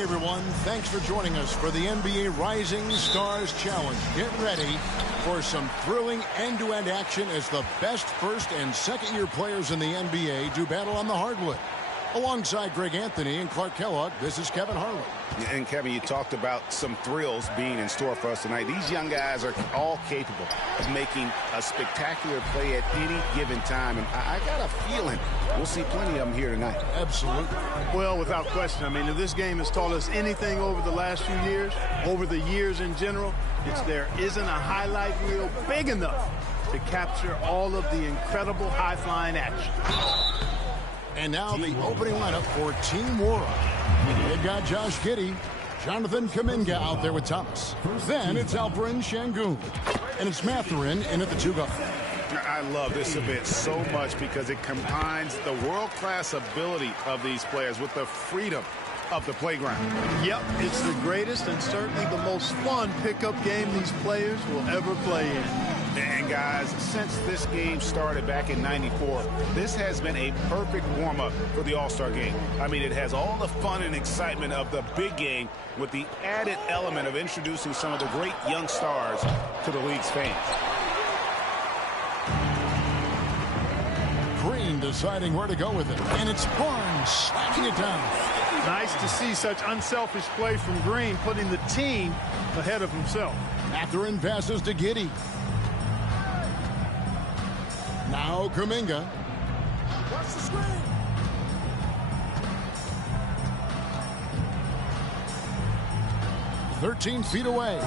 Hey everyone, thanks for joining us for the NBA Rising Stars Challenge. Get ready for some thrilling end-to-end action as the best first and second year players in the NBA do battle on the hardwood. Alongside Greg Anthony and Clark Kellogg, this is Kevin Harlan. And Kevin, you talked about some thrills being in store for us tonight. These young guys are all capable of making a spectacular play at any given time. And I got a feeling we'll see plenty of them here tonight. Absolutely. Well, without question. I mean, if this game has taught us anything over the last few years, over the years in general, it's there isn't a highlight reel big enough to capture all of the incredible high-flying action. And now the opening lineup for Team World. They've got Josh Giddey, Jonathan Kuminga out there with Thomas. Then it's Alperen Sengun. And it's Mathurin in at the 2 guard. I love this event so much because it combines the world-class ability of these players with the freedom of the playground. Yep, it's the greatest and certainly the most fun pickup game these players will ever play in. And guys, since this game started back in '94, this has been a perfect warm-up for the All-Star game. I mean, it has all the fun and excitement of the big game with the added element of introducing some of the great young stars to the league's fans. Green deciding where to go with it. And it's Barnes slapping it down. Nice to see such unselfish play from Green, putting the team ahead of himself. Mathurin passes to Giddey. Now Kuminga. Watch the screen. "13 feet away."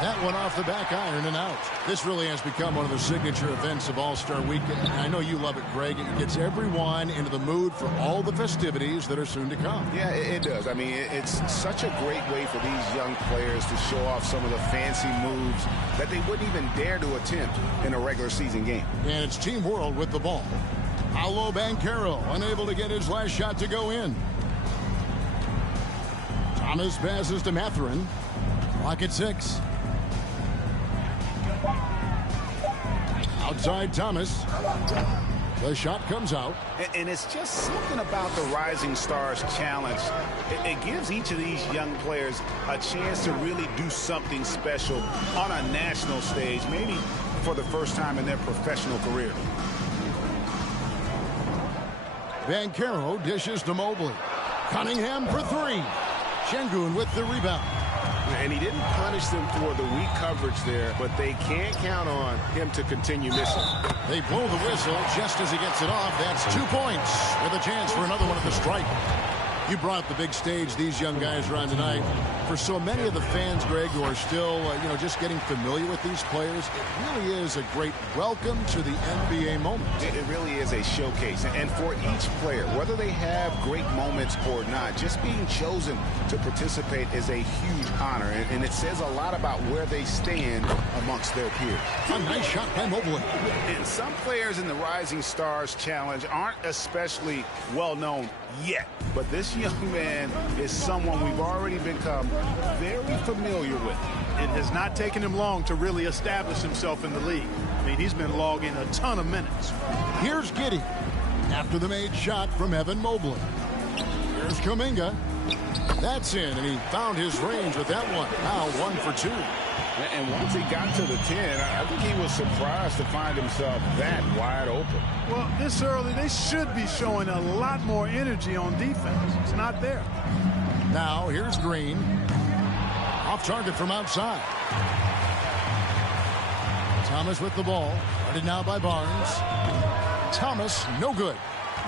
That one off the back iron and out. This really has become one of the signature events of All-Star Weekend. I know you love it, Greg. It gets everyone into the mood for all the festivities that are soon to come. Yeah, it does. I mean, it's such a great way for these young players to show off some of the fancy moves that they wouldn't even dare to attempt in a regular season game. And it's Team World with the ball. Paolo Banchero unable to get his last shot to go in. Thomas passes to Mathurin. Clock at 6. Outside Thomas. The shot comes out. And it's just something about the Rising Stars Challenge. It gives each of these young players a chance to really do something special on a national stage, maybe for the first time in their professional career. Banchero dishes to Mobley. Cunningham for 3. Sengun with the rebound. And he didn't punish them for the weak coverage there, but they can't count on him to continue missing. They blow the whistle just as he gets it off. That's 2 points with a chance for another one at the stripe. You brought up the big stage these young guys are on tonight. For so many of the fans, Greg, who are still, just getting familiar with these players, it really is a great welcome to the NBA moment. It really is a showcase. And for each player, whether they have great moments or not, just being chosen to participate is a huge honor. And it says a lot about where they stand amongst their peers. A nice shot by Mobley. And some players in the Rising Stars Challenge aren't especially well known yet. But this young man is someone we've already become very familiar with. It has not taken him long to really establish himself in the league. I mean, he's been logging a ton of minutes. Here's Giddey after the made shot from Evan Mobley. Here's Kuminga. That's in, and he found his range with that one. Now 1 for 2. And once he got to the 10, I think he was surprised to find himself that wide open. Well, this early, they should be showing a lot more energy on defense. It's not there. Now, here's Green. Off target from outside. Thomas with the ball. Guarded now by Barnes. Thomas, no good.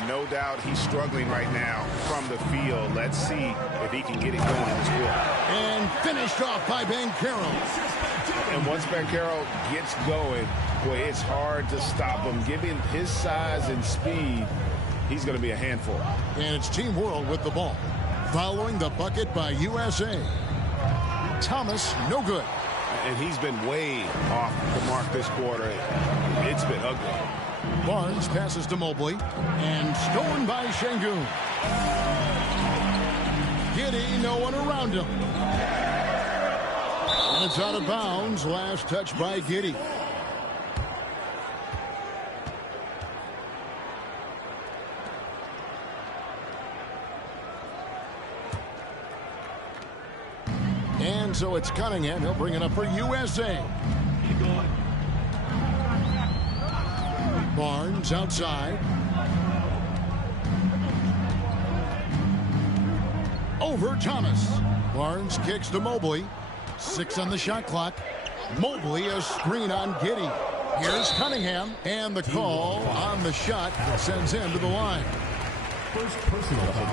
No doubt he's struggling right now from the field. Let's see if he can get it going as well. And finished off by Banchero. And once Banchero gets going, boy, it's hard to stop him. Given his size and speed, he's going to be a handful. And it's Team World with the ball. Following the bucket by USA. Thomas, no good. And he's been way off the mark this quarter. It's been ugly. Barnes passes to Mobley. And stolen by Sengun. Giddey, no one around him. And it's out of bounds. Last touch by Giddey. And so it's Cunningham. He'll bring it up for USA. Barnes outside. Over Thomas. Barnes kicks to Mobley. 6 on the shot clock. Mobley, a screen on Giddey. Here's Cunningham, and the call on the shot that sends him to the line.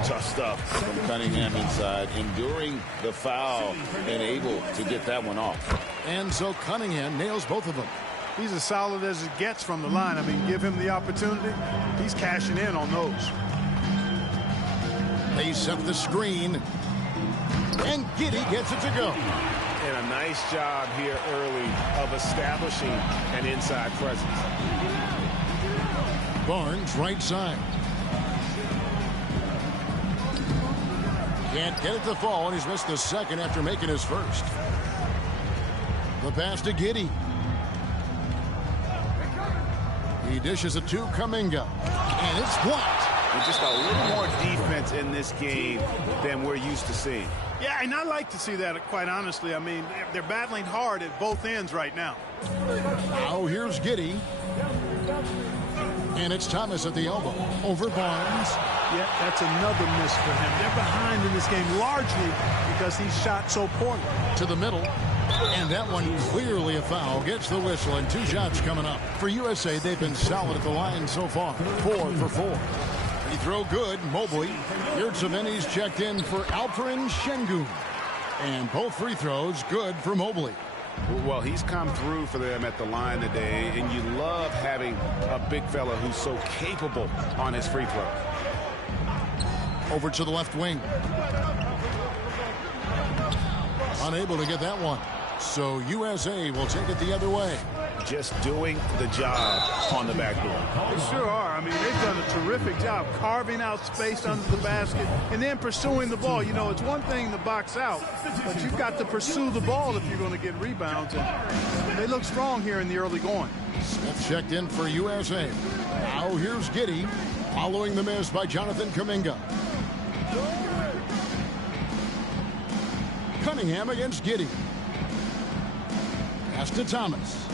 Tough stuff from Cunningham inside, enduring the foul and able to get that one off. And so Cunningham nails both of them. He's as solid as it gets from the line. I mean, give him the opportunity. He's cashing in on those. They set the screen, and Giddey gets it to go. And a nice job here early of establishing an inside presence. Barnes right side. Can't get it to fall, and he's missed the second after making his first. The pass to Giddey. He dishes it to Kuminga, and it's blocked. And just a little more defense in this game than we're used to seeing. Yeah, and I like to see that, quite honestly. I mean, they're battling hard at both ends right now. Now here's Giddey. And it's Thomas at the elbow. Over Barnes. Yeah, that's another miss for him. They're behind in this game largely because he shot so poorly. To the middle. And that one clearly a foul. Gets the whistle, and 2 shots coming up. For USA, they've been solid at the line so far. 4 for 4. He throw good. Mobley. Yurtseveni's checked in for Alperen Şengün. And both free throws good for Mobley. Well, he's come through for them at the line today, and you love having a big fella who's so capable on his free throw. Over to the left wing. Unable to get that one. So USA will take it the other way. Just doing the job on the backboard. They sure are. I mean, they've done a terrific job carving out space under the basket and then pursuing the ball. You know, it's one thing to box out, but you've got to pursue the ball if you're going to get rebounds. And they look strong here in the early going. Smith checked in for USA. Now here's Giddey, following the miss by Jonathan Kuminga. Cunningham against Giddey. Pass to Thomas.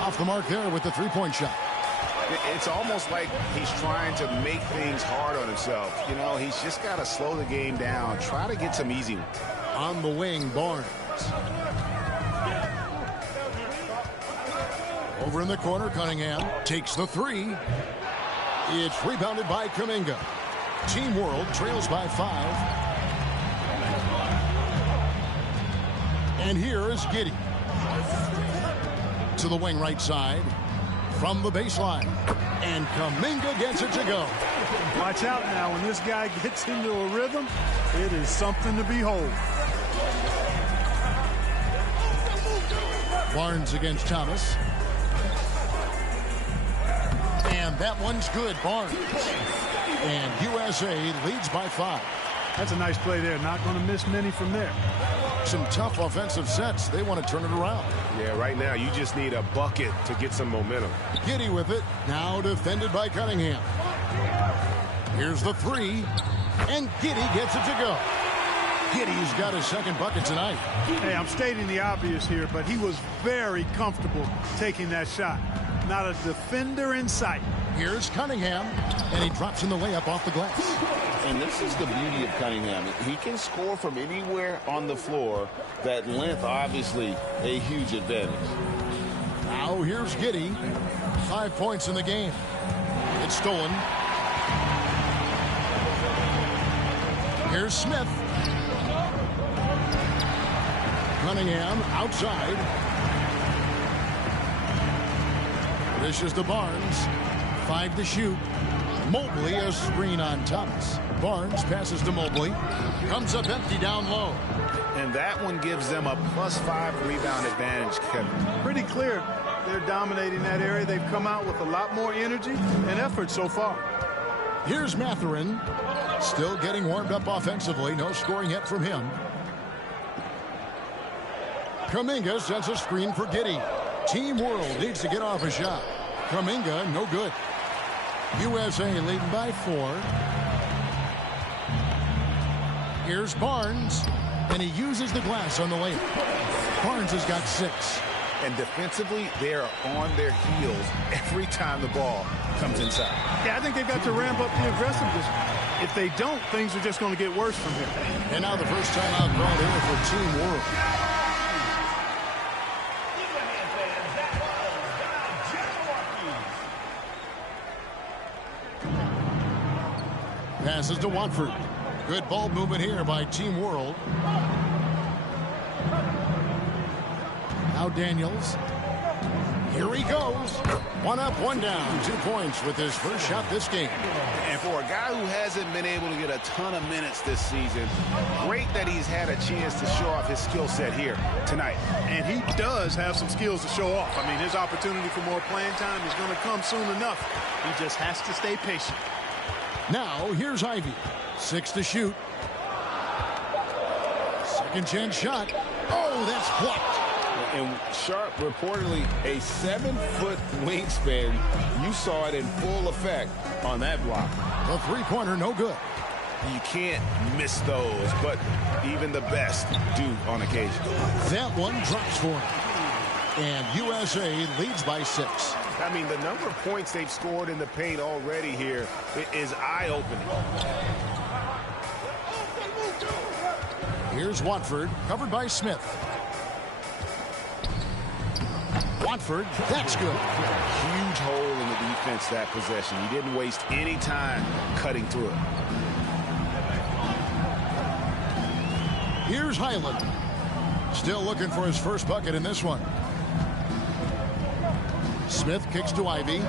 Off the mark there with the three-point shot. It's almost like he's trying to make things hard on himself. You know, he's just got to slow the game down. Try to get some easy ones. On the wing, Barnes. Over in the corner, Cunningham takes the three. It's rebounded by Kuminga. Team World trails by 5. And here is Giddey. To the wing right side. From the baseline. And Kuminga gets it to go. Watch out now. When this guy gets into a rhythm, it is something to behold. Barnes against Thomas. And that one's good, Barnes. And USA leads by 5. That's a nice play there. Not going to miss many from there. Some tough offensive sets. They want to turn it around. Yeah, right now you just need a bucket to get some momentum. Giddey with it. Now defended by Cunningham. Here's the three. And Giddey gets it to go. Giddey's got his second bucket tonight. Hey, I'm stating the obvious here, but he was very comfortable taking that shot. Not a defender in sight. Here's Cunningham, and he drops in the layup off the glass. And this is the beauty of Cunningham. He can score from anywhere on the floor. That length, obviously, a huge advantage. Now here's Giddey. 5 points in the game. It's stolen. Here's Smith. Cunningham outside. Dishes to Barnes. 5 to shoot. Mobley, a screen on Thomas. Barnes passes to Mobley. Comes up empty down low. And that one gives them a +5 rebound advantage, Kevin. Pretty clear. They're dominating that area. They've come out with a lot more energy and effort so far. Here's Mathurin. Still getting warmed up offensively. No scoring yet from him. Kuminga sends a screen for Giddey. Team World needs to get off a shot. Kuminga, no good. USA leading by 4. Here's Barnes. and he uses the glass on the layup. Barnes has got 6. And defensively, they are on their heels every time the ball comes inside. Yeah, I think they've got to ramp up the aggressiveness. If they don't, things are just going to get worse from here. And now the first timeout called here for Team World. Passes to Watford. Good ball movement here by Team World. Now Daniels. Here he goes. 1 up, 1 down. 2 points with his first shot this game. And for a guy who hasn't been able to get a ton of minutes this season, great that he's had a chance to show off his skill set here tonight. And he does have some skills to show off. I mean, his opportunity for more playing time is going to come soon enough. He just has to stay patient. Now, here's Ivy. 6 to shoot. Second chance shot. Oh, that's blocked. And Sharp reportedly a 7-foot wingspan. You saw it in full effect on that block. The three-pointer, no good. You can't miss those, but even the best do on occasion. That one drops for him. And USA leads by 6. I mean, the number of points they've scored in the paint already here is eye-opening. Here's Watford, covered by Smith. Watford, that's good. Huge hole in the defense that possession. He didn't waste any time cutting through it. Here's Highland. Still looking for his first bucket in this one. Smith kicks to Ivy.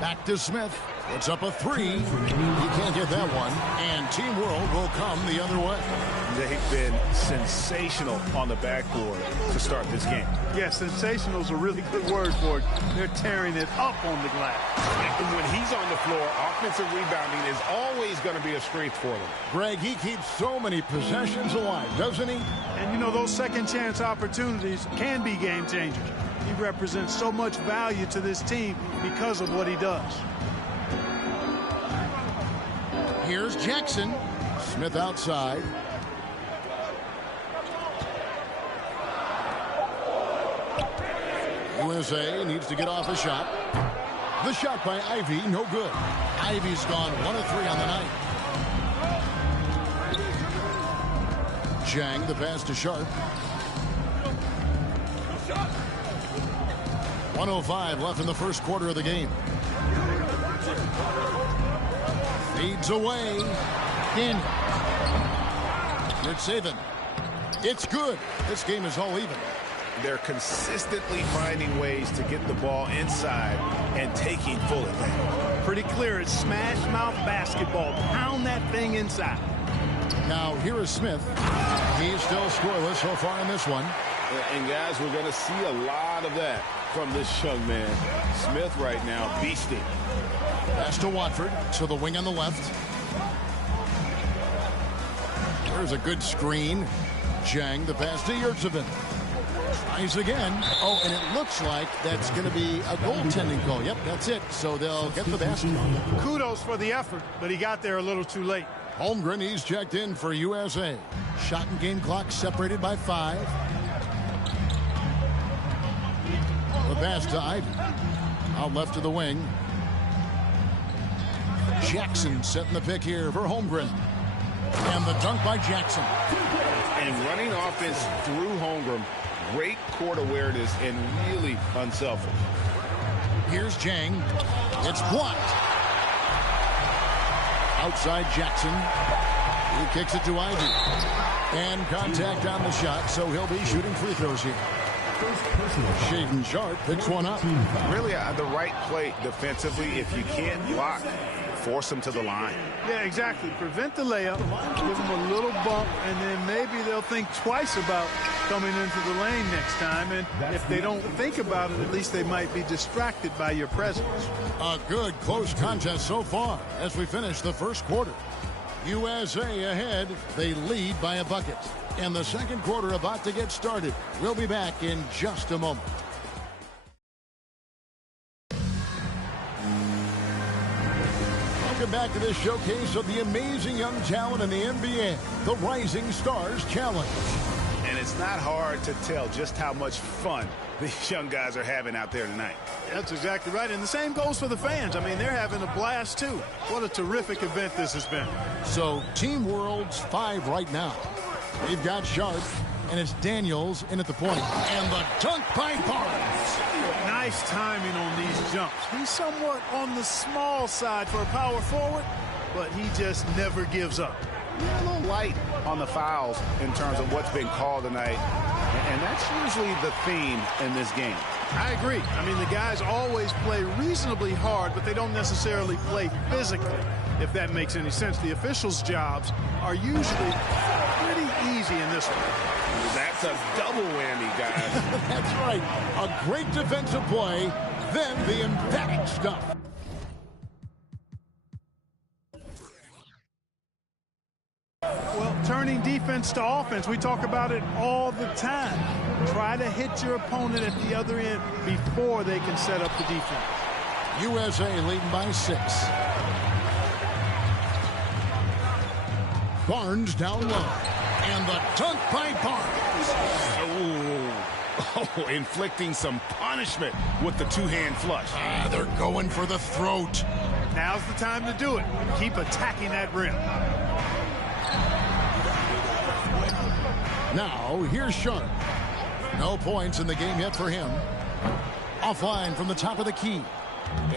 Back to Smith. It's up a 3. He can't get that one. And Team World will come the other way. They've been sensational on the backboard to start this game. Yeah, sensational is a really good word for it. They're tearing it up on the glass. And when he's on the floor, offensive rebounding is always going to be a strength for them. Greg, he keeps so many possessions alive, doesn't he? And, you know, those second chance opportunities can be game changers. He represents so much value to this team because of what he does. Here's Jackson. Smith outside. USA needs to get off a shot. The shot by Ivy, no good. Ivy's gone 1 of 3 on the night. Chang, the pass to Sharp. 1:05 left in the first quarter of the game. Feeds away. In. It's Saban. It's good. This game is all even. They're consistently finding ways to get the ball inside and taking full advantage. Pretty clear. It's smash mouth basketball. Pound that thing inside. Now here is Smith. He's still scoreless so far in this one. And guys, we're going to see a lot of that from this young man. Smith right now beasting. Pass to Watford, to the wing on the left. There's a good screen. Jang, the pass to Yurtsevin. Tries again. Oh, and it looks like that's going to be a goaltending call. Yep, that's it. So they'll get the basket. Kudos for the effort, but he got there a little too late. Holmgren, he's checked in for USA. Shot and game clock separated by 5. The pass to Ivy. Out left to the wing. Jackson setting the pick here for Holmgren. And the dunk by Jackson. And running offense through Holmgren. Great court awareness and really unselfish. Here's Jang. It's blocked. Outside Jackson. He kicks it to Ivy. And contact on the shot, so he'll be shooting free throws here. Shaden Sharp picks one up. Really the right play defensively. If you can't block, force them to the line. Yeah, exactly. Prevent the layup, give them a little bump, and then maybe they'll think twice about coming into the lane next time. And if they don't think about it, at least they might be distracted by your presence. A good close contest so far as we finish the first quarter. USA ahead. They lead by a bucket. And the second quarter about to get started. We'll be back in just a moment. Welcome Welcome back to this showcase of the amazing young talent in the NBA, the Rising Stars Challenge. And it's not hard to tell just how much fun these young guys are having out there tonight. That's exactly right. And the same goes for the fans. I mean, they're having a blast, too. What a terrific event this has been. So, Team World's 5 right now. We've got Sharp, and it's Daniels in at the point. And the dunk by Barnes. Nice timing on these jumps. He's somewhat on the small side for a power forward, but he just never gives up. Yeah, a little light on the fouls in terms of what's been called tonight. And that's usually the theme in this game. I agree. I mean, the guys always play reasonably hard, but they don't necessarily play physically, if that makes any sense. The officials' jobs are usually pretty easy in this one. That's a double whammy, guys. That's right. A great defensive play, then the emphatic stuff. Well, turning defense to offense, we talk about it all the time. Try to hit your opponent at the other end before they can set up the defense. USA leading by 6. Barnes down low. And the dunk by Barnes. Oh, inflicting some punishment with the two-hand flush. They're going for the throat. Now's the time to do it. Keep attacking that rim. Now, here's Sharp. No points in the game yet for him. Offline from the top of the key.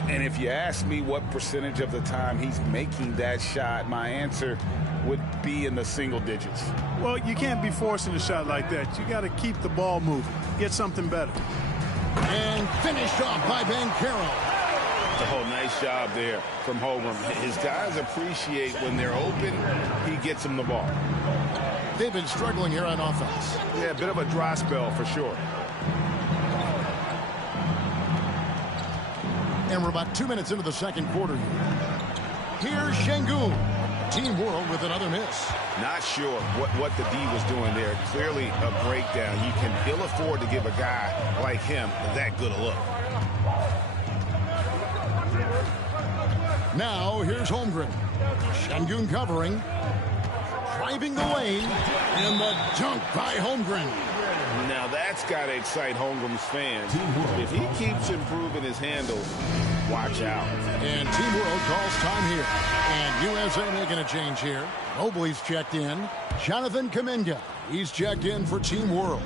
And if you ask me what percentage of the time he's making that shot, my answer would be in the single digits. Well, you can't be forcing a shot like that. You got to keep the ball moving. Get something better. And finished off by Banchero. Oh, nice job there from Holmgren. His guys appreciate when they're open, he gets them the ball. They've been struggling here on offense. Yeah, a bit of a dry spell for sure. And we're about 2 minutes into the second quarter here. Here's Şengün. Team World with another miss. Not sure what the D was doing there. Clearly a breakdown. You can ill afford to give a guy like him that good a look. Now here's Holmgren. Şengün covering. Driving the lane. And the dunk by Holmgren. Now that's got to excite Holmgren's fans. If he keeps improving his handle, watch out. And Team World calls time here. And USA making a change here. Mobley's checked in. Jonathan Kuminga. He's checked in for Team World.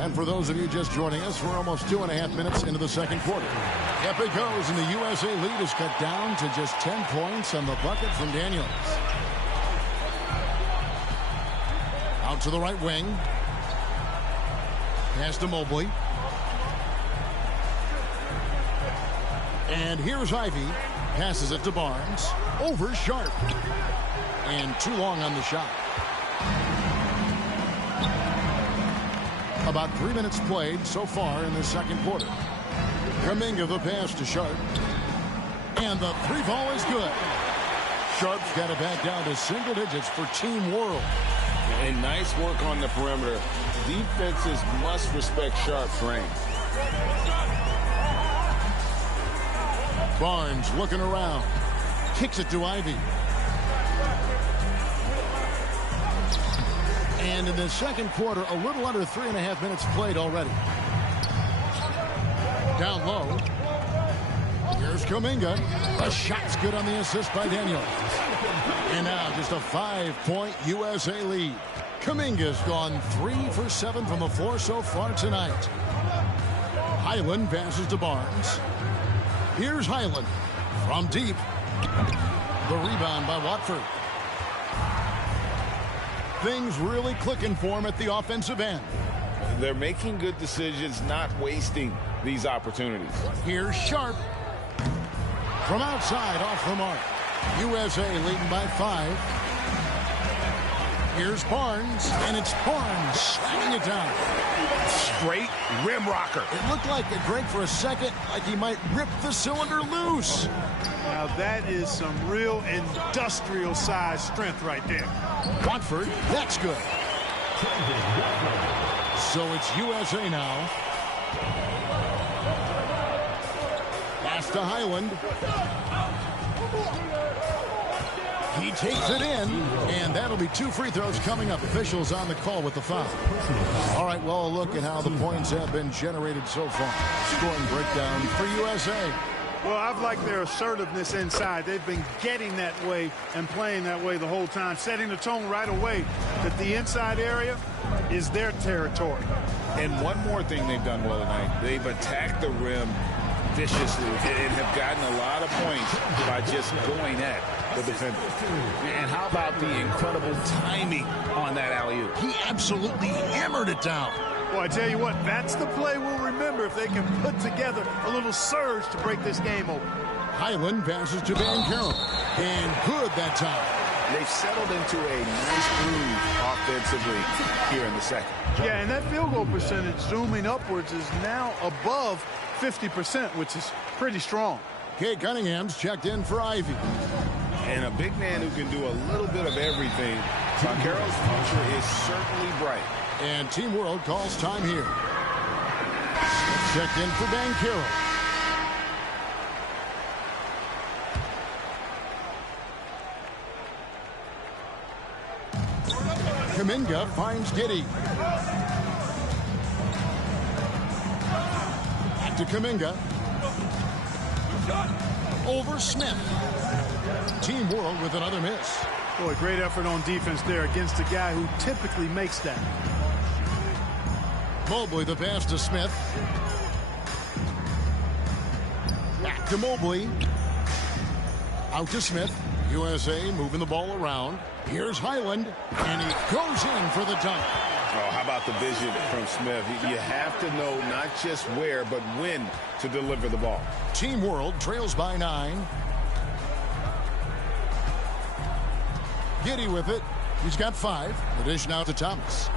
And for those of you just joining us, we're almost 2.5 minutes into the second quarter. Up it goes, and the USA lead is cut down to just 10 points on the bucket from Daniels. Out to the right wing. Pass to Mobley. And here's Ivy. Passes it to Barnes. Over Sharp. And too long on the shot. About 3 minutes played so far in the second quarter. Kuminga the pass to Sharp. And the three ball is good. Sharp's got it back down to single digits for Team World. And nice work on the perimeter. Defenses must respect Sharp's range. Barnes looking around. Kicks it to Ivy. And in the second quarter, a little under 3.5 minutes played already. Down low. Here's Kuminga. The shot's good on the assist by Daniels. And now just a 5-point USA lead. Kuminga's gone 3 for 7 from the floor so far tonight. Highland passes to Barnes. Here's Highland from deep. The rebound by Watford. Things really clicking for him at the offensive end. They're making good decisions, not wasting these opportunities. Here's Sharp. From outside, off the mark. USA leading by 5. Here's Barnes, and it's Barnes slamming it down. Straight rim rocker. It looked like it, Greg, for a second, like he might rip the cylinder loose. Now that is some real industrial size strength right there. Watford, that's good. So it's USA now. to Highland. He takes it in, and that'll be 2 free throws coming up. Officials on the call with the foul. All right, well, a look at how the points have been generated so far. Scoring breakdown for USA. Well, I've liked their assertiveness inside. They've been getting that way and playing that way the whole time, setting the tone right away that the inside area is their territory. And one more thing they've done well tonight. They've attacked the rim viciously and have gotten a lot of points by just going at the defender. And how about the incredible timing on that alley-oop? He absolutely hammered it down. Well, I tell you what, that's the play we'll remember if they can put together a little surge to break this game open. Highland passes to Van Carroll. And good that time. They've settled into a nice groove offensively here in the second. Yeah, and that field goal percentage zooming upwards is now above 50%, which is pretty strong. Kay Cunningham's checked in for Ivy. And a big man who can do a little bit of everything. Carroll's future is certainly bright. And Team World calls time here. Checked in for Van Carroll. Kuminga finds Giddey. Back to Kuminga. Over Smith. Team World with another miss. Boy, great effort on defense there against a guy who typically makes that. Mobley the pass to Smith. Back to Mobley. Out to Smith. USA moving the ball around. Here's Highland, and he goes in for the dunk. Oh, how about the vision from Smith? You have to know not just where, but when to deliver the ball. Team World trails by 9. Giddey with it. He's got 5. The dish now to Thomas.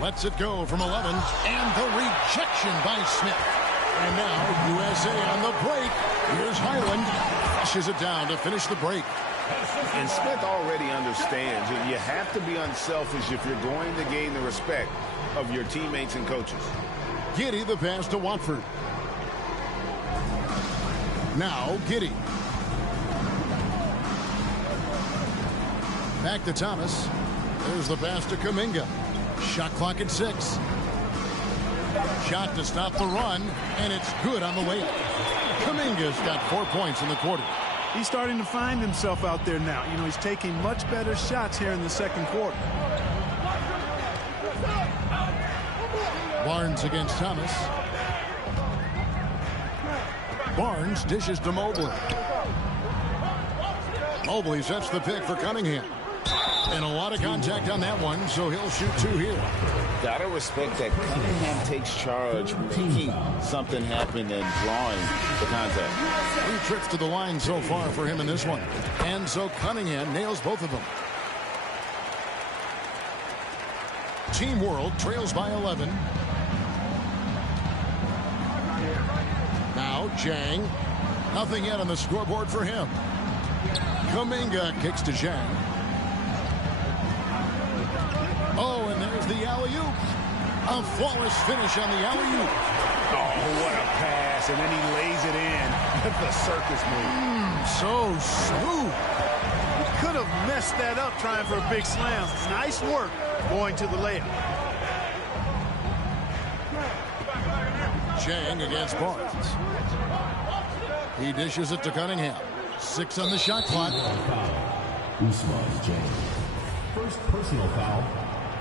Lets it go from 11. And the rejection by Smith. And now USA on the break. Here's Highland. Flushes it down to finish the break. And Smith already understands that you have to be unselfish if you're going to gain the respect of your teammates and coaches. Giddey the pass to Watford. Now Giddey. Back to Thomas. There's the pass to Kuminga. Shot clock at 6. Shot to stop the run, and it's good on the layup. Kuminga's got 4 points in the quarter. He's starting to find himself out there now. You know, he's taking much better shots here in the second quarter. Barnes against Thomas. Barnes dishes to Mobley. Mobley sets the pick for Cunningham. And a lot of contact on that one, so he'll shoot 2 here. Gotta respect that Cunningham takes charge, making something happen and drawing the contact. 3 trips to the line so far for him in this one. And so Cunningham nails both of them. Team World trails by 11. Now Jang. Nothing yet on the scoreboard for him. Kuminga kicks to Jang. Oh, and there's the alley-oop. A flawless finish on the alley-oop. Oh, what a pass. And then he lays it in with the circus move. So smooth. He could have messed that up trying for a big slam. Nice work going to the layup. Jang against Barnes. He dishes it to Cunningham. 6 on the shot clock. Usman's Jang. First personal foul.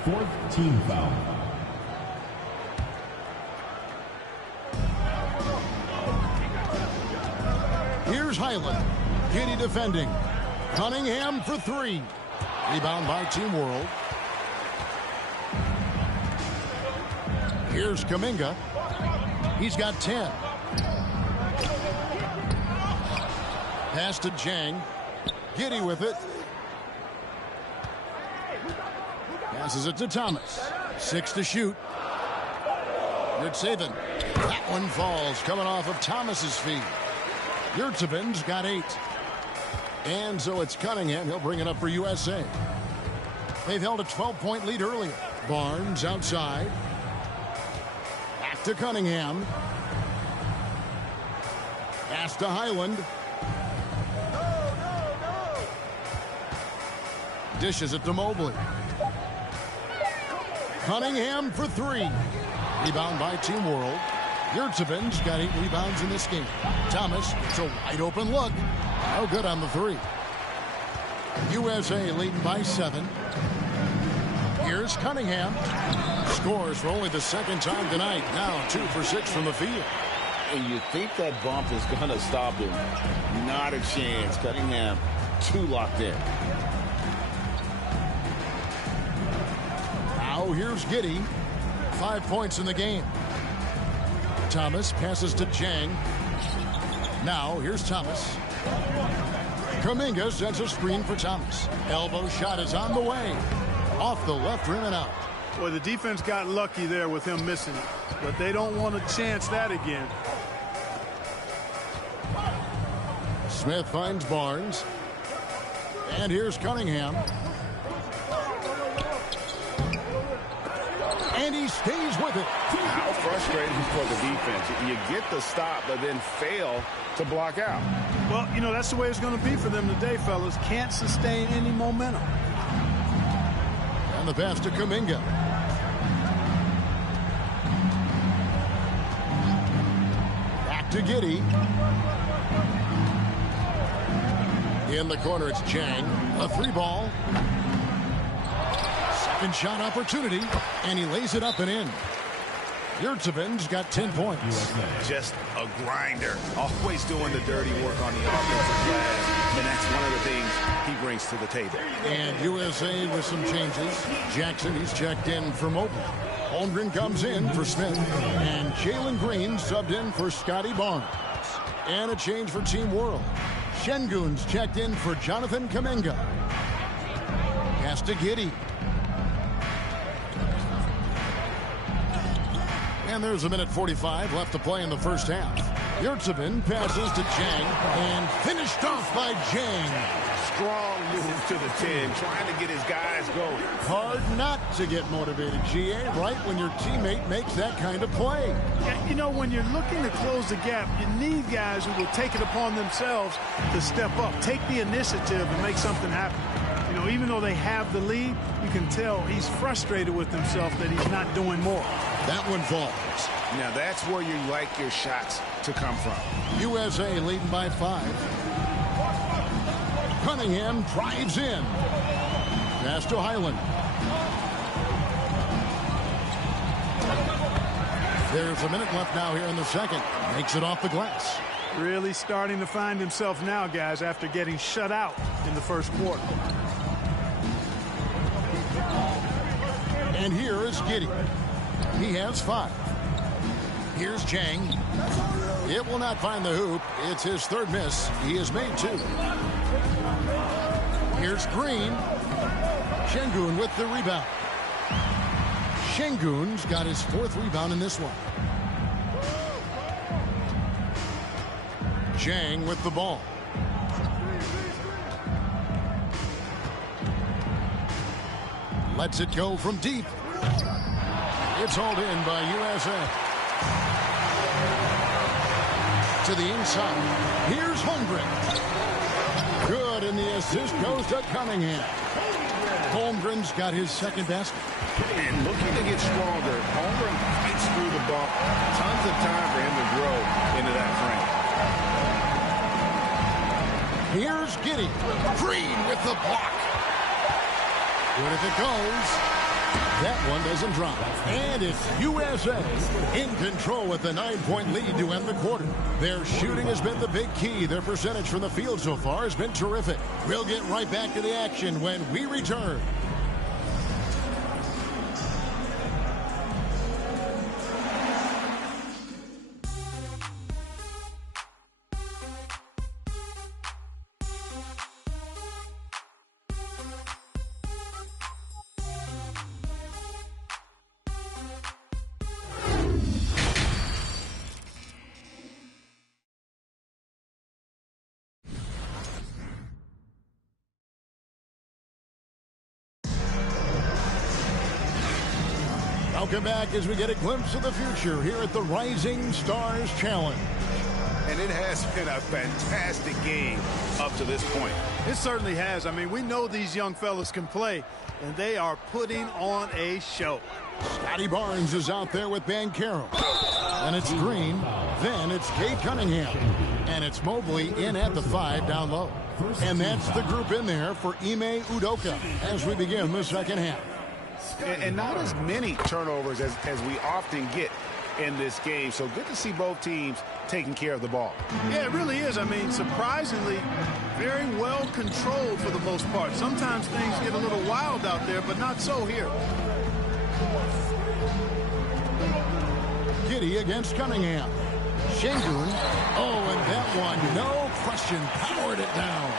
4th team foul. Here's Highland. Giddey defending. Cunningham for 3. Rebound by Team World. Here's Kuminga. He's got 10. Pass to Jang. Giddey with it. Passes it to Thomas. 6 to shoot. Good saving. That one falls coming off of Thomas's feet. Yurtseven's got 8. And so it's Cunningham. He'll bring it up for USA. They've held a 12-point lead earlier. Barnes outside. Back to Cunningham. Pass to Highland. Dishes it to Mobley. Cunningham for three. Rebound by Team World. Yurtseven's got 8 rebounds in this game. Thomas, it's a wide open look. No good on the three. USA leading by 7. Here's Cunningham. Scores for only the second time tonight. Now 2 for 6 from the field. And you think that bump is going to stop him. Not a chance. Cunningham, 2 locked in. Now here's Giddey. 5 points in the game. Thomas passes to Jang. Now here's Thomas. Kuminga sets a screen for Thomas. Elbow shot is on the way. Off the left rim and out. Well, the defense got lucky there with him missing it, but they don't want to chance that again. Smith finds Barnes. And here's Cunningham. And he stays with it. How frustrating for the defense. You get the stop, but then fail to block out. Well, you know, that's the way it's going to be for them today, fellas. Can't sustain any momentum. And the pass to Kuminga. Back to Giddey. In the corner, it's Jang. A 3-ball. Second shot opportunity, and he lays it up and in. Yurtseven's got 10 points. Just a grinder. Always doing the dirty work on the offensive glass, and that's one of the things he brings to the table. And USA with some changes. Jackson, he's checked in for Mobley. Holmgren comes in for Smith. And Jalen Green subbed in for Scotty Barnes. And a change for Team World. Şengün's checked in for Jonathan Kuminga. Pass to Giddey. And there's a minute 45 left to play in the first half. Yurtseven passes to Jang and finished off by Jang. Strong move to the 10, trying to get his guys going. Hard not to get motivated, GA, right when your teammate makes that kind of play. You know, when you're looking to close the gap, you need guys who will take it upon themselves to step up, take the initiative and make something happen. You know, even though they have the lead, you can tell he's frustrated with himself that he's not doing more. That one falls. Now that's where you like your shots to come from. USA leading by 5. Cunningham drives in. Pass to Highland. There's a minute left now here in the second. Makes it off the glass. Really starting to find himself now, guys, after getting shut out in the first quarter. And here is Giddey. He has 5. Here's Jang. It will not find the hoop. It's his 3rd miss. He has made 2. Here's Green. Şengün with the rebound. Şengün's got his 4th rebound in this one. Jang with the ball. Lets it go from deep. It's hauled in by USA. To the inside. Here's Holmgren. Good, and the assist goes to Cunningham. Holmgren's got his 2nd basket. And looking to get stronger. Holmgren fights through the bump. Tons of time for him to grow into that frame. Here's Giddey. Green with the block. Good if it goes. That one doesn't drop. And it's USA in control with a 9-point lead to end the quarter. Their shooting has been the big key. Their percentage from the field so far has been terrific. We'll get right back to the action when we return. Welcome back as we get a glimpse of the future here at the Rising Stars Challenge. And it has been a fantastic game up to this point. It certainly has. I mean, we know these young fellas can play, and they are putting on a show. Scotty Barnes is out there with Banchero. And it's Green. Then it's Cade Cunningham. And it's Mobley in at the 5 down low. And that's the group in there for Ime Udoka as we begin the second half. And not as many turnovers as we often get in this game. So good to see both teams taking care of the ball. Yeah, it really is. I mean, surprisingly, very well controlled for the most part. Sometimes things get a little wild out there, but not so here. Giddey against Cunningham. Şengün. Oh, and that one, no question, powered it down.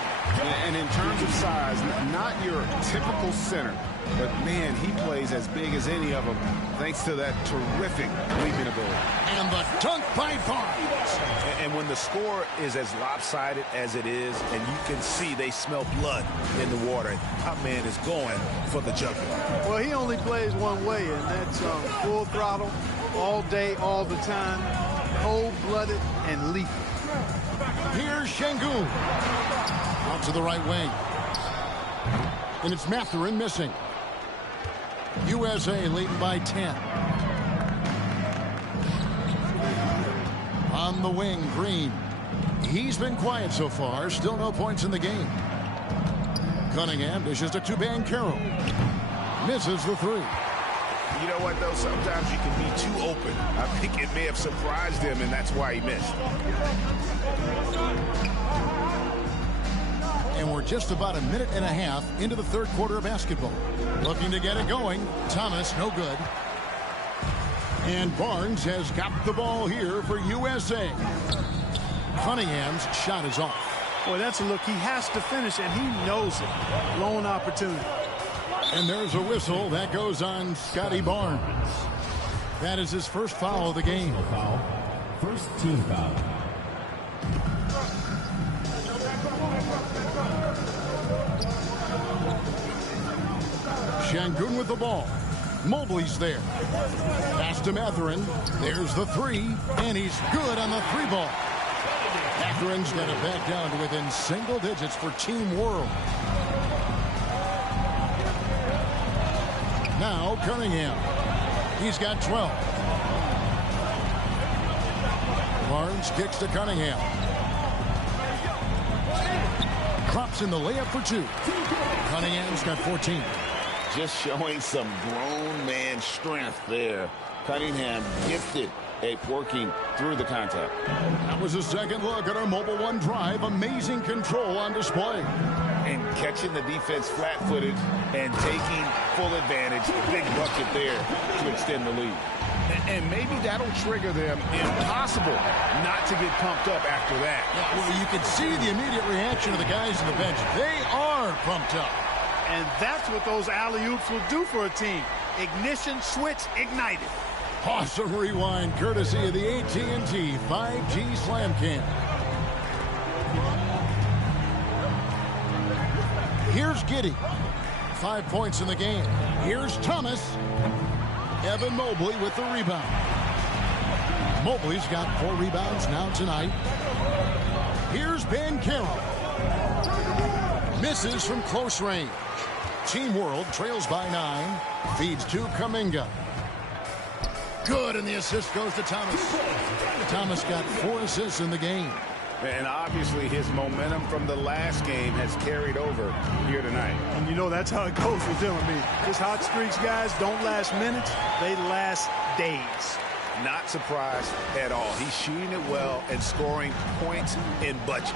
And in terms of size, not your typical center, but man, he plays as big as any of them thanks to that terrific leaping ability. And the dunk by Barnes. And when the score is as lopsided as it is, and you can see they smell blood in the water, that man is going for the jugular. Well, he only plays one way, and that's full throttle, all day, all the time, cold-blooded and lethal. Here's Şengün. Out to the right wing. And it's Mathurin missing. USA leading by 10. On the wing, Green. He's been quiet so far. Still no points in the game. Cunningham dishes to Banchero. Misses the 3. You know what, though? Sometimes you can be too open. I think it may have surprised him, and that's why he missed. And we're just about a minute and a half into the third quarter of basketball. Looking to get it going. Thomas, no good. And Barnes has got the ball here for USA. Cunningham's shot is off. Boy, that's a look. He has to finish, and he knows it. Lone opportunity. And there's a whistle that goes on Scotty Barnes. That is his first foul of the game. First team foul. Şengün with the ball. Mobley's there. Pass to Mathurin. There's the 3, and he's good on the 3 ball. Mathurin's got it back down to within single digits for Team World. Now Cunningham. He's got 12. Barnes kicks to Cunningham. Drops in the layup for 2. Cunningham's got 14. Just showing some grown man strength there. Cunningham gifted at working through the contact. That was a second look at our Mobile One drive. Amazing control on display. And catching the defense flat-footed and taking full advantage. Big bucket there to extend the lead. And maybe that'll trigger them. Impossible not to get pumped up after that. Yeah, well, you can see the immediate reaction of the guys on the bench. They are pumped up. And that's what those alley-oops will do for a team. Ignition switch ignited. Awesome rewind courtesy of the AT&T 5G Slam Cam. Here's Giddey. 5 points in the game. Here's Thomas. Evan Mobley with the rebound. Mobley's got 4 rebounds now tonight. Here's Banchero. Misses from close range. Team World trails by 9. Feeds to Kuminga. Good, and the assist goes to Thomas. Thomas got 4 assists in the game. And obviously his momentum from the last game has carried over here tonight. And you know that's how it goes with him. I mean, his hot streaks, guys, don't last minutes. They last days. Not surprised at all. He's shooting it well and scoring points in bunches.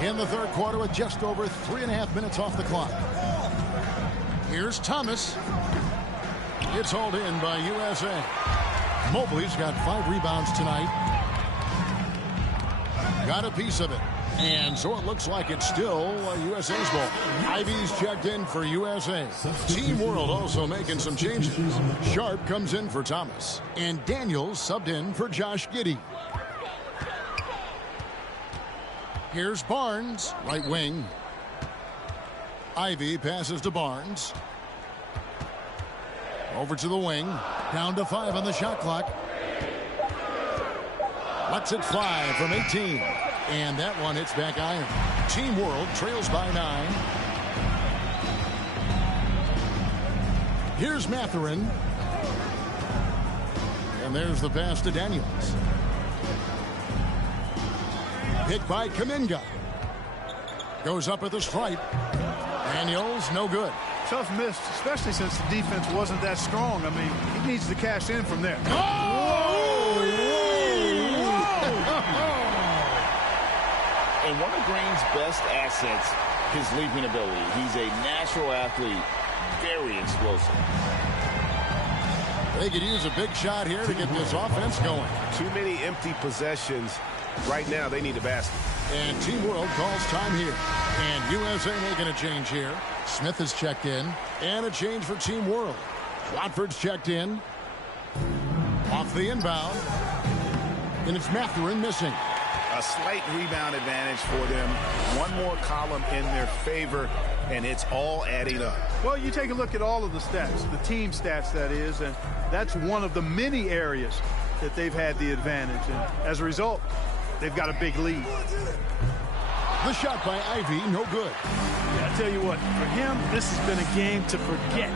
In the third quarter with just over 3.5 minutes off the clock. Here's Thomas. It's hauled in by USA. Mobley's got 5 rebounds tonight. Got a piece of it. And so it looks like it's still USA's ball. Ivy's checked in for USA. Team World also making some changes. Sharp comes in for Thomas. And Daniels subbed in for Josh Giddey. Here's Barnes, right wing. Ivy passes to Barnes. Over to the wing. Down to 5 on the shot clock. Lets it fly from 18. And that one hits back iron. Team World trails by 9. Here's Mathurin. And there's the pass to Daniels. Hit by Kuminga. Goes up at the stripe. Daniels, no good. Tough miss, especially since the defense wasn't that strong. I mean, he needs to cash in from there. Oh! And one of Green's best assets, his leaping ability. He's a natural athlete, very explosive. They could use a big shot here to get this offense going. Too many empty possessions. Right now, they need a basket. And Team World calls time here. And USA making a change here. Smith has checked in. And a change for Team World. Watford's checked in. Off the inbound. And it's Mathurin missing. A slight rebound advantage for them. One more column in their favor, and it's all adding up. Well, you take a look at all of the stats, the team stats, that is, and that's one of the many areas that they've had the advantage. And as a result, they've got a big lead. The shot by Ivy, no good. Yeah, I tell you what, for him, this has been a game to forget.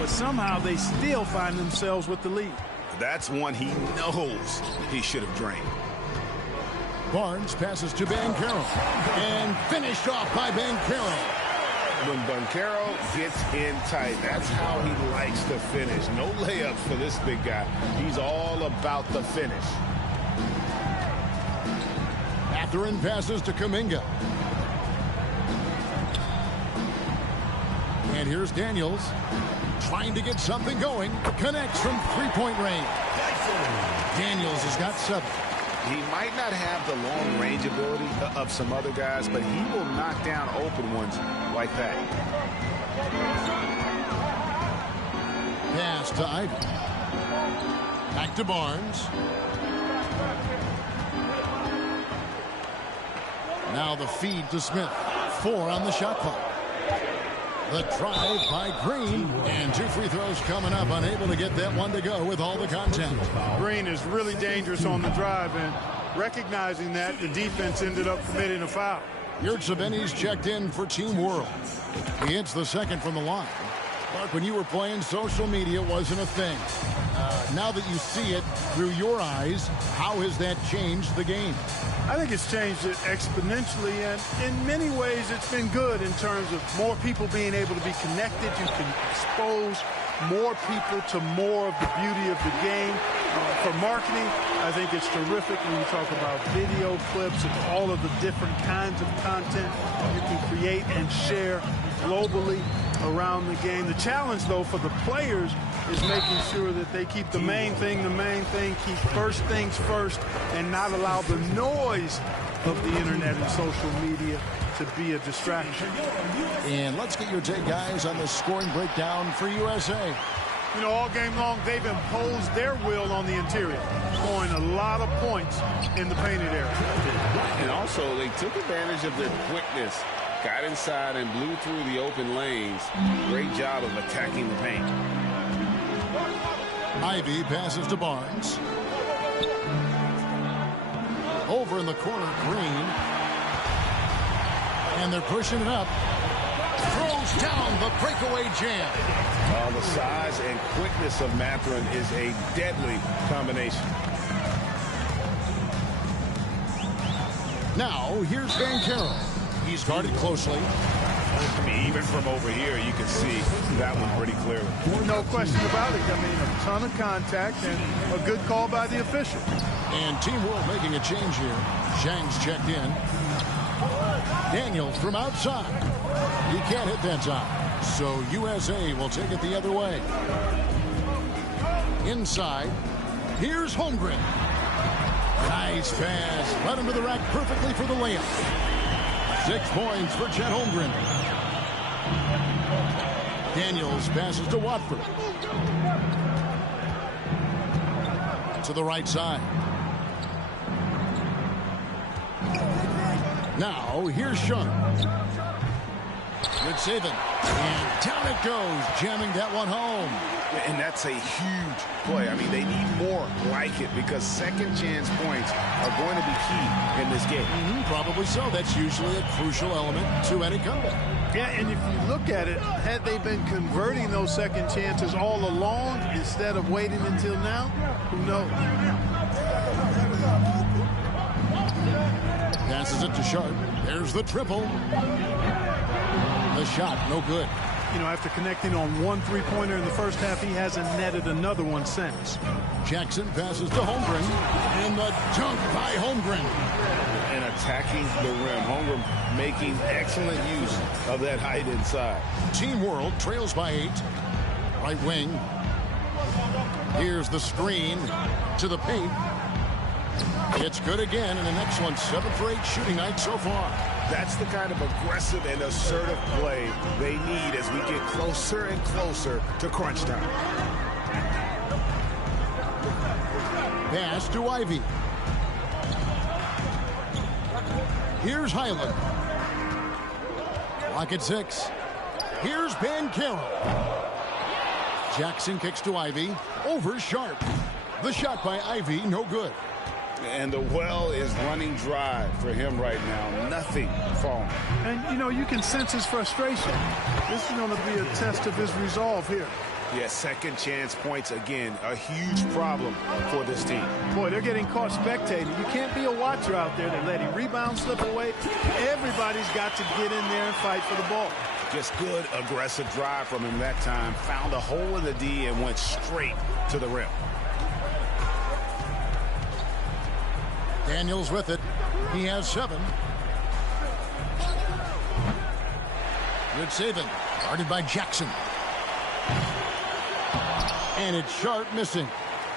But somehow they still find themselves with the lead. That's one he knows he should have drained. Barnes passes to Banchero. And finished off by Banchero. When Banchero gets in tight, that's how he likes to finish. No layups for this big guy. He's all about the finish. Mathurin passes to Kuminga. And here's Daniels. Trying to get something going. Connects from three-point range. Daniels has got 7. He might not have the long-range ability of some other guys, but he will knock down open ones like that. Pass to Ivy. Back to Barnes. Now the feed to Smith. 4 on the shot clock. The drive by Green. And 2 free throws coming up. Unable to get that one to go with all the contact. Green is really dangerous on the drive, and recognizing that, the defense ended up committing a foul. Yurtseven's checked in for Team World. He hits the second from the line. Mark, when you were playing, social media wasn't a thing. Now that you see it through your eyes, how has that changed the game? I think it's changed it exponentially, and in many ways it's been good in terms of more people being able to be connected. You can expose more people to more of the beauty of the game. For marketing, I think it's terrific when you talk about video clips and all of the different kinds of content you can create and share globally around the game. The challenge, though, for the players is making sure that they keep the main thing, keep first things first, and not allow the noise of the internet and social media to be a distraction. And let's get your take, guys, on the scoring breakdown for USA. You know, all game long, they've imposed their will on the interior, scoring a lot of points in the painted area. And also, they took advantage of their quickness, got inside and blew through the open lanes. Great job of attacking the paint. Ivy passes to Barnes. Over in the corner, Green. And they're pushing it up. Throws down the breakaway jam. The size and quickness of Mathurin is a deadly combination. Now, here's Banchero. He's guarded closely. I mean, even from over here, you can see that one pretty clearly. No question about it. I mean, a ton of contact and a good call by the official. And Team World making a change here. Zhang's checked in. Daniels from outside. He can't hit that time. So USA will take it the other way. Inside. Here's Holmgren. Nice pass. Led him to the rack perfectly for the layup. 6 points for Chet Holmgren. Daniels passes to Watford. To the right side. Now, here's Shun. Good saving. And down it goes, jamming that one home. And that's a huge play. I mean, they need more like it because second chance points are going to be key in this game. Probably so. That's usually a crucial element to any comeback. Yeah, and if you look at it, had they been converting those second chances all along instead of waiting until now, who knows? Passes it to Sharp. There's the triple. The shot, no good. You know, after connecting on one three-pointer in the first half, he hasn't netted another one since. Jackson passes to Holmgren. And the dunk by Holmgren. And attacking the rim. Holmgren making excellent use of that height inside. Team World trails by 8. Right wing. Here's the screen to the paint. It's good again, and an excellent 7 for 8 shooting night so far. That's the kind of aggressive and assertive play they need as we get closer and closer to crunch time. Pass to Ivy. Here's Highland. Clock at 6. Here's Banchero. Jackson kicks to Ivy. Over Sharp. The shot by Ivy, no good. And the well is running dry for him right now. Nothing falling. And, you know, you can sense his frustration. This is going to be a test of his resolve here. Yeah, second chance points, again, a huge problem for this team. Boy, they're getting caught spectating. You can't be a watcher out there that letting rebounds slip away. Everybody's got to get in there and fight for the ball. Just good, aggressive drive from him that time. Found a hole in the D and went straight to the rim. Daniels with it. He has 7. Good saving. Guarded by Jackson. And it's Sharp missing.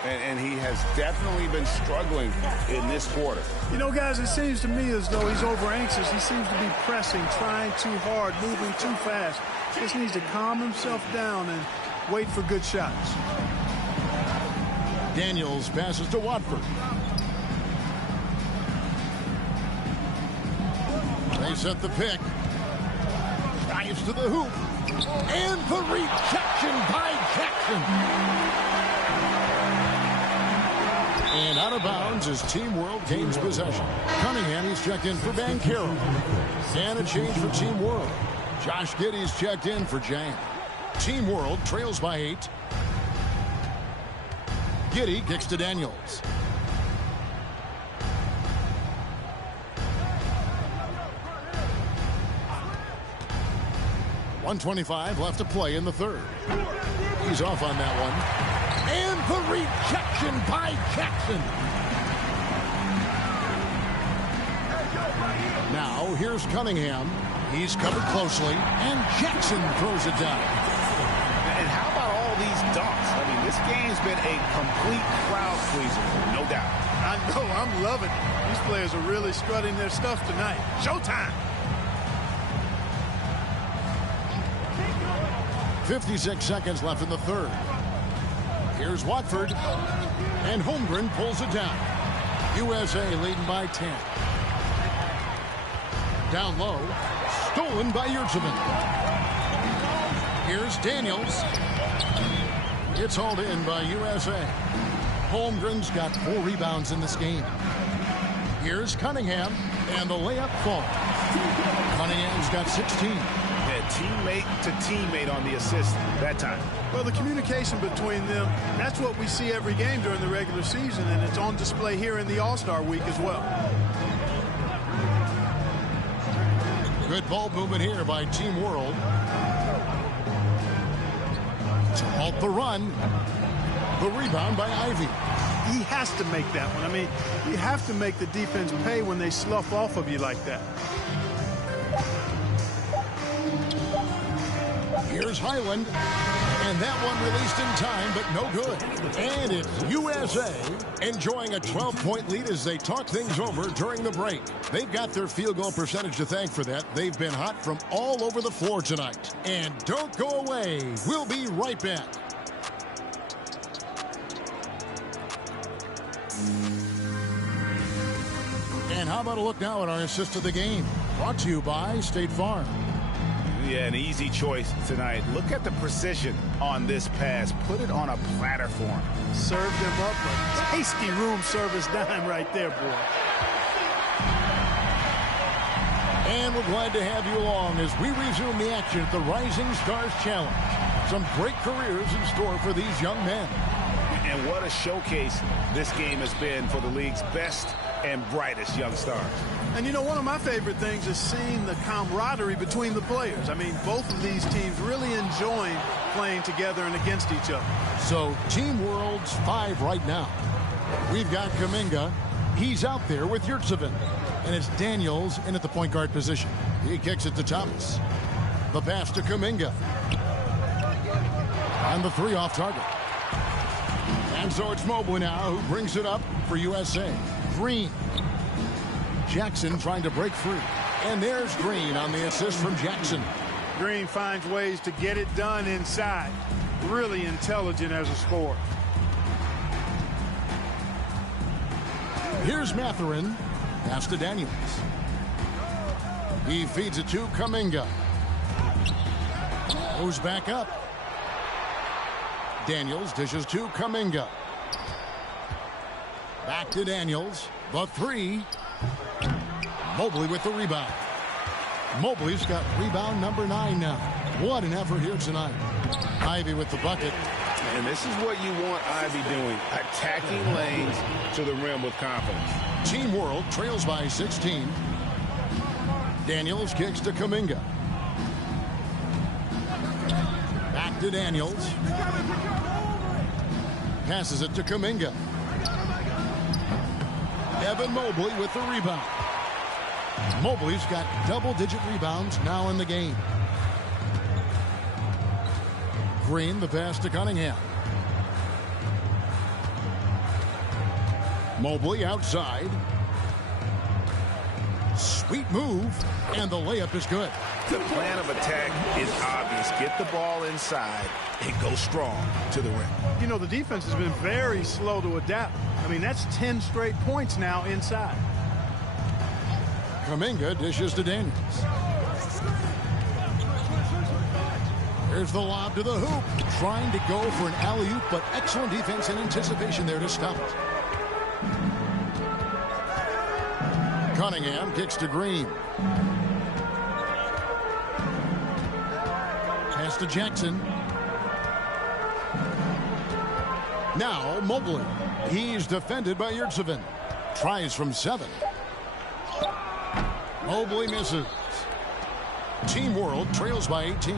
And he has definitely been struggling in this quarter. You know, guys, it seems to me as though he's over-anxious. He seems to be pressing, trying too hard, moving too fast. Just needs to calm himself down and wait for good shots. Daniels passes to Watford. They set the pick. Drives to the hoop. And the rejection by Jackson. And out of bounds as Team World gains possession. Cunningham is checked in for Banchero. And a change for Team World. Josh Giddey's checked in for Jang. Team World trails by 8. Giddey kicks to Daniels. .125 left to play in the third. He's off on that one. And the rejection by Jackson. Now here's Cunningham. He's covered closely. And Jackson throws it down. And how about all these dunks? I mean, this game's been a complete crowd pleaser, no doubt. I know, I'm loving it. These players are really strutting their stuff tonight. Showtime! 56 seconds left in the third. Here's Watford. And Holmgren pulls it down. USA leading by 10. Down low. Stolen by Yurtseven. Here's Daniels. It's hauled in by USA. Holmgren's got 4 rebounds in this game. Here's Cunningham. And the layup falls. Cunningham's got 16. Teammate to teammate on the assist that time. Well, the communication between them, that's what we see every game during the regular season, and it's on display here in the All-Star week as well. Good ball movement here by Team World. To halt the run. The rebound by Ivy. He has to make that one. I mean, you have to make the defense pay when they slough off of you like that. Here's Highland, and that one released in time, but no good. And it's USA enjoying a 12-point lead as they talk things over during the break. They've got their field goal percentage to thank for that. They've been hot from all over the floor tonight. And don't go away. We'll be right back. And how about a look now at our assist of the game? Brought to you by State Farm. Yeah, an easy choice tonight. Look at the precision on this pass. Put it on a platter for him. Served him up a tasty room service dime right there, boy. And we're glad to have you along as we resume the action at the Rising Stars Challenge. Some great careers in store for these young men. And what a showcase this game has been for the league's best and brightest young stars. And you know, one of my favorite things is seeing the camaraderie between the players. I mean, both of these teams really enjoying playing together and against each other. So, Team World's 5 right now. We've got Kuminga. He's out there with Yurtseven. And it's Daniels in at the point guard position. He kicks it to Thomas. The pass to Kuminga. And the 3 off target. And so it's Mobley now who brings it up for USA. Green. Jackson trying to break free. And there's Green on the assist from Jackson. Green finds ways to get it done inside. Really intelligent as a scorer. Here's Mathurin. Pass to Daniels. He feeds it to Kuminga. Goes back up. Daniels dishes to Kuminga. Back to Daniels. The 3. Mobley with the rebound. Mobley's got rebound number 9 now. What an effort here tonight. Ivy with the bucket. And this is what you want Ivy doing. Attacking lanes to the rim with confidence. Team World trails by 16. Daniels kicks to Kuminga. Back to Daniels. Passes it to Kuminga. Devin Mobley with the rebound. Mobley's got double-digit rebounds now in the game. Green, the pass to Cunningham. Mobley outside. Sweet move, and the layup is good. The plan of attack is obvious. Get the ball inside and go strong to the rim. You know, the defense has been very slow to adapt. I mean, that's 10 straight points now inside. Kuminga dishes to Daniels. Here's the lob to the hoop. Trying to go for an alley-oop, but excellent defense and anticipation there to stop it. Cunningham kicks to Green. Pass to Jackson. Now Mobley. He's defended by Yurtseven. Tries from 7. Mobley misses. Team World trails by 18.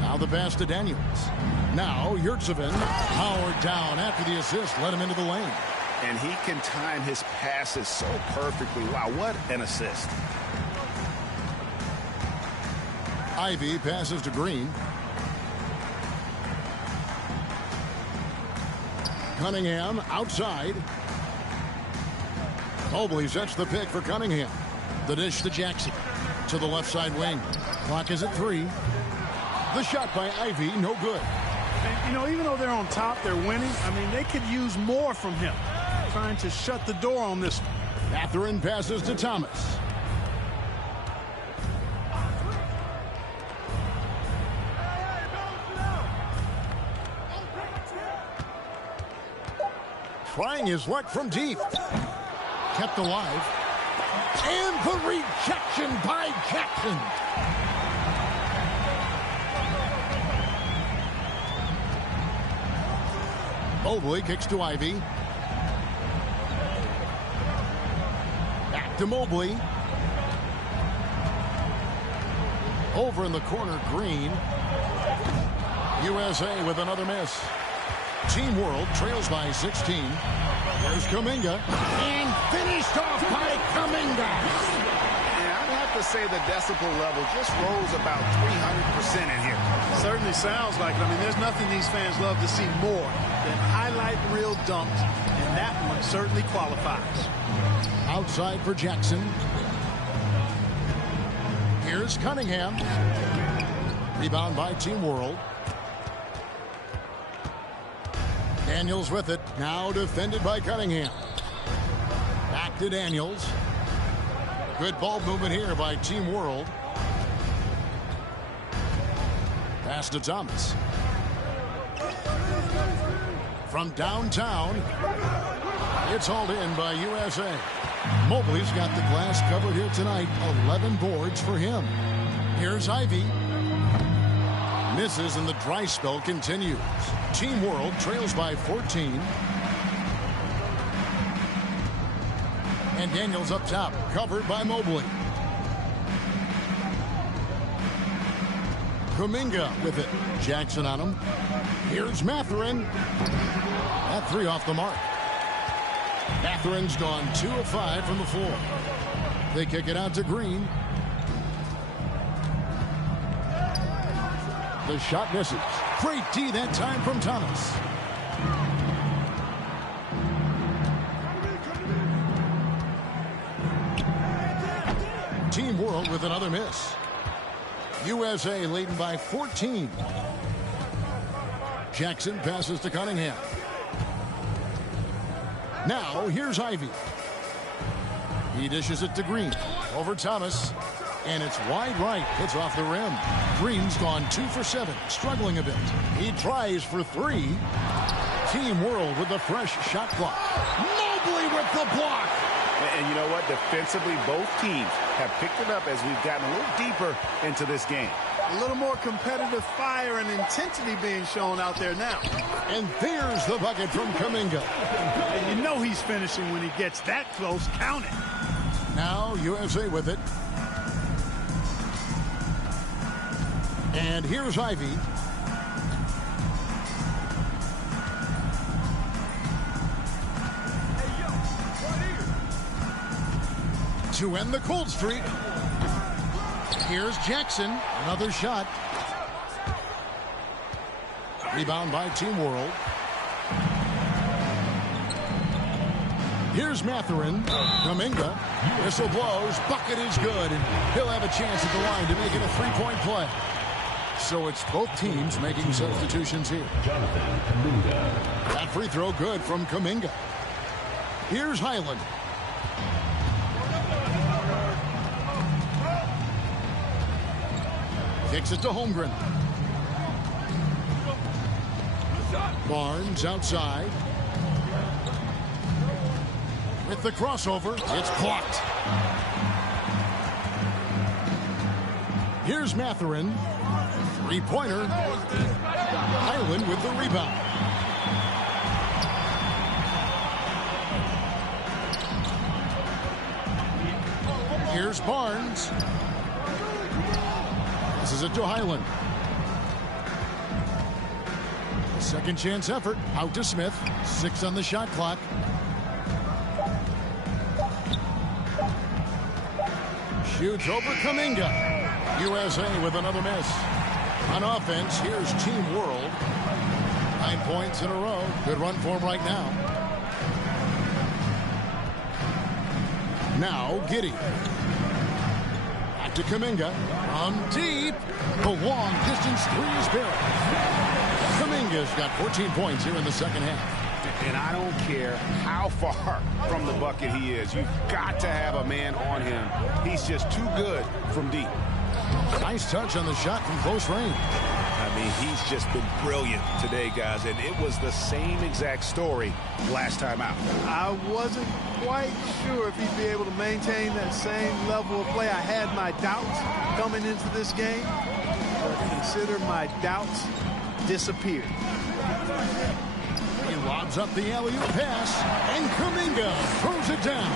Now the pass to Daniels. Now Yurtseven powered down after the assist. Let him into the lane. And he can time his passes so perfectly. Wow, what an assist. Ivy passes to Green. Cunningham outside. Mobley sets the pick for Cunningham. The dish to Jackson. To the left side wing. Clock is at 3. The shot by Ivy, no good. And, you know, even though they're on top, they're winning. I mean, they could use more from him. Trying to shut the door on this one. Mathurin passes to Thomas. Trying his luck from deep. Kept alive. And the rejection by Jackson. Mobley kicks to Ivy. Back to Mobley. Over in the corner, Green. USA with another miss. Team World trails by 16. There's Kuminga. And finished off by Kuminga. Yeah, I'd have to say the decibel level just rose about 300% in here. Certainly sounds like it. I mean, there's nothing these fans love to see more than highlight reel dunks, and that one certainly qualifies. Outside for Jackson. Here's Cunningham. Rebound by Team World. Daniels with it. Now defended by Cunningham. Back to Daniels. Good ball movement here by Team World. Pass to Thomas. From downtown, it's hauled in by USA. Mobley's got the glass covered here tonight. 11 boards for him. Here's Ivy. Misses, and the dry spell continues. Team World trails by 14. And Daniels up top, covered by Mobley. Kuminga with it. Jackson on him. Here's Mathurin. That three off the mark. Mathurin's gone 2 of 5 from the floor. They kick it out to Green. The shot misses. Great D that time from Thomas. Team World with another miss. USA leading by 14. Jackson passes to Cunningham. Now here's Ivy. He dishes it to Green. Over Thomas. And it's wide right. Hits off the rim. Green's gone 2 for 7. Struggling a bit. He tries for 3. Team World with the fresh shot clock. Mobley with the block. And you know what? Defensively, both teams have picked it up as we've gotten a little deeper into this game. A little more competitive fire and intensity being shown out there now. And there's the bucket from Kuminga. And you know he's finishing when he gets that close. Count it. Now USA with it. And here's Ivy. To end the cold streak. Here's Jackson. Another shot. Rebound by Team World. Here's Mathurin. Kuminga. Whistle blows. Bucket is good. And he'll have a chance at the line to make it a three-point play. So it's both teams making substitutions here. That free throw good from Kuminga. Here's Highland. Kicks it to Holmgren. Barnes outside. With the crossover, it's blocked. Here's Mathurin. Three-pointer. Highland with the rebound. Here's Barnes. This is it to Highland. Second chance effort. Out to Smith. 6 on the shot clock. Shoots over Kuminga. USA with another miss. On offense, here's Team World. 9 points in a row. Good run for him right now. Now Giddey. Back to Kuminga. From deep. The long distance three is buried. Kuminga's got 14 points here in the second half. And I don't care how far from the bucket he is. You've got to have a man on him. He's just too good from deep. Nice touch on the shot from close range. I mean, he's just been brilliant today, guys. And it was the same exact story last time out. I wasn't quite sure if he'd be able to maintain that same level of play. I had my doubts coming into this game. But consider my doubts disappeared. He lobs up the alley-oop pass, and Kuminga throws it down.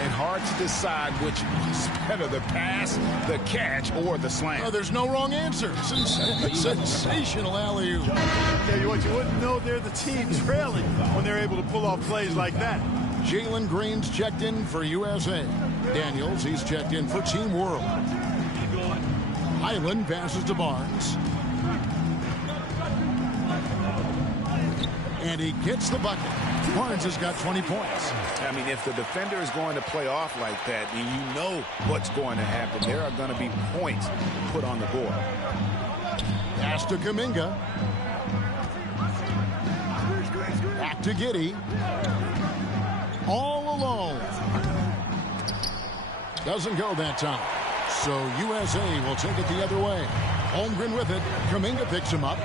And hard to decide which was better, the pass, the catch, or the slam. Oh, there's no wrong answer. Sensational alley-oop. Tell you what, you wouldn't know they're the team trailing when they're able to pull off plays like that. Jalen Green's checked in for USA. Daniels, he's checked in for Team World. Highland passes to Barnes. And he gets the bucket. Barnes has got 20 points. I mean, if the defender is going to play off like that, then you know what's going to happen. There are going to be points put on the board. Pass to Kuminga. Back to Giddey. All alone. Doesn't go that time. So USA will take it the other way. Holmgren with it. Kuminga picks him up.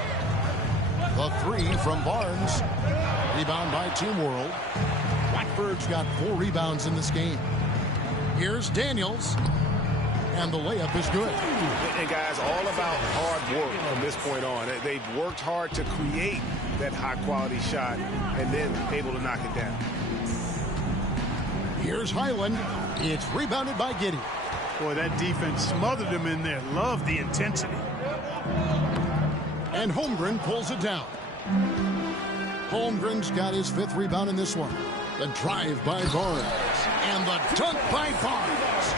The three from Barnes. Rebound by Team World. Watford's got 4 rebounds in this game. Here's Daniels. And the layup is good. And guys, all about hard work from this point on. They've worked hard to create that high-quality shot and then able to knock it down. Here's Highland. It's rebounded by Giddey. Boy, that defense smothered him in there. Love the intensity. And Holmgren pulls it down. Holmgren's got his 5th rebound in this one. The drive by Barnes. And the dunk by Barnes.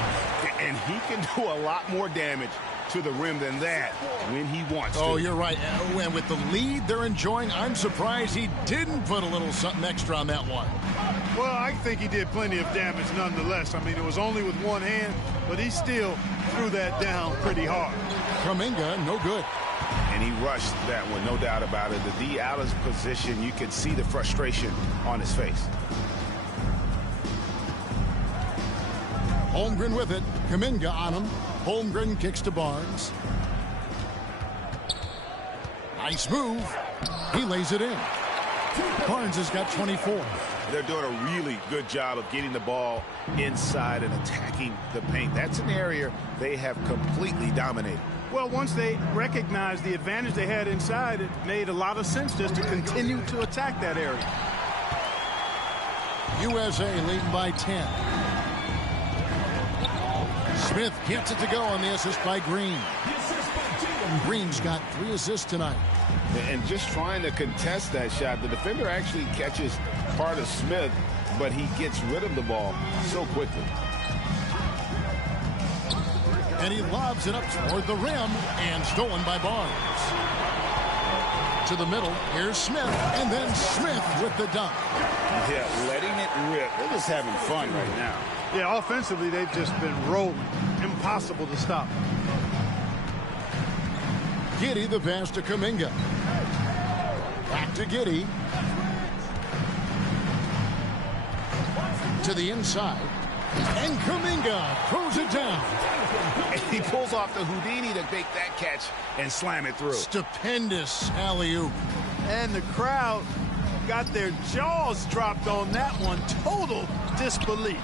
And he can do a lot more damage to the rim than that when he wants to. Oh, you're right. And with the lead they're enjoying, I'm surprised he didn't put a little something extra on that one. Well, I think he did plenty of damage nonetheless. I mean, it was only with one hand, but he still threw that down pretty hard. Kuminga, no good. And he rushed that one, no doubt about it. The D out of position, you could see the frustration on his face. Holmgren with it. Kuminga on him. Holmgren kicks to Barnes. Nice move. He lays it in. Barnes has got 24. They're doing a really good job of getting the ball inside and attacking the paint. That's an area they have completely dominated. Well, once they recognized the advantage they had inside, it made a lot of sense just to continue to attack that area. USA leading by 10. Smith gets it to go on the assist by Green. Green's got 3 assists tonight. And just trying to contest that shot, the defender actually catches part of Smith, but he gets rid of the ball so quickly. And he lobs it up toward the rim and stolen by Barnes. To the middle, here's Smith, and then Smith with the dunk. Yeah, letting it rip. They're just having fun right now. Yeah, offensively, they've just been rolling. Impossible to stop. Giddey the pass to Kuminga. Back to Giddey. To the inside. And Kuminga throws it down. And he pulls off the Houdini to make that catch and slam it through. Stupendous alley-oop. And the crowd got their jaws dropped on that one. Total disbelief.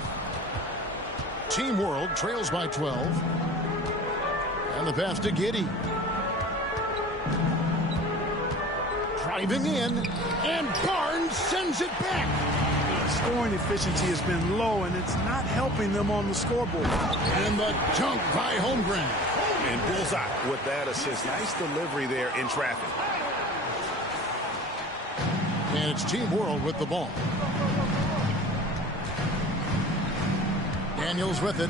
Team World trails by 12. And the pass to Giddey. Driving in, and Barnes sends it back. Scoring efficiency has been low, and it's not helping them on the scoreboard. And the dunk by Holmgren. And bullseye with that assist. Nice delivery there in traffic. And it's Team World with the ball. Daniels with it.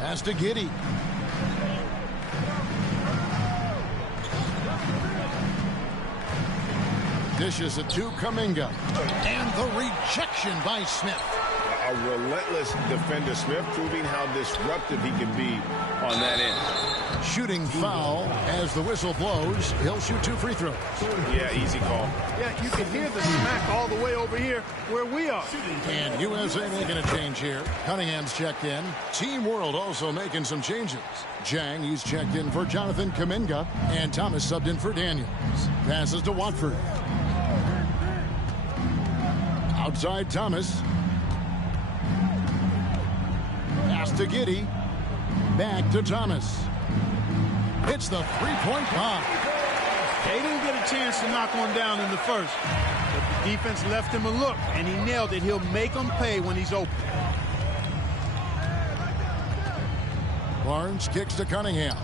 Pass to Giddey. Dishes it to Kuminga. And the rejection by Smith. A relentless defender. Smith proving how disruptive he can be on that end. Shooting foul as the whistle blows. He'll shoot 2 free throws. Yeah, easy call. Yeah, you can hear the smack all the way over here where we are. And USA making a change here. Cunningham's checked in. Team World also making some changes. Jang, he's checked in for Jonathan Kuminga. And Thomas subbed in for Daniels. Passes to Watford. Outside Thomas. Pass to Giddey. Back to Thomas. It's the three-point bomb. They didn't get a chance to knock one down in the first. But the defense left him a look, and he nailed it. He'll make them pay when he's open. Barnes kicks to Cunningham.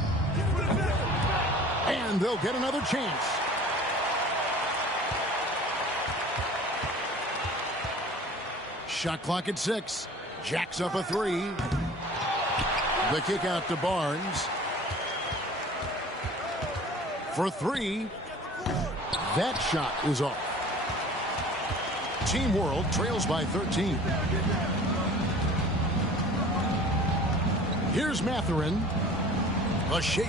And they'll get another chance. Shot clock at 6. Jacks up a 3. The kick out to Barnes. For 3. That shot is off. Team World trails by 13. Here's Mathurin. A shake.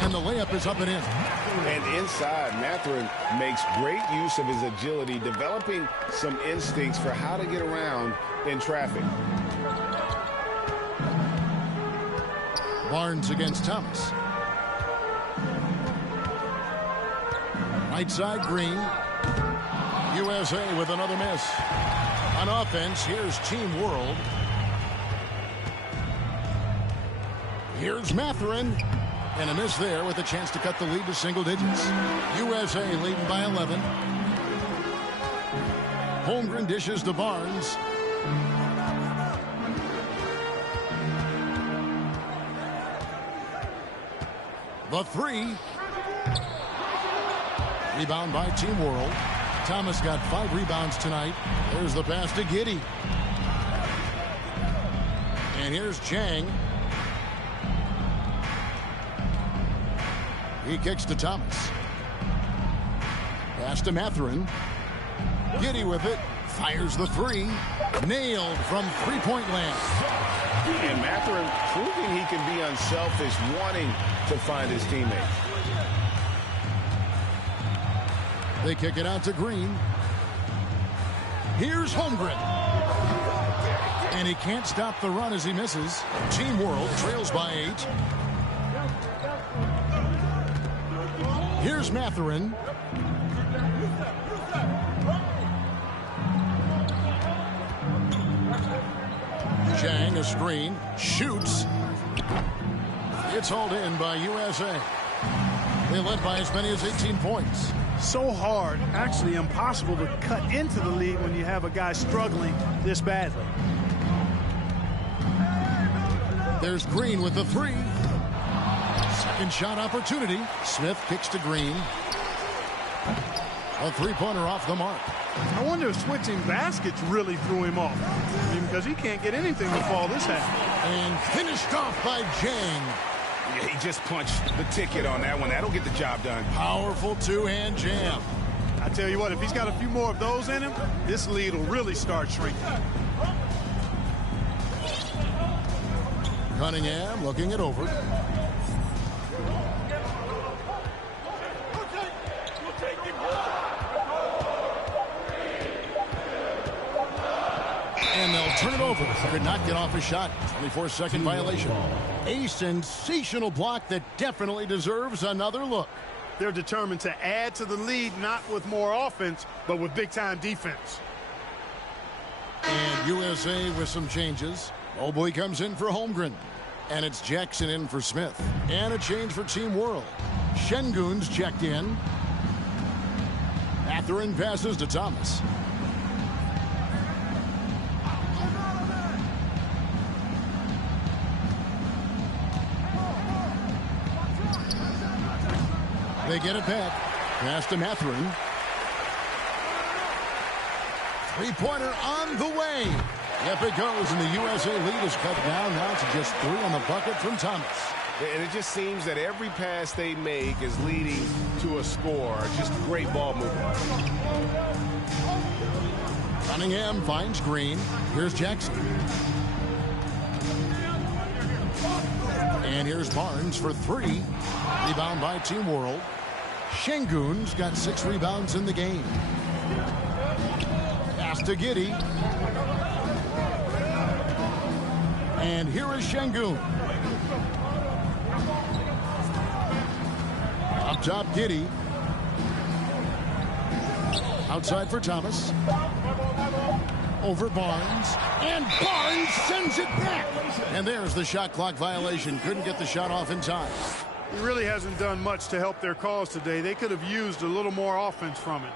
And the layup is up and in. And inside, Mathurin makes great use of his agility, developing some instincts for how to get around in traffic. Barnes against Thomas. Right side, Green. USA with another miss. On offense, here's Team World. Here's Mathurin. And a miss there with a chance to cut the lead to single digits. USA leading by 11. Holmgren dishes to Barnes. The three. Rebound by Team World. Thomas got 5 rebounds tonight. There's the pass to Giddey. And here's Chang. He kicks to Thomas. Pass to Mathurin. Giddey with it. Fires the three. Nailed from three-point land. And Mathurin proving he can be unselfish, wanting to find his teammates. They kick it out to Green. Here's Holmgren. And he can't stop the run as he misses. Team World trails by 8. Here's Mathurin. Chang, a screen, shoots. It's hauled in by USA. They led by as many as 18 points. So hard, actually impossible to cut into the lead when you have a guy struggling this badly. There's Green with the three. Second shot opportunity. Smith kicks to Green. A three-pointer off the mark. I wonder if switching baskets really threw him off. I mean, because he can't get anything to fall this half. And finished off by Chang. Yeah, he just punched the ticket on that one. That'll get the job done. Powerful two-hand jam. I tell you what, if he's got a few more of those in him, this lead will really start shrinking. Cunningham looking it over. And they'll turn it over. Could not get off a shot. 24-second violation. A sensational block that definitely deserves another look. They're determined to add to the lead, not with more offense, but with big-time defense. And USA with some changes. Oboy comes in for Holmgren. And it's Jackson in for Smith. And a change for Team World. Şengün's checked in. Mathurin passes to Thomas. They get it back. Pass to Mathurin. Three-pointer on the way. Yep, it goes, and the USA lead is cut down now to just 3 on the bucket from Thomas. And it just seems that every pass they make is leading to a score. Just great ball movement. Cunningham finds Green. Here's Jackson. And here's Barnes for 3. Rebound by Team World. Şengün's got 6 rebounds in the game. Pass to Giddey. And here is Şengün. Up top, Giddey. Outside for Thomas. Over Barnes. And Barnes sends it back. And there's the shot clock violation. Couldn't get the shot off in time. He really hasn't done much to help their cause today. They could have used a little more offense from it.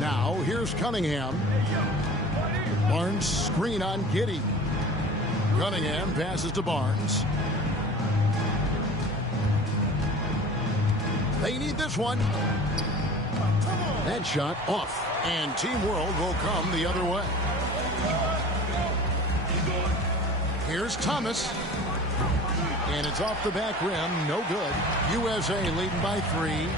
Now, here's Cunningham. Barnes screen on Giddey. Cunningham passes to Barnes. They need this one. That shot off. And Team World will come the other way. Here's Thomas. And it's off the back rim. No good. USA leading by 3.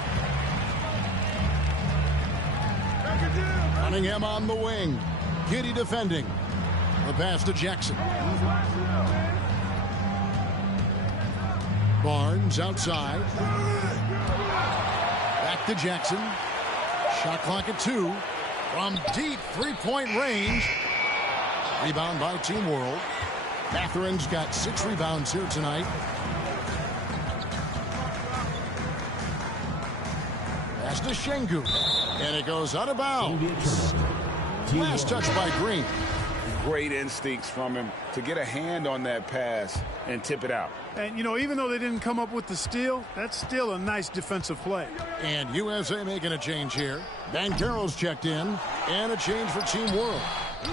Cunningham on the wing. Giddey defending. The pass to Jackson. Barnes outside. Back to Jackson. Shot clock at 2. From deep three-point range. Rebound by Team World. Mathurin's got 6 rebounds here tonight. Pass to Şengün. And it goes out of bounds. Last touch by Green. Great instincts from him to get a hand on that pass and tip it out. And, you know, even though they didn't come up with the steal, that's still a nice defensive play. And USA making a change here. Banchero's checked in. And a change for Team World.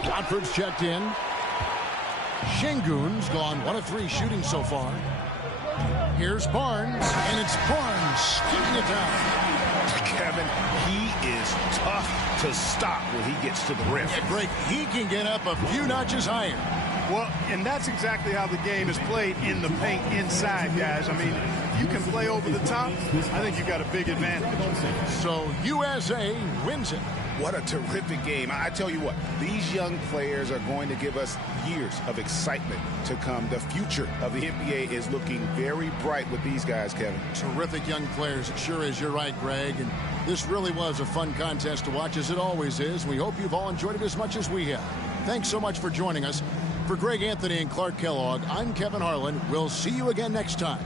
Watford's checked in. Şengün's gone 1 of 3 shooting so far. Here's Barnes. And it's Barnes shooting it down. Kevin, he is tough to stop when he gets to the rim. Yeah, Greg, he can get up a few notches higher. Well, and that's exactly how the game is played in the paint inside, guys. I mean, if you can play over the top, I think you got a big advantage. So USA wins it. What a terrific game. I tell you what, these young players are going to give us years of excitement to come. The future of the NBA is looking very bright with these guys, Kevin. Terrific young players. It sure is. You're right, Greg. And this really was a fun contest to watch, as it always is. We hope you've all enjoyed it as much as we have. Thanks so much for joining us. For Greg Anthony and Clark Kellogg, I'm Kevin Harlan. We'll see you again next time.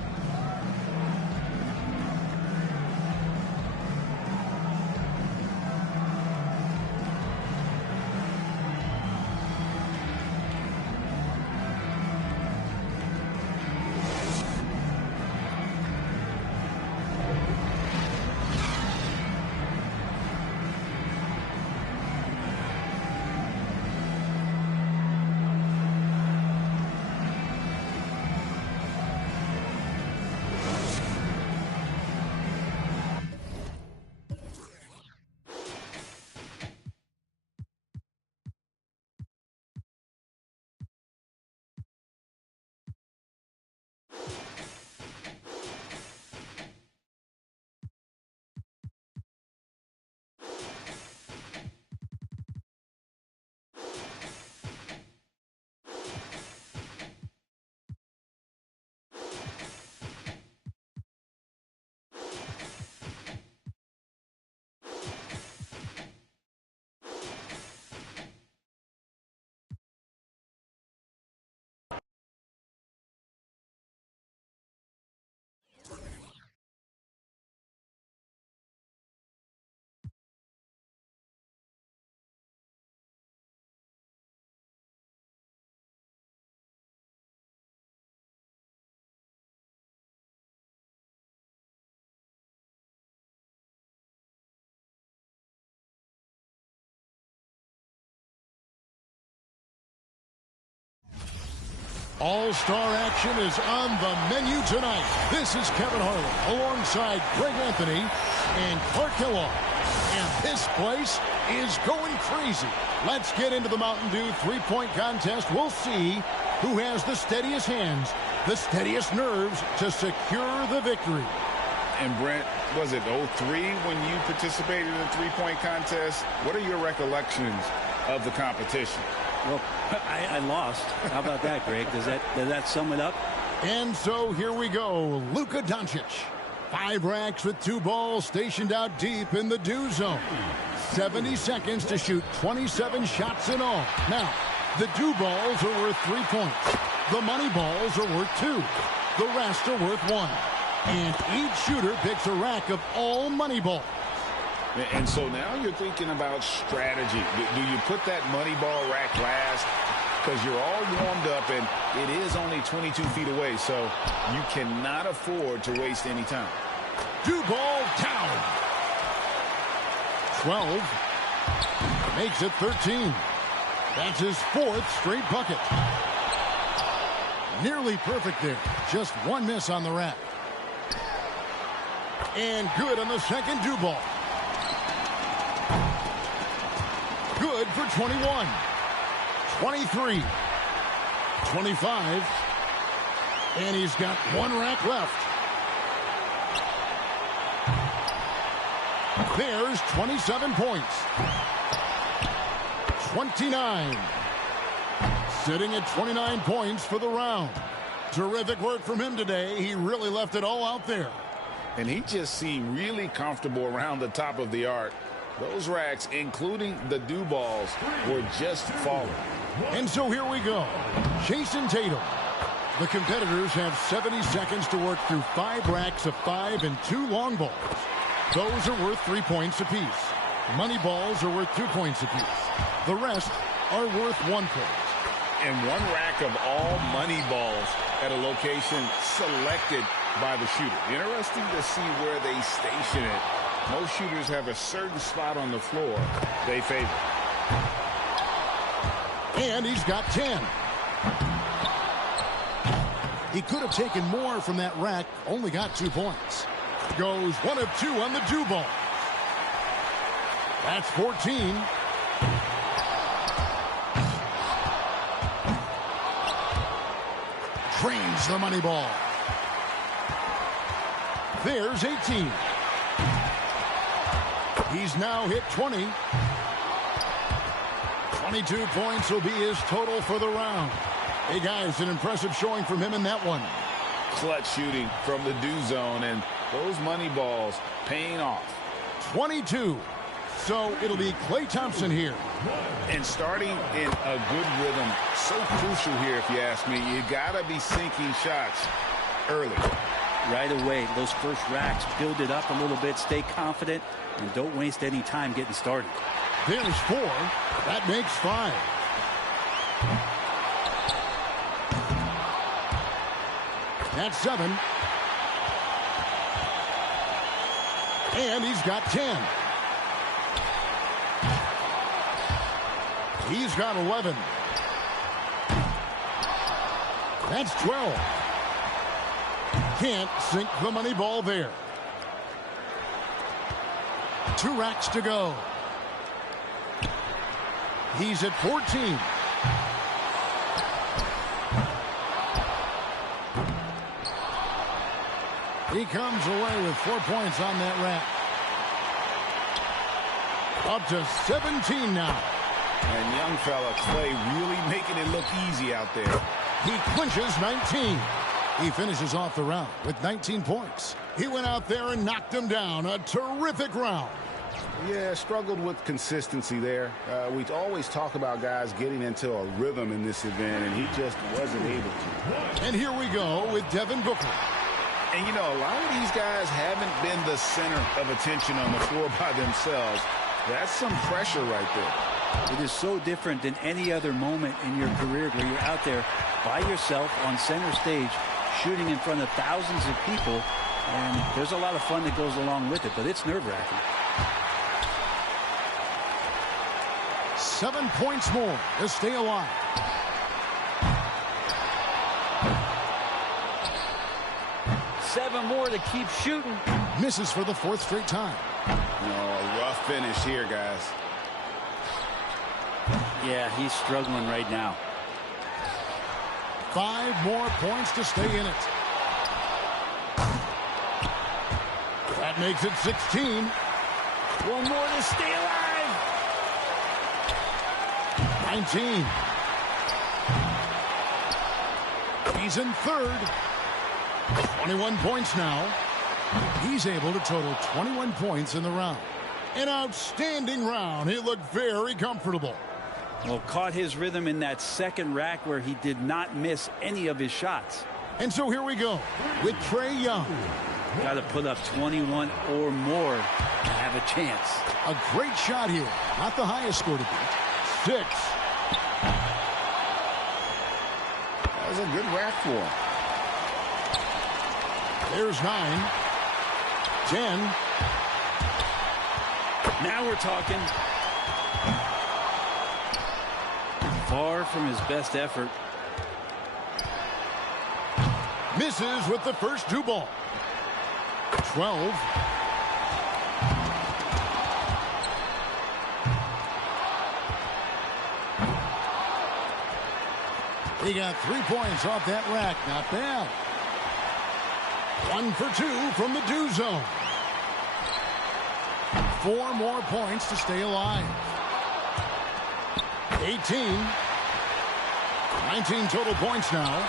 All-star action is on the menu tonight. This is Kevin Harlan alongside Greg Anthony and Clark Kellogg. And this place is going crazy. Let's get into the Mountain Dew three-point contest. We'll see who has the steadiest hands, the steadiest nerves to secure the victory. And Brent, was it 03 when you participated in the three-point contest? What are your recollections of the competition? Well, I lost. How about that, Greg? Does that sum it up? And so here we go. Luka Doncic. 5 racks with 2 balls stationed out deep in the Dew zone. 70 seconds to shoot 27 shots in all. Now, the Dew balls are worth 3 points. The money balls are worth 2. The rest are worth 1. And each shooter picks a rack of all money balls. And so now you're thinking about strategy. Do you put that money ball rack last? Because you're all warmed up and it is only 22 feet away, so you cannot afford to waste any time. Dew ball down. 12. Makes it 13. That's his 4th straight bucket. Nearly perfect there. Just 1 miss on the rack. And good on the second Dew ball. Good for 21. 23. 25. And he's got 1 rack left. There's 27 points. 29. Sitting at 29 points for the round. Terrific work from him today. He really left it all out there. And he just seemed really comfortable around the top of the arc. Those racks, including the Dew balls, were just falling. And so here we go. Jason Tatum. The competitors have 70 seconds to work through 5 racks of 5 and 2 long balls. Those are worth 3 points apiece. Money balls are worth 2 points apiece. The rest are worth 1 point. And one rack of all money balls at a location selected by the shooter. Interesting to see where they station it. Most shooters have a certain spot on the floor they favor. And he's got 10. He could have taken more from that rack, only got 2 points. Goes 1 of 2 on the do ball. That's 14. Drains the money ball. There's 18. He's now hit 20. 22 points will be his total for the round. Hey, guys, an impressive showing from him in that one. Clutch shooting from the do zone, and those money balls paying off. 22. So it'll be Klay Thompson here. And starting in a good rhythm, so crucial here if you ask me. You got to be sinking shots early. Right away, those first racks, build it up a little bit, stay confident, and don't waste any time getting started. There's 4. That makes 5. That's 7. And he's got 10. He's got 11. That's 12. Can't sink the money ball there. 2 racks to go. He's at 14. He comes away with 4 points on that rack. Up to 17 now. And young fella Klay really making it look easy out there. He clinches 19. He finishes off the round with 19 points. He went out there and knocked him down. A terrific round. Yeah, struggled with consistency there. We always talk about guys getting into a rhythm in this event, and he just wasn't able to. And here we go with Devin Booker. And, you know, a lot of these guys haven't been the center of attention on the floor by themselves. That's some pressure right there. It is so different than any other moment in your career where you're out there by yourself on center stage shooting in front of thousands of people, and there's a lot of fun that goes along with it, but it's nerve-wracking. 7 points more to stay alive. Seven more to keep shooting. Misses for the 4th straight time. No, a rough finish here, guys. Yeah, he's struggling right now. 5 more points to stay in it. That makes it 16. One more to stay alive. 19. He's in 3rd. 21 points now. He's able to total 21 points in the round. An outstanding round. He looked very comfortable. Well, caught his rhythm in that second rack where he did not miss any of his shots. And so here we go with Trae Young. Got to put up 21 or more to have a chance. A great shot here. Not the highest score to beat. 6. That was a good rack for him. There's 9. 10. Now we're talking. Far from his best effort. Misses with the first 2 ball. 12. He got 3 points off that rack. Not bad. 1 for 2 from the do zone. 4 more points to stay alive. 18. 19 total points now.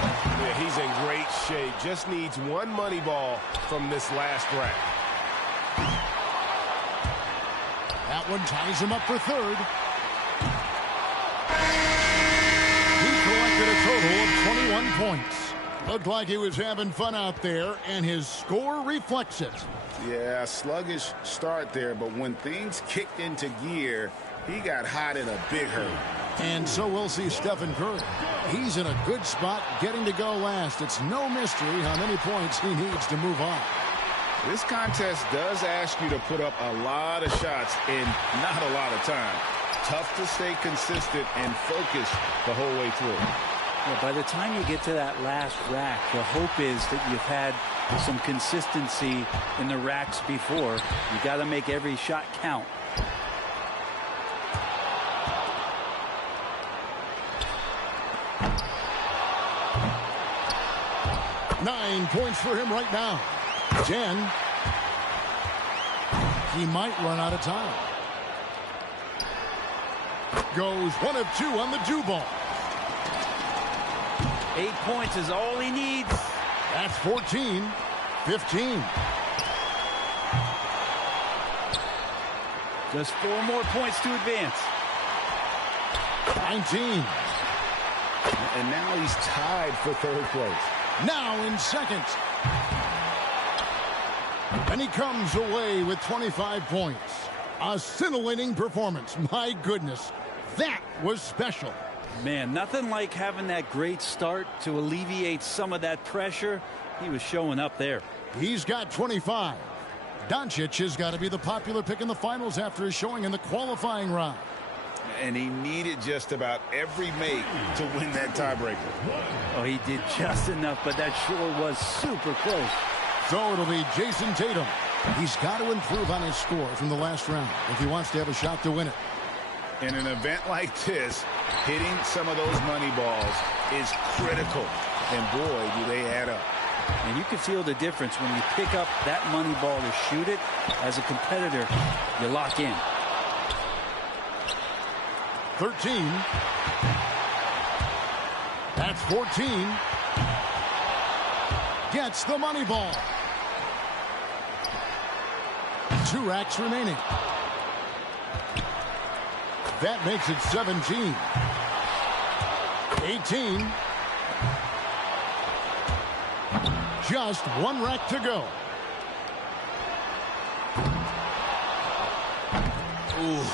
Yeah, he's in great shape. Just needs 1 money ball from this last rack. That one ties him up for 3rd. He collected a total of 21 points. Looked like he was having fun out there, and his score reflects it. Yeah, sluggish start there, but when things kicked into gear, he got hot in a big hurry. And so we'll see Stephen Curry. He's in a good spot getting to go last. It's no mystery how many points he needs to move on. This contest does ask you to put up a lot of shots in not a lot of time. Tough to stay consistent and focused the whole way through. Yeah, by the time you get to that last rack, the hope is that you've had some consistency in the racks before. You got to make every shot count. Nine points for him right now. 10. He might run out of time. Goes 1 of 2 on the do ball. 8 points is all he needs. That's 14. 15. Just 4 more points to advance. 19. And now he's tied for 3rd place. Now in second. And he comes away with 25 points. A scintillating performance. My goodness, that was special. Man, nothing like having that great start to alleviate some of that pressure. He was showing up there. He's got 25. Doncic has got to be the popular pick in the finals after his showing in the qualifying round. And he needed just about every make to win that tiebreaker. Oh, he did just enough, but that sure was super close. So it'll be Jason Tatum. He's got to improve on his score from the last round if he wants to have a shot to win it. In an event like this, hitting some of those money balls is critical. And boy, do they add up. And you can feel the difference when you pick up that money ball to shoot it. As a competitor, you lock in. 13. That's 14. Gets the money ball. 2 racks remaining. That makes it 17. 18. Just 1 rack to go. Ooh.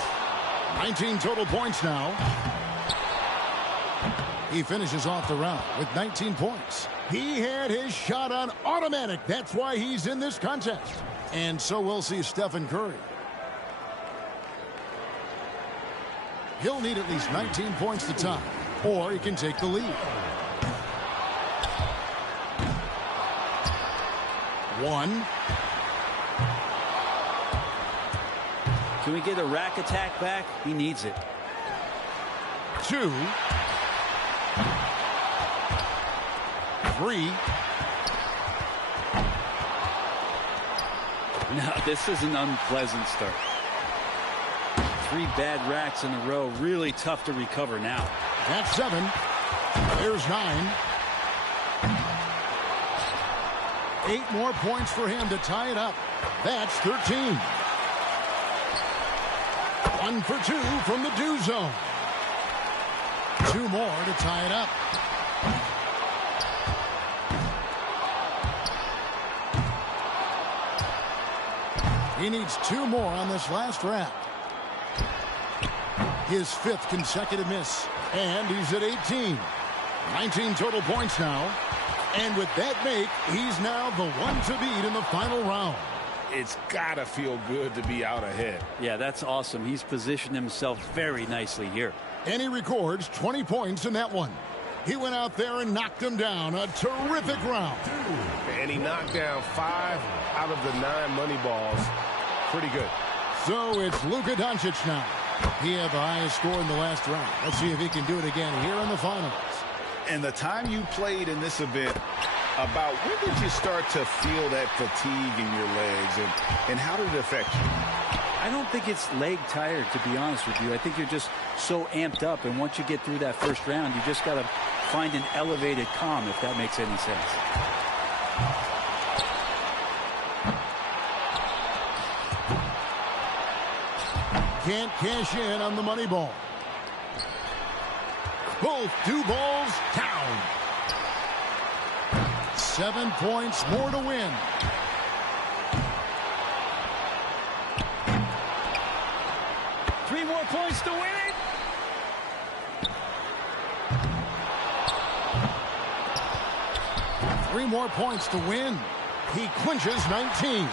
19 total points now. He finishes off the round with 19 points. He had his shot on automatic. That's why he's in this contest. And so we'll see Stephen Curry. He'll need at least 19 points to tie, or he can take the lead. 1. Can we get a rack attack back? He needs it. 2. 3. Now, this is an unpleasant start. 3 bad racks in a row. Really tough to recover now. That's 7. There's 9. 8 more points for him to tie it up. That's 13. 1 for 2 from the do zone. 2 more to tie it up. He needs 2 more on this last rack. His 5th consecutive miss. And he's at 18. 19 total points now. And with that make, he's now the one to beat in the final round. It's got to feel good to be out ahead. Yeah, that's awesome. He's positioned himself very nicely here. And he records 20 points in that one. He went out there and knocked them down. A terrific round. And he knocked down 5 out of the 9 money balls. Pretty good. So it's Luka Doncic now. He had the highest score in the last round. Let's see if he can do it again here in the finals. And the time you played in this event, about when did you start to feel that fatigue in your legs, and how did it affect you? I don't think it's leg tired, to be honest with you. I think you're just so amped up, and once you get through that first round, you just got to find an elevated calm, if that makes any sense. Can't cash in on the money ball. Both do balls down. 7 points more to win. Three more points to win it. Three more points to win. He clinches 19.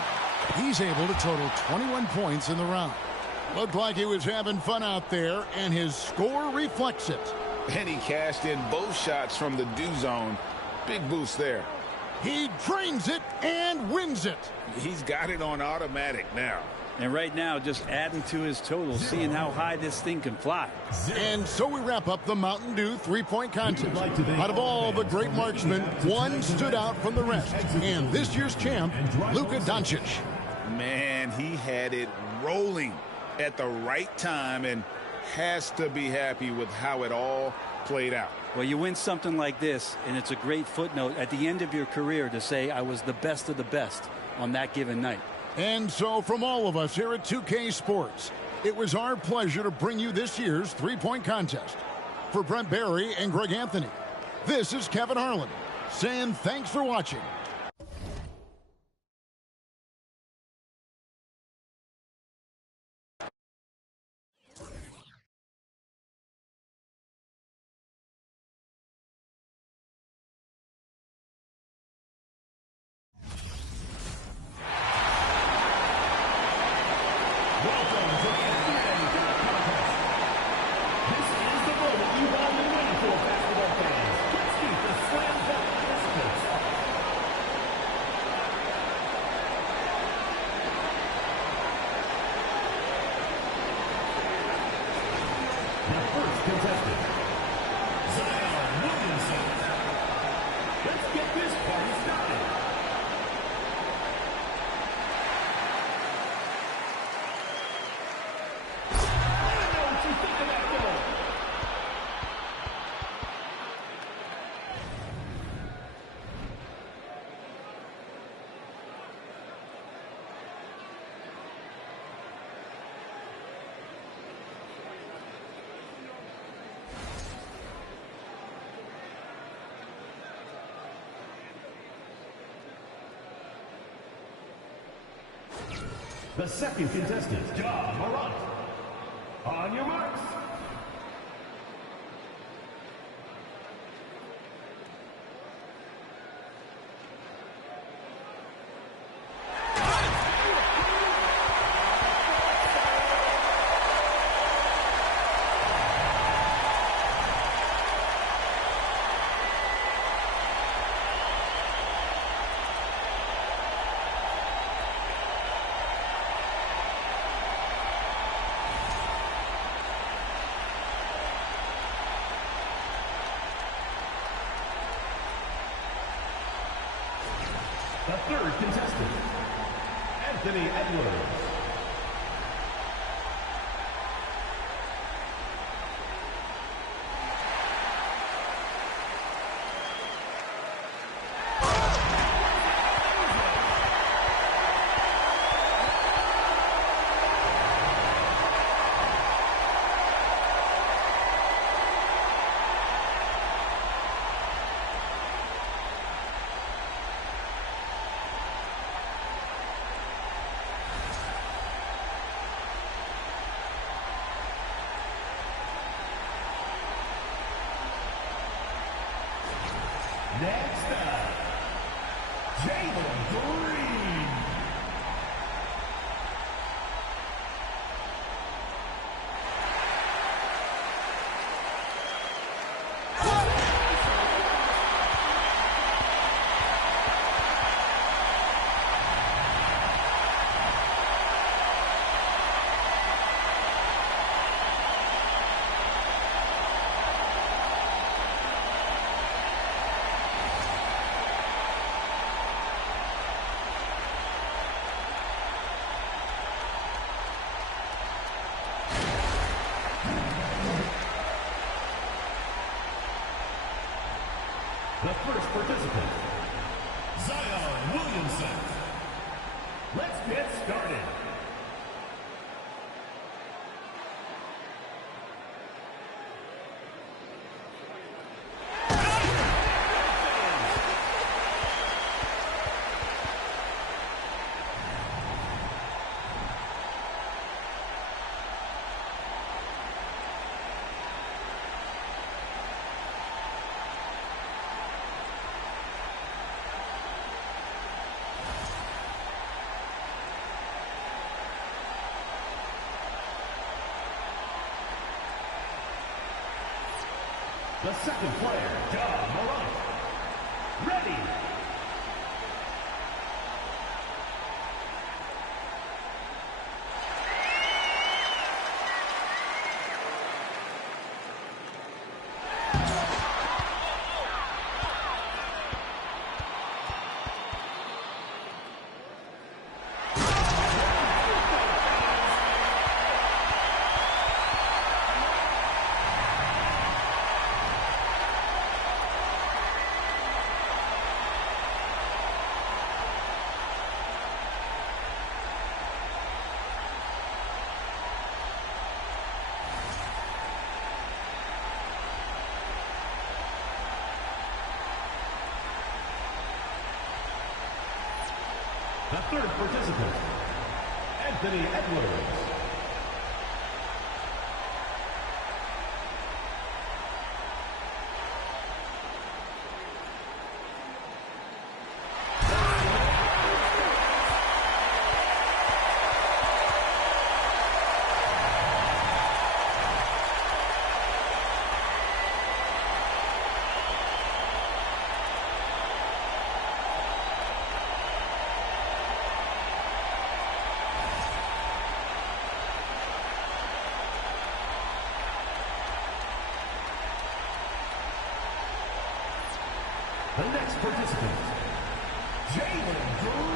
He's able to total 21 points in the round. Looked like he was having fun out there, and his score reflects it. And he cashed in both shots from the do zone. Big boost there. He drains it and wins it. He's got it on automatic now. And right now, just adding to his total, seeing how high this thing can fly. And so we wrap up the Mountain Dew three-point contest. Out of all the great marksmen, one stood out from the rest. And this year's champ, Luka Doncic. Man, he had it rolling at the right time and has to be happy with how it all played out. Well, you win something like this, and it's a great footnote at the end of your career to say, I was the best of the best on that given night. And so from all of us here at 2K Sports, it was our pleasure to bring you this year's three-point contest. For Brent Barry and Greg Anthony, this is Kevin Harlan saying thanks for watching. The second contestant, Ja Morant. On your marks. The third contestant, Anthony Edwards. The second player, Ja Morant. Ready. The third participant, Anthony Edwards. The next participant, Jalen Green.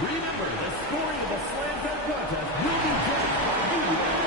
Remember, the scoring of the slam dunk contest will be judged by you.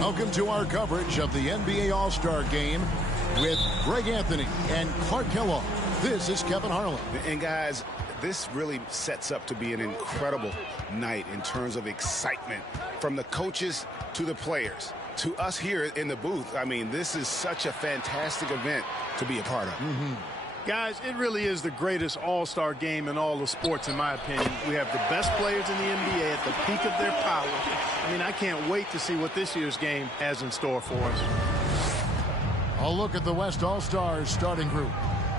Welcome to our coverage of the NBA All-Star Game with Greg Anthony and Clark Kellogg. This is Kevin Harlan. And guys, this really sets up to be an incredible night in terms of excitement from the coaches to the players to us here in the booth. I mean, this is such a fantastic event to be a part of. Guys, it really is the greatest all-star game in all of sports, in my opinion. We have the best players in the NBA at the peak of their power. I mean, I can't wait to see what this year's game has in store for us. A look at the West All-Stars starting group.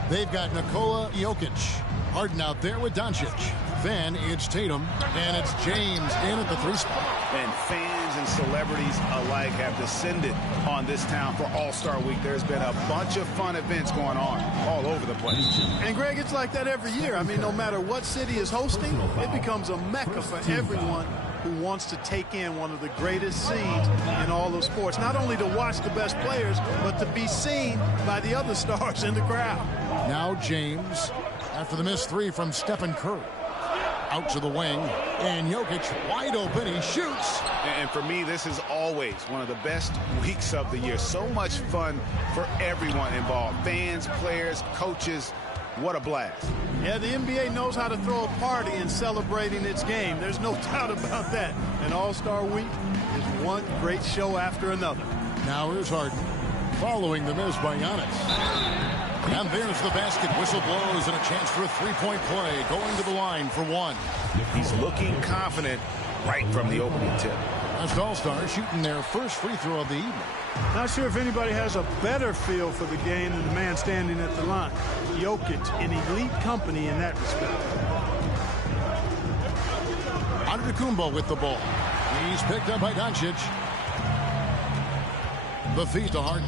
They've got Nikola Jokic. Harden out there with Doncic. Then it's Tatum, and it's James in at the 3 spot. And fans and celebrities alike have descended on this town for All-Star Week. There's been a bunch of fun events going on all over the place. And, Greg, it's like that every year. I mean, no matter what city is hosting, it becomes a mecca for everyone who wants to take in one of the greatest scenes in all of sports. Not only to watch the best players, but to be seen by the other stars in the crowd. Now James, after the missed 3 from Stephen Curry. Out to the wing, and Jokic wide open. He shoots. And for me, this is always one of the best weeks of the year. So much fun for everyone involved. Fans, players, coaches. What a blast. Yeah, the NBA knows how to throw a party in celebrating its game. There's no doubt about that. And All-Star Week is one great show after another. Now here's Harden, following the miss by Giannis. And there's the basket. Whistle blows and a chance for a 3-point play. Going to the line for 1. He's looking confident right from the opening tip. West All-Stars shooting their first free throw of the evening. Not sure if anybody has a better feel for the game than the man standing at the line. Jokic in elite company in that respect. Antetokounmpo with the ball. He's picked up by Doncic. The feed to Harden.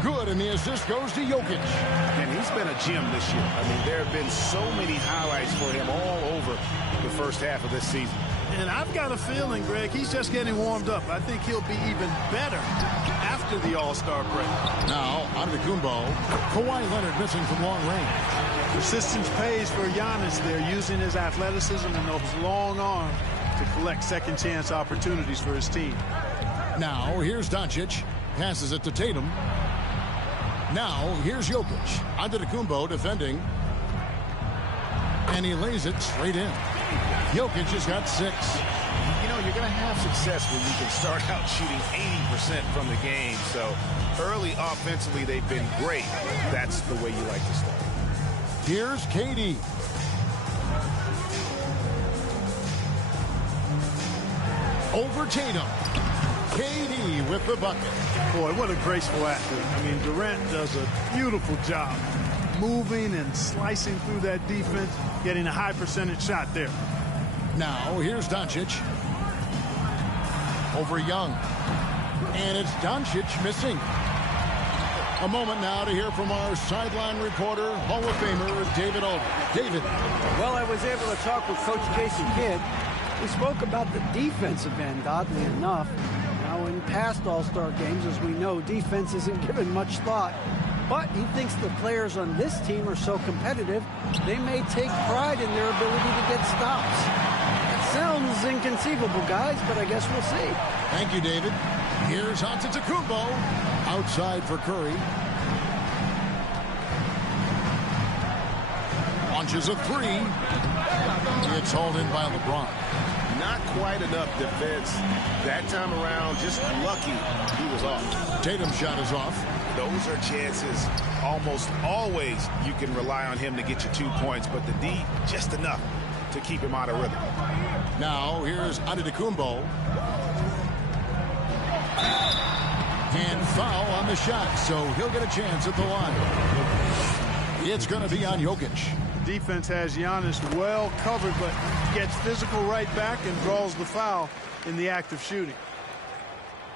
Good, and the assist goes to Jokic. And he's been a gem this year. I mean, there have been so many highlights for him all over the first half of this season. And I've got a feeling, Greg, he's just getting warmed up. I think he'll be even better after the All-Star break. Now, Antetokounmpo. Kawhi Leonard missing from long range. Persistence pays for Giannis there, using his athleticism and those long arms to collect second-chance opportunities for his team. Now, here's Doncic. Passes it to Tatum. Now, here's Jokic. Antetokounmpo defending. And he lays it straight in. Jokic has got 6. You know, you're going to have success when you can start out shooting 80% from the game. So early offensively, they've been great. That's the way you like to start. Here's KD. Over Tatum. KD with the bucket. Boy, what a graceful athlete. I mean, Durant does a beautiful job moving and slicing through that defense, getting a high percentage shot there. Now, here's Doncic. Over Young. And it's Doncic missing. A moment now to hear from our sideline reporter, Hall of Famer David Aldridge. David. Well, I was able to talk with Coach Jason Kidd. We spoke about the defensive end, oddly enough. Now, in past All-Star games, as we know, defense isn't given much thought. But he thinks the players on this team are so competitive, they may take pride in their ability to get stops. That sounds inconceivable, guys, but I guess we'll see. Thank you, David. Here's Antetokounmpo. Outside for Curry. Launches a 3. It's hauled in by LeBron. Not quite enough defense that time around. Just lucky he was off. Tatum's shot is off. Those are chances almost always you can rely on him to get you 2 points, but the D just enough to keep him out of rhythm. Now here's Antetokounmpo. And foul on the shot, so he'll get a chance at the line. It's going to be on Jokic. Defense has Giannis well covered, but gets physical right back and draws the foul in the act of shooting.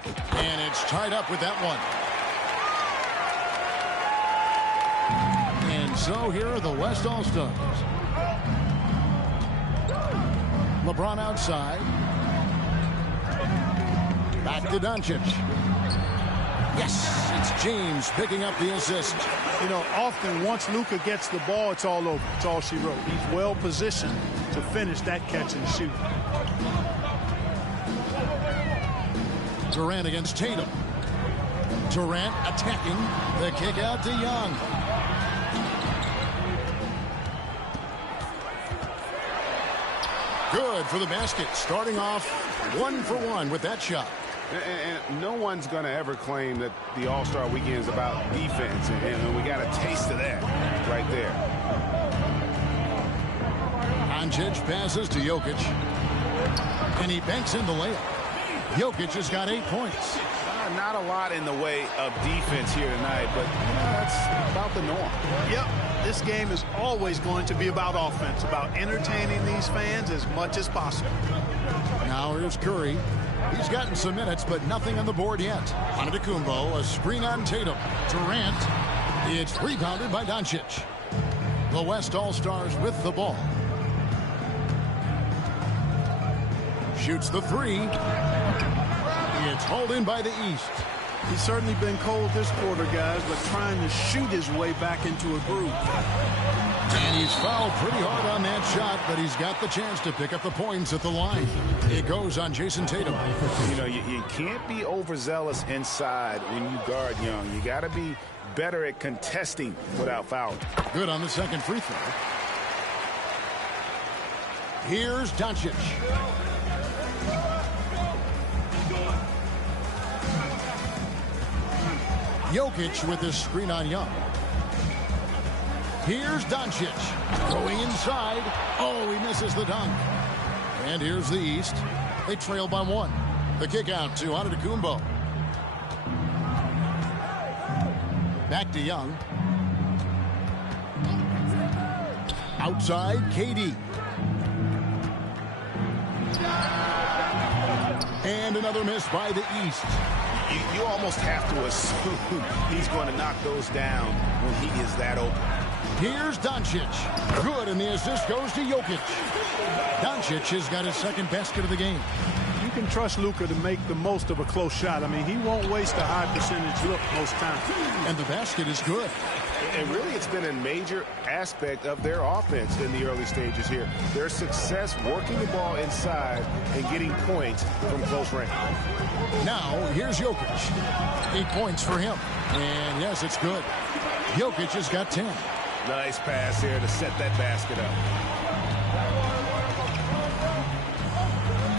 And it's tied up with that one. And so here are the West All-Stars. LeBron outside. Back to Doncic. Yes, it's James picking up the assist. You know, often once Luka gets the ball, it's all over. It's all she wrote. He's well positioned to finish that catch and shoot. Durant against Tatum. Durant attacking. The kick out to Young. Good for the basket. Starting off 1-for-1 with that shot. And no one's going to ever claim that the All-Star Weekend is about defense. And we got a taste of that right there. Doncic passes to Jokic. And he banks in the layup. Jokic has got 8 points. Not a lot in the way of defense here tonight, but that's about the norm. Yep, this game is always going to be about offense, about entertaining these fans as much as possible. Now here's Curry. He's gotten some minutes, but nothing on the board yet. Antetokounmpo, a screen on Tatum. Durant. It's rebounded by Doncic. The West All-Stars with the ball. Shoots the three. It's hauled in by the East. He's certainly been cold this quarter, guys, but trying to shoot his way back into a groove. And he's fouled pretty hard on that shot, but he's got the chance to pick up the points at the line. It goes on Jason Tatum. You know, you can't be overzealous inside when you guard Young. You got to be better at contesting without fouling. Good on the second free throw. Here's Doncic. Jokic with his screen on Young. Here's Doncic going inside. Oh, he misses the dunk. And here's the East. They trail by 1. The kick out to Antetokounmpo. Back to Young. Outside, KD. And another miss by the East. You almost have to assume he's going to knock those down when he is that open. Here's Doncic. Good, and the assist goes to Jokic. Doncic has got his second basket of the game. You can trust Luka to make the most of a close shot. I mean, he won't waste a high percentage look most times. And the basket is good. And really, it's been a major aspect of their offense in the early stages here. Their success working the ball inside and getting points from close range. Now, here's Jokic. 8 points for him. And yes, it's good. Jokic has got 10. Nice pass here to set that basket up.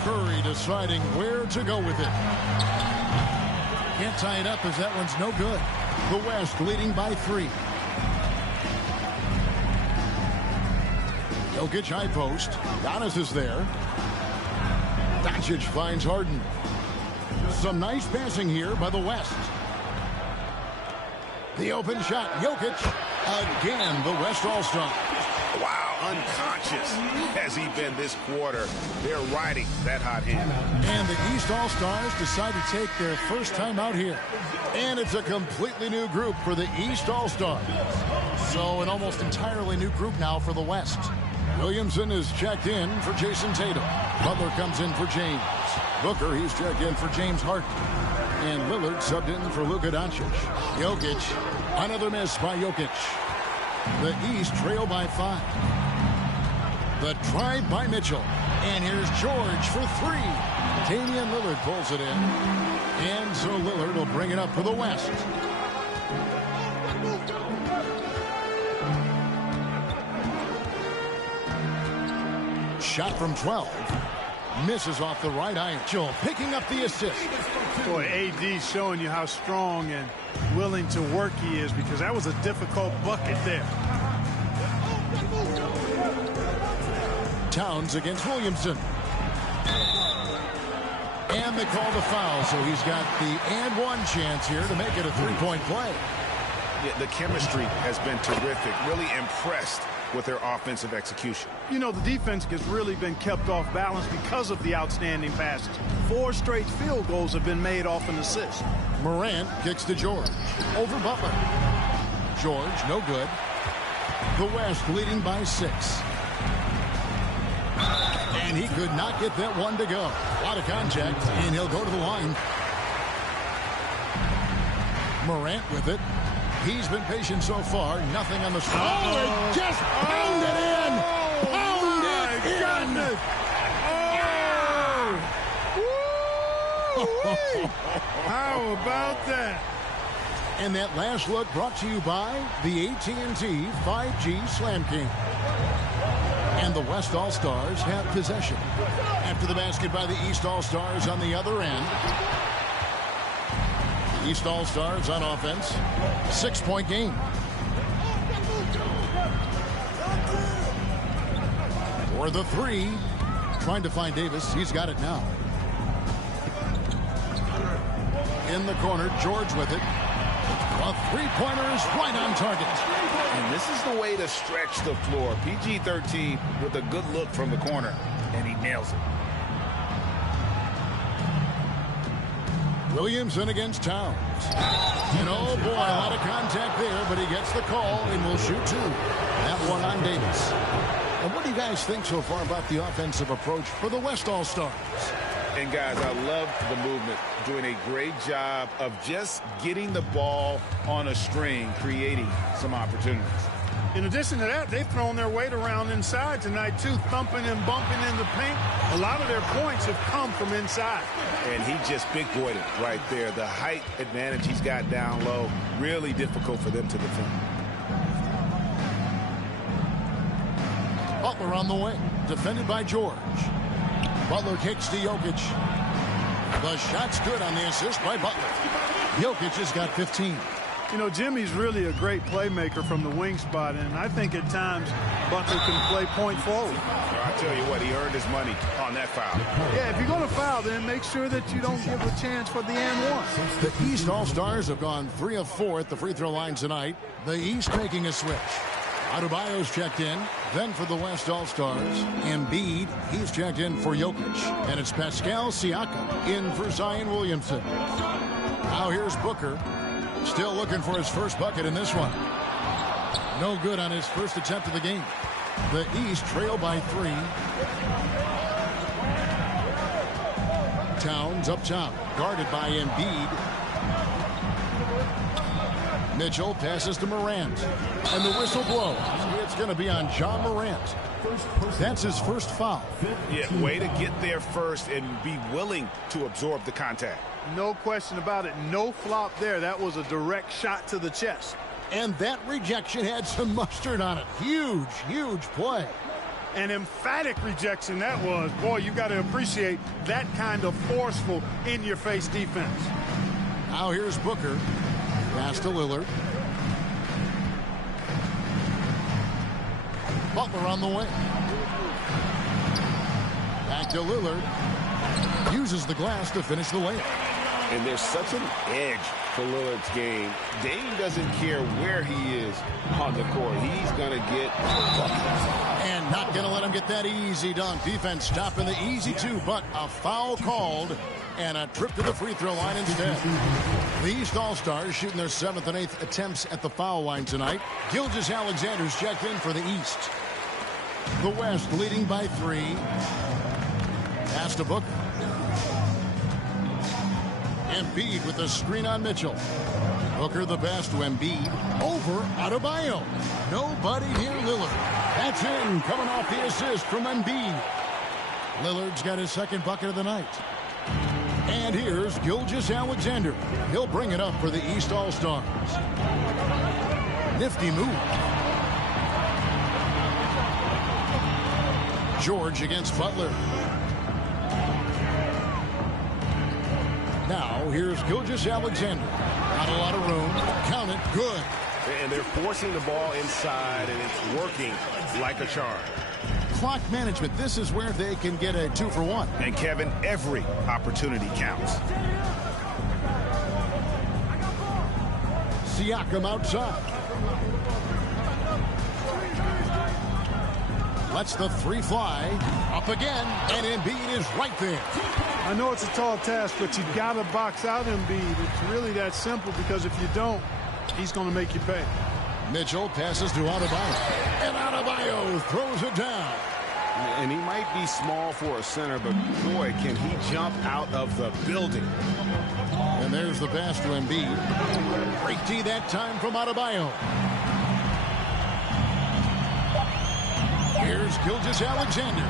Curry deciding where to go with it. Can't tie it up as that one's no good. The West leading by 3. Jokic high post. Giannis is there. Doncic finds Harden. Some nice passing here by the West. The open shot. Jokic. Again, the West All-Star. Wow, unconscious has he been this quarter. They're riding that hot hand. And the East All-Stars decide to take their first time out here. And it's a completely new group for the East All-Stars. So an almost entirely new group now for the West. Williamson is checked in for Jason Tatum. Butler comes in for James. Booker, he's checked in for James Harden. And Lillard subbed in for Luka Doncic. Jokic, another miss by Jokic. The East trail by 5. The drive by Mitchell. And here's George for 3. Damian Lillard pulls it in. And so Lillard will bring it up for the West. Shot from 12. Misses off the right eye. Mitchell picking up the assist. Boy, AD showing you how strong and willing to work he is, because that was a difficult bucket there. Towns against Williamson. And they call the foul, so he's got the and one chance here to make it a three-point play. Yeah, the chemistry has been terrific. Really impressed with their offensive execution. You know, the defense has really been kept off balance because of the outstanding passes. 4 straight field goals have been made off an assist. Morant kicks to George. Over Butler. George, no good. The West leading by 6. And he could not get that one to go. A lot of contact, and he'll go to the line. Morant with it. He's been patient so far. Nothing on the shot. Oh, they just pounded it in. Pounded it in. How about that? And that last look brought to you by the AT&T 5G Slam King. And the West All-Stars have possession. After the basket by the East All-Stars on the other end. The East All-Stars on offense. 6-point game. For the three. Trying to find Davis. He's got it now. In the corner, George with it. A three-pointer is right on target. And this is the way to stretch the floor. PG-13 with a good look from the corner, and he nails it. Williamson against Towns. And oh boy, a lot of contact there, but he gets the call and will shoot two. That one on Davis. And what do you guys think so far about the offensive approach for the West All-Stars? And guys, I love the movement, doing a great job of just getting the ball on a string, creating some opportunities. In addition to that, they've thrown their weight around inside tonight, too, thumping and bumping in the paint. A lot of their points have come from inside. And he just big-boyed it right there. The height advantage he's got down low, really difficult for them to defend. Butler on the wing, defended by George. Butler kicks to Jokic. The shot's good on the assist by Butler. Jokic has got 15. You know, Jimmy's really a great playmaker from the wing spot, and I think at times Butler can play point forward. I tell you what, he earned his money on that foul. Yeah, if you're going to foul, then make sure that you don't give a chance for the and one. The East All-Stars have gone 3 of 4 at the free throw line tonight. The East making a switch. Adebayo's checked in. Then for the West All-Stars, Embiid, he's checked in for Jokic. And it's Pascal Siakam in for Zion Williamson. Now here's Booker. Still looking for his first bucket in this one. No good on his first attempt of the game. The East trail by 3. Towns up top, guarded by Embiid. Mitchell passes to Morant. And the whistle blows. It's going to be on John Morant. That's his first foul. Yeah, way to get there first and be willing to absorb the contact. No question about it. No flop there. That was a direct shot to the chest. And that rejection had some mustard on it. Huge, huge play. An emphatic rejection that was. Boy, you got to appreciate that kind of forceful in-your-face defense. Now here's Booker. Pass to Lillard. Butler on the way. Back to Lillard. Uses the glass to finish the layup. And there's such an edge for Lillard's game. Dame doesn't care where he is on the court. He's going to get buckets. And not going to let him get that easy dunk. Defense stopping the easy two, but a foul called and a trip to the free throw line instead. The East All-Stars shooting their 7th and 8th attempts at the foul line tonight. Gilgeous-Alexander's checked in for the East. The West leading by 3. Pass to Booker. Embiid with a screen on Mitchell. Booker the pass to Embiid. Over Adebayo. Nobody near Lillard. That's in, coming off the assist from Embiid. Lillard's got his second bucket of the night. And here's Gilgeous-Alexander. He'll bring it up for the East All-Stars. Nifty move. George against Butler. Now here's Gilgeous-Alexander. Not a lot of room. Count it. Good. And they're forcing the ball inside, and it's working like a charm. Clock management. This is where they can get a 2-for-1. And Kevin, every opportunity counts. Siakam outside. Lets the 3 fly. Up again. And Embiid is right there. I know it's a tall task, but you got to box out Embiid. It's really that simple, because if you don't, he's going to make you pay. Mitchell passes to Adebayo. And Adebayo throws it down. And he might be small for a center, but boy, can he jump out of the building. And there's the pass to Embiid. Great D that time from Adebayo. Here's Gilgeous-Alexander.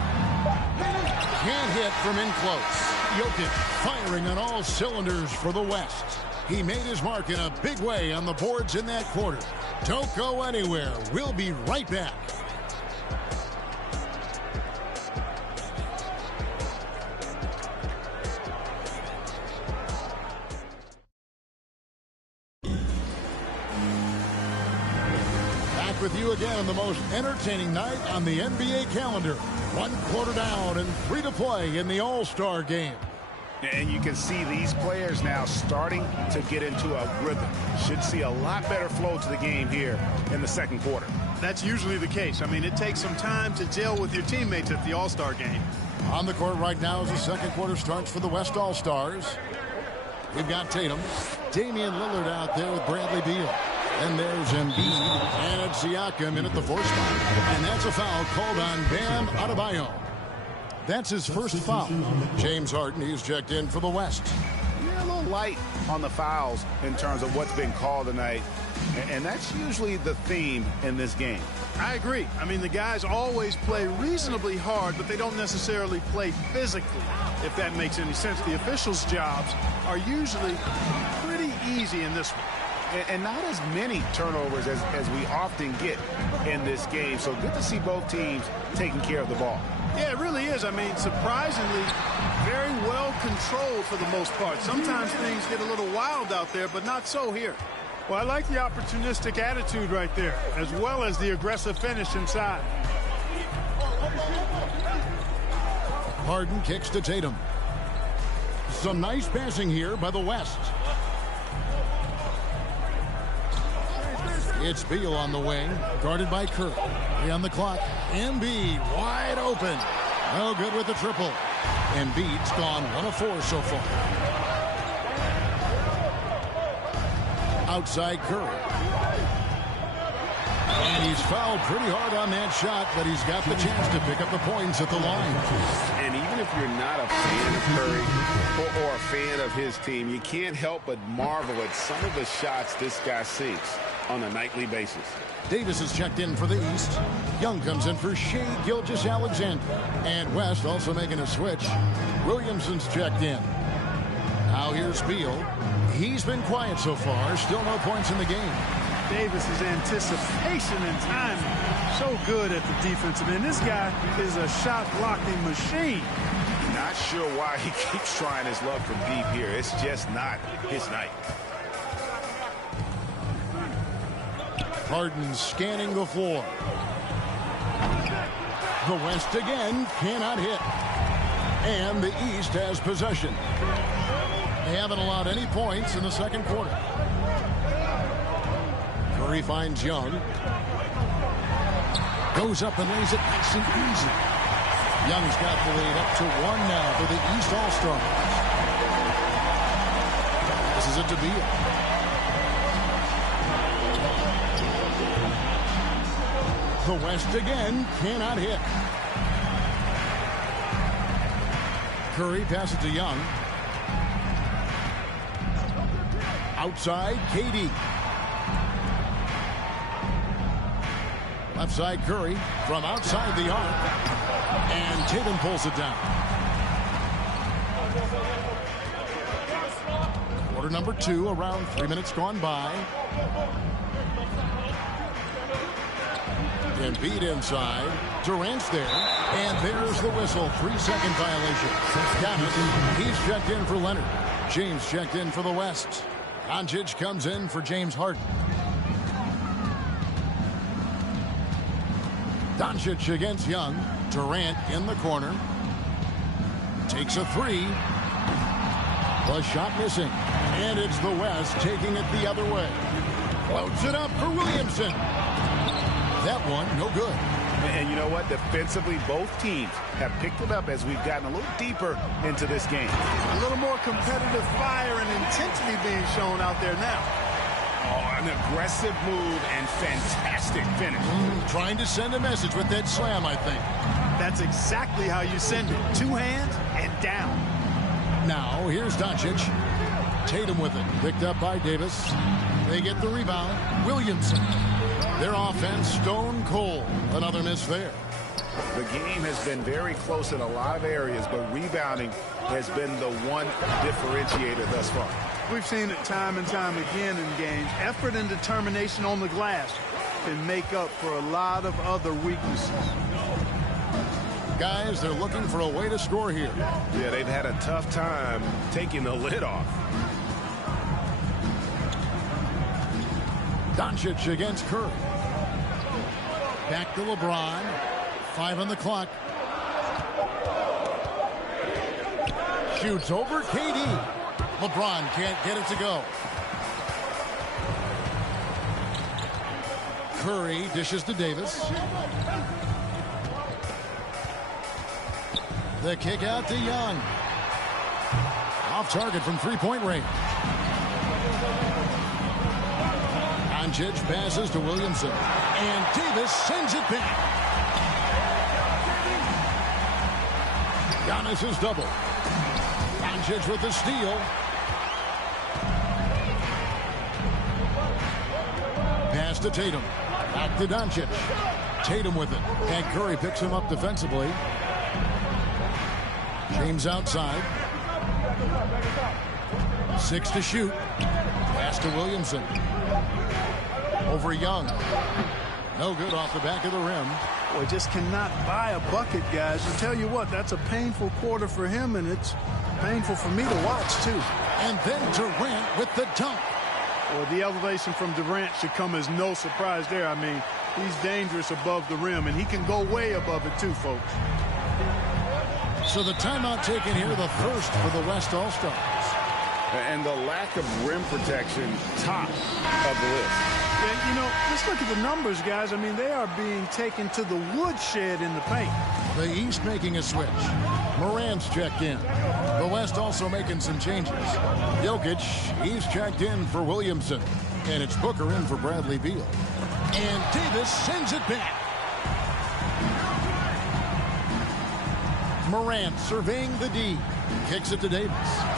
Can't hit from in close. Jokic firing on all cylinders for the West. He made his mark in a big way on the boards in that quarter. Don't go anywhere. We'll be right back. Back with you again on the most entertaining night on the NBA calendar. 1 quarter down and 3 to play in the All-Star game. And you can see these players now starting to get into a rhythm. Should see a lot better flow to the game here in the second quarter. That's usually the case. I mean, it takes some time to gel with your teammates at the All-Star game. On the court right now as the second quarter starts for the West All-Stars. We've got Tatum, Damian Lillard out there with Bradley Beal. And there's Embiid, and it's Siakam in at the 4th spot. And that's a foul called on Bam Adebayo. That's his first foul. James Harden, he's checked in for the West. Yeah, a little light on the fouls in terms of what's been called tonight. And that's usually the theme in this game. I agree. I mean, the guys always play reasonably hard, but they don't necessarily play physically, if that makes any sense. The officials' jobs are usually pretty easy in this one. And not as many turnovers as we often get in this game. So good to see both teams taking care of the ball. Yeah, it really is. I mean, surprisingly, very well controlled for the most part. Sometimes things get a little wild out there, but not so here. Well, I like the opportunistic attitude right there, as well as the aggressive finish inside. Harden kicks to Tatum. Some nice passing here by the West. It's Beal on the wing, guarded by Curry. On the clock, Embiid wide open. No good with the triple. Embiid's gone 1 of 4 so far. Outside Curry. And he's fouled pretty hard on that shot, but he's got the chance to pick up the points at the line. And even if you're not a fan of Curry or a fan of his team, you can't help but marvel at some of the shots this guy sinks on a nightly basis. Davis is checked in for the East. Young comes in for Shea Gilgeous-Alexander. And West also making a switch. Williamson's checked in. Now here's Beal. He's been quiet so far. Still no points in the game. Davis's anticipation and timing, so good at the defensive end. This guy is a shot-blocking machine. Not sure why he keeps trying his luck from deep here. It's just not his night. Harden scanning the floor. The West again cannot hit. And the East has possession. They haven't allowed any points in the second quarter. Curry finds Young. Goes up and lays it nice and easy. Young's got the lead up to 1 now for the East All-Stars. This is it to Beal. The West again cannot hit. Curry passes to Young. Outside, KD. Left side, Curry from outside the arc. And Tatum pulls it down. Quarter number 2, around 3 minutes gone by. Embiid inside. Durant's there. And there's the whistle. 3-second violation. Got it. He's checked in for Leonard. James checked in for the West. Doncic comes in for James Harden. Doncic against Young. Durant in the corner. Takes a 3. The shot missing. And it's the West taking it the other way. Floats it up for Williamson. That one, no good. And you know what? Defensively, both teams have picked it up as we've gotten a little deeper into this game. A little more competitive fire and intensity being shown out there now. Oh, an aggressive move and fantastic finish. Trying to send a message with that slam, I think. That's exactly how you send it. 2 hands and down. Now, here's Doncic. Tatum with it. Picked up by Davis. They get the rebound. Williamson. Their offense stone cold. Another miss there. The game has been very close in a lot of areas, but rebounding has been the one differentiator thus far. We've seen it time and time again in games. Effort and determination on the glass can make up for a lot of other weaknesses. Guys, they're looking for a way to score here. Yeah, they've had a tough time taking the lid off. Doncic against Curry. Back to LeBron. 5 on the clock. Shoots over KD. LeBron can't get it to go. Curry dishes to Davis. The kick out to Young. Off target from three-point range. Doncic passes to Williamson. And Davis sends it back. Giannis is double. Doncic with the steal. Pass to Tatum. Back to Doncic. Tatum with it. And Curry picks him up defensively. James outside. 6 to shoot. Pass to Williamson. Over Young. No good off the back of the rim. Boy, just cannot buy a bucket, guys. I tell you what, that's a painful quarter for him, and it's painful for me to watch, too. And then Durant with the dunk. Well, the elevation from Durant should come as no surprise there. I mean, he's dangerous above the rim, and he can go way above it, too, folks. So the timeout taken here, the first for the West All-Stars. And the lack of rim protection, top of the list. Yeah, you know, just look at the numbers, guys. I mean, they are being taken to the woodshed in the paint. The East making a switch. Morant's checked in. The West also making some changes. Jokic, he's checked in for Williamson. And it's Booker in for Bradley Beal. And Davis sends it back. Morant surveying the D. Kicks it to Davis.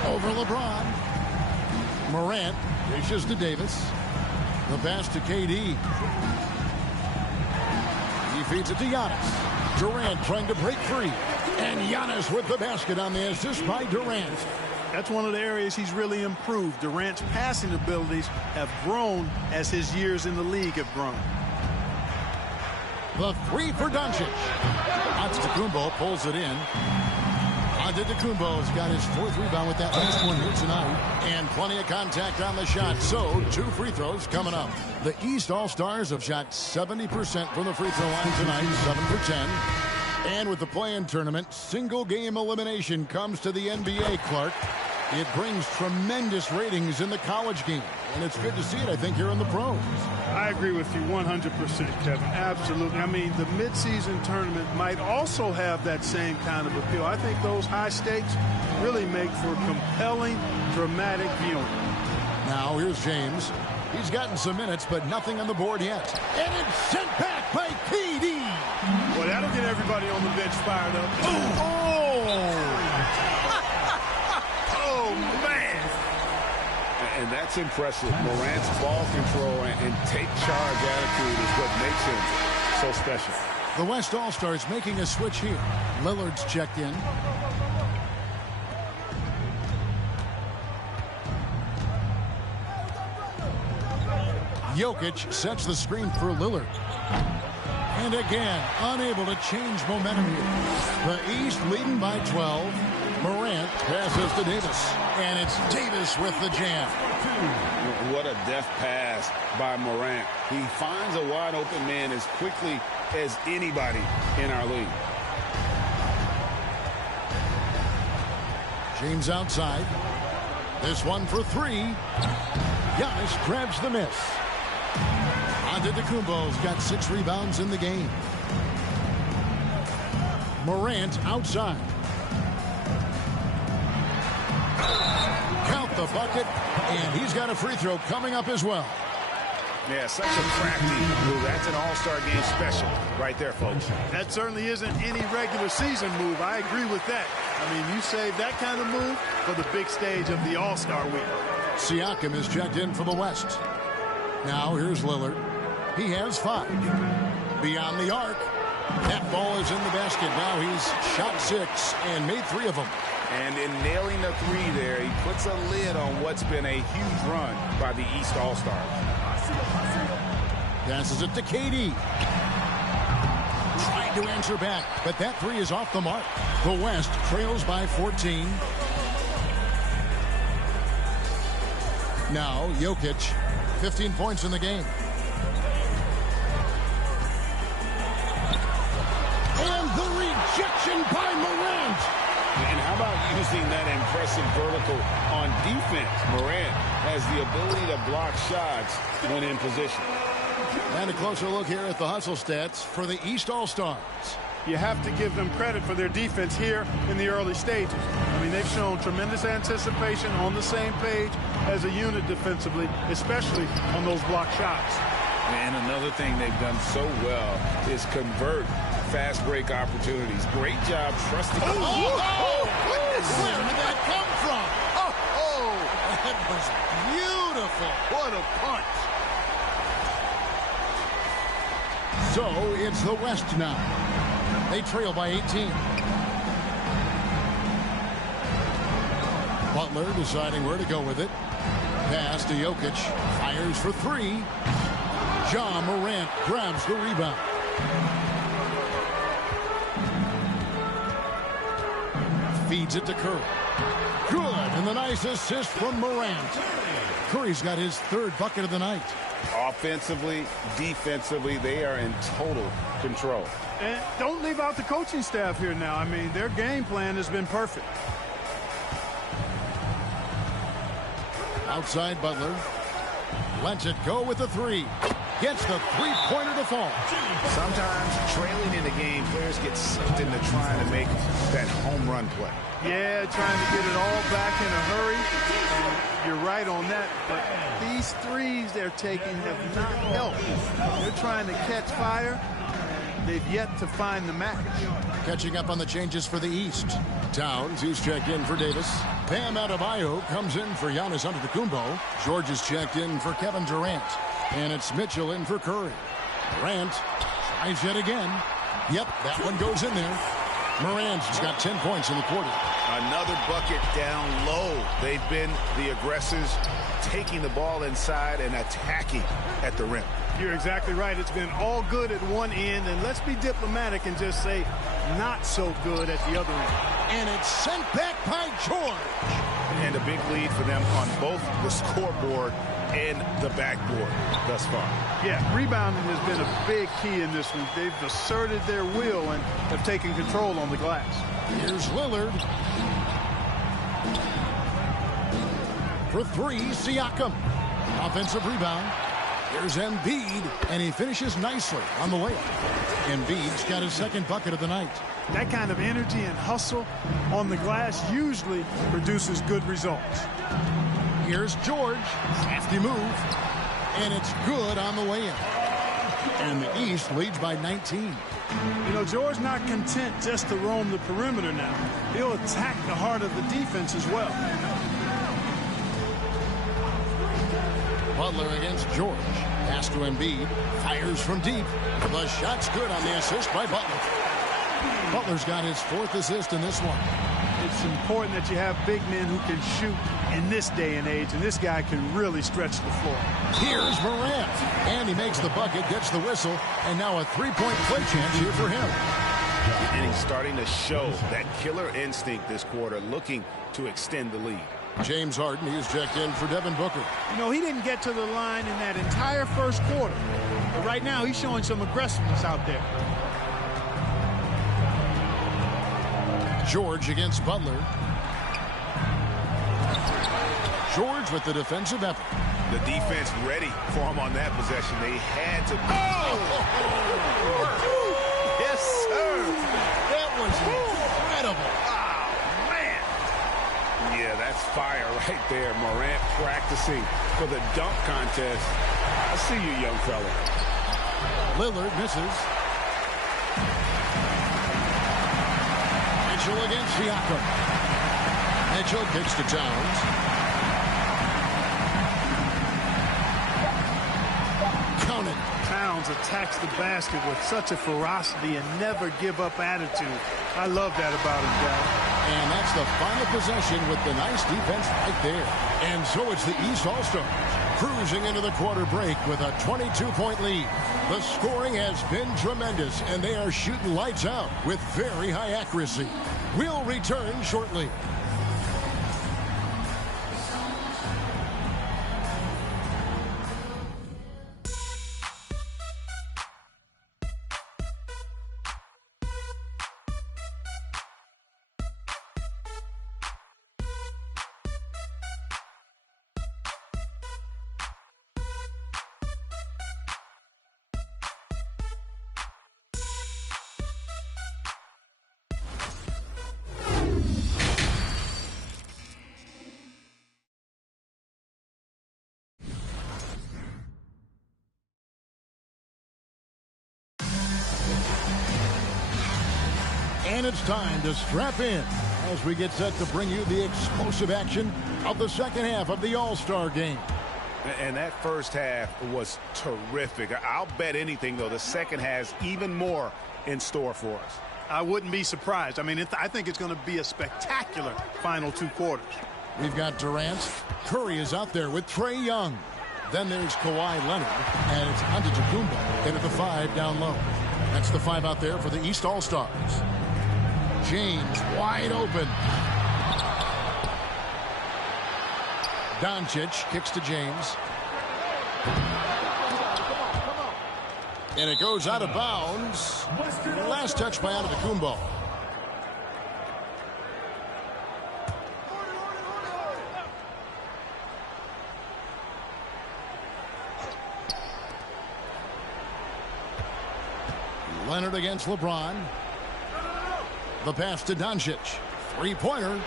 Over LeBron. Morant dishes to Davis. The pass to KD. He feeds it to Giannis. Durant trying to break free. And Giannis with the basket on the assist by Durant. That's one of the areas he's really improved. Durant's passing abilities have grown as his years in the league have grown. The three for Doncic. Antetokounmpo pulls it in. Antetokounmpo's got his fourth rebound with that last one here tonight. And plenty of contact on the shot. So, 2 free throws coming up. The East All-Stars have shot 70% from the free throw line tonight, 7 for 10. And with the play-in tournament, single-game elimination comes to the NBA, Clark. It brings tremendous ratings in the college game. And it's good to see it, I think, here in the pros. I agree with you 100%, Kevin. Absolutely. I mean, the midseason tournament might also have that same kind of appeal. I think those high stakes really make for compelling, dramatic viewing. Now, here's James. He's gotten some minutes, but nothing on the board yet. And it's sent back by KD. Well, that'll get everybody on the bench fired up. Oh, man. And that's impressive. Morant's ball control and take charge attitude is what makes him so special. The West All-Stars making a switch here. Lillard's checked in. Jokic sets the screen for Lillard. And again, unable to change momentum here. The East leading by 12. Morant passes to Davis. And it's Davis with the jam. What a deft pass by Morant. He finds a wide open man as quickly as anybody in our league. James outside. This one for 3. Giannis grabs the miss. Antetokounmpo's got 6 rebounds in the game. Morant outside. Count the bucket, and he's got a free throw coming up as well. Yeah, such a crafty move. That's an all-star game special right there, folks. That certainly isn't any regular season move. I agree with that. I mean, you save that kind of move for the big stage of the All-Star week. Siakam is checked in for the West. Now here's Lillard. He has 5. Beyond the arc. That ball is in the basket. Now he's shot 6 and made 3 of them. And in nailing the 3 there, he puts a lid on what's been a huge run by the East All-Stars. Passes it to KD. Trying to answer back, but that 3 is off the mark. The West trails by 14. Now Jokic, 15 points in the game. And the rejection by Morant. And how about using that impressive vertical on defense? Morant has the ability to block shots when in position. And a closer look here at the hustle stats for the East All-Stars. You have to give them credit for their defense here in the early stages. I mean, they've shown tremendous anticipation, on the same page as a unit defensively, especially on those block shots. And another thing they've done so well is convert fast break opportunities. Great job trusting. Oh, goodness! Where did that come from? Oh, that was beautiful. What a punch. So it's the West now. They trail by 18. Butler deciding where to go with it. Pass to Jokic. Fires for 3. Ja Morant grabs the rebound. Feeds it to Curry. Good, and the nice assist from Morant. Curry's got his 3rd bucket of the night. Offensively, defensively, they are in total control. And don't leave out the coaching staff here now. I mean, their game plan has been perfect. Outside Butler. Lets it go with the 3. Gets the 3-pointer to fall. Sometimes trailing in the game, players get sucked into trying to make that home run play. Yeah, trying to get it all back in a hurry. You're right on that, but these threes they're taking have not helped. They're trying to catch fire. They've yet to find the match. Catching up on the changes for the East. Towns, he's checked in for Davis. Bam Adebayo comes in for Giannis Antetokounmpo. George is checked in for Kevin Durant. And it's Mitchell in for Curry. Durant tries yet again. Yep, that one goes in there. Morant's got 10 points in the quarter. Another bucket down low. They've been the aggressors, taking the ball inside and attacking at the rim. You're exactly right. It's been all good at one end, and let's be diplomatic and just say not so good at the other end. And it's sent back by George. And a big lead for them on both the scoreboard and the backboard thus far. Yeah, rebounding has been a big key in this one. They've asserted their will and have taken control on the glass. Here's Lillard. For 3, Siakam. Offensive rebound. Here's Embiid, and he finishes nicely on the layup. Embiid's got his 2nd bucket of the night. That kind of energy and hustle on the glass usually produces good results. Here's George. Crafty move. And it's good on the way in. And the East leads by 19. You know, George not content just to roam the perimeter now. He'll attack the heart of the defense as well. Butler against George. Pass to Embiid. Fires from deep. The shot's good on the assist by Butler. Butler's got his 4th assist in this one. It's important that you have big men who can shoot in this day and age, and this guy can really stretch the floor. Here's Morant, and he makes the bucket, gets the whistle, and now a 3-point play chance here for him. And he's starting to show that killer instinct this quarter, looking to extend the lead. James Harden, he's checked in for Devin Booker. You know, he didn't get to the line in that entire first quarter, but right now he's showing some aggressiveness out there. George against Butler. George with the defensive effort. The defense ready for him on that possession. They had to. Oh! Yes, sir. That was incredible. Oh, man. Yeah, that's fire right there. Morant practicing for the dunk contest. I see you, young fella. Lillard misses. Mitchell against Siakam. Mitchell kicks to Towns. Towns Towns attacks the basket with such a ferocity and never give up attitude. I love that about him, guys. And that's the final possession with the nice defense right there. And so it's the East All-Stars cruising into the quarter break with a 22-point lead. The scoring has been tremendous, and they are shooting lights out with very high accuracy. We'll return shortly. And it's time to strap in as we get set to bring you the explosive action of the second half of the All-Star game. And that first half was terrific. I'll bet anything, though, the second has even more in store for us. I wouldn't be surprised. I mean, I think it's going to be a spectacular final 2 quarters. We've got Durant. Curry is out there with Trae Young. Then there's Kawhi Leonard, and it's Antetokounmpo in at the 5 down low. That's the 5 out there for the East All-Stars. James wide open. Doncic kicks to James. And it goes out of bounds. Last touch by Antetokounmpo. Leonard against LeBron. The pass to Doncic. 3-pointer.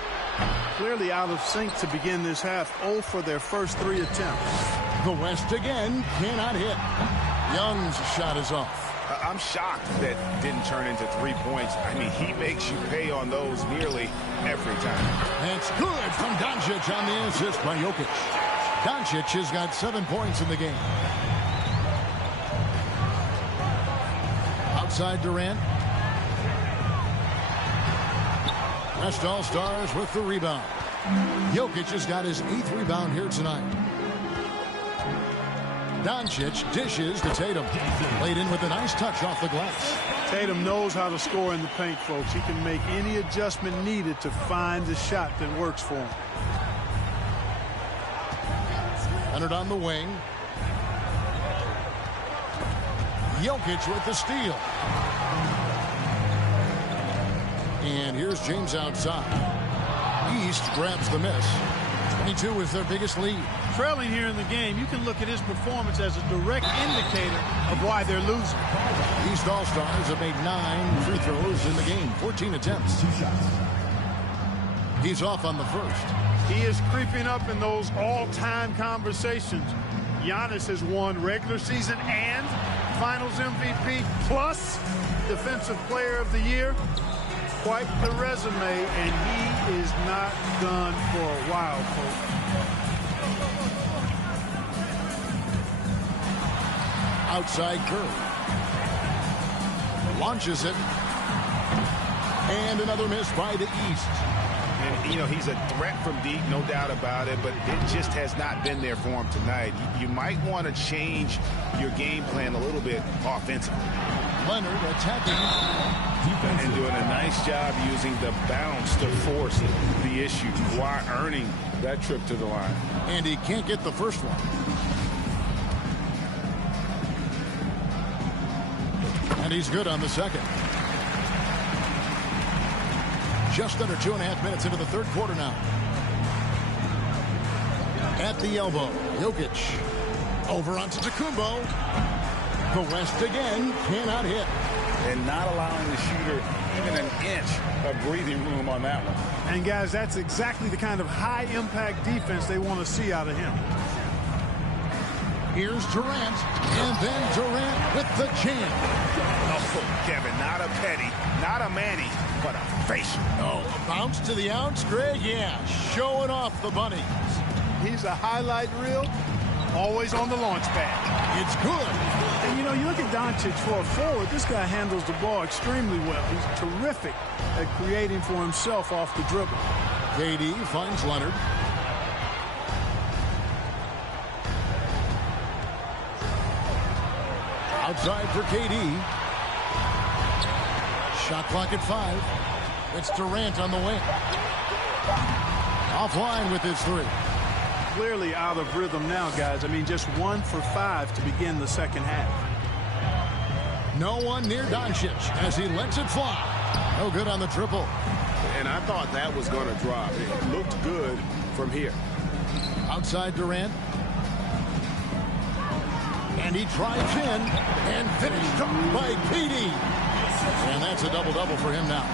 Clearly out of sync to begin this half. 0 for their first 3 attempts. The West again cannot hit. Young's shot is off. I'm shocked that didn't turn into 3 points. I mean, he makes you pay on those nearly every time. It's good from Doncic on the assist by Jokic. Doncic has got 7 points in the game. Outside Durant. West All-Stars with the rebound. Jokic has got his 8th rebound here tonight. Doncic dishes to Tatum. Laid in with a nice touch off the glass. Tatum knows how to score in the paint, folks. He can make any adjustment needed to find the shot that works for him. Leonard on the wing. Jokic with the steal. And here's James outside. East grabs the miss. 22 is their biggest lead. Trailing here in the game, you can look at his performance as a direct indicator of why they're losing. East All-Stars have made 9 free throws in the game. 14 attempts. He's off on the first. He is creeping up in those all-time conversations. Giannis has won regular season and Finals MVP plus Defensive Player of the Year. Quite the resume, and he is not done for a while, folks. Outside Curry. Launches it. And another miss by the East. And, you know, he's a threat from deep, no doubt about it, but it just has not been there for him tonight. You might want to change your game plan a little bit offensively. Leonard attacking. And doing a nice job using the bounce to force the issue while earning that trip to the line. And he can't get the first one. And he's good on the second. Just under 2.5 minutes into the third quarter now. At the elbow, Jokic. Over onto Antetokounmpo. The West again cannot hit. And not allowing the shooter even an inch of breathing room on that one. And, guys, that's exactly the kind of high-impact defense they want to see out of him. Here's Durant, and then Durant with the jam. Oh, Kevin, not a petty, not a Manny, but a facial. Oh, a bounce to the outs, Greg? Yeah, showing off the bunnies. He's a highlight reel, always on the launch pad. It's good. And, you know, you look at Doncic for a forward, this guy handles the ball extremely well. He's terrific at creating for himself off the dribble. KD finds Leonard. Outside for KD. Shot clock at 5. It's Durant on the wing. Offline with his 3. Clearly out of rhythm now, guys. I mean, just 1 for 5 to begin the second half. No one near Doncic as he lets it fly. No good on the triple. And I thought that was going to drop. It looked good from here. Outside Durant. And he drives in and finished up by KD. And that's a double-double for him now.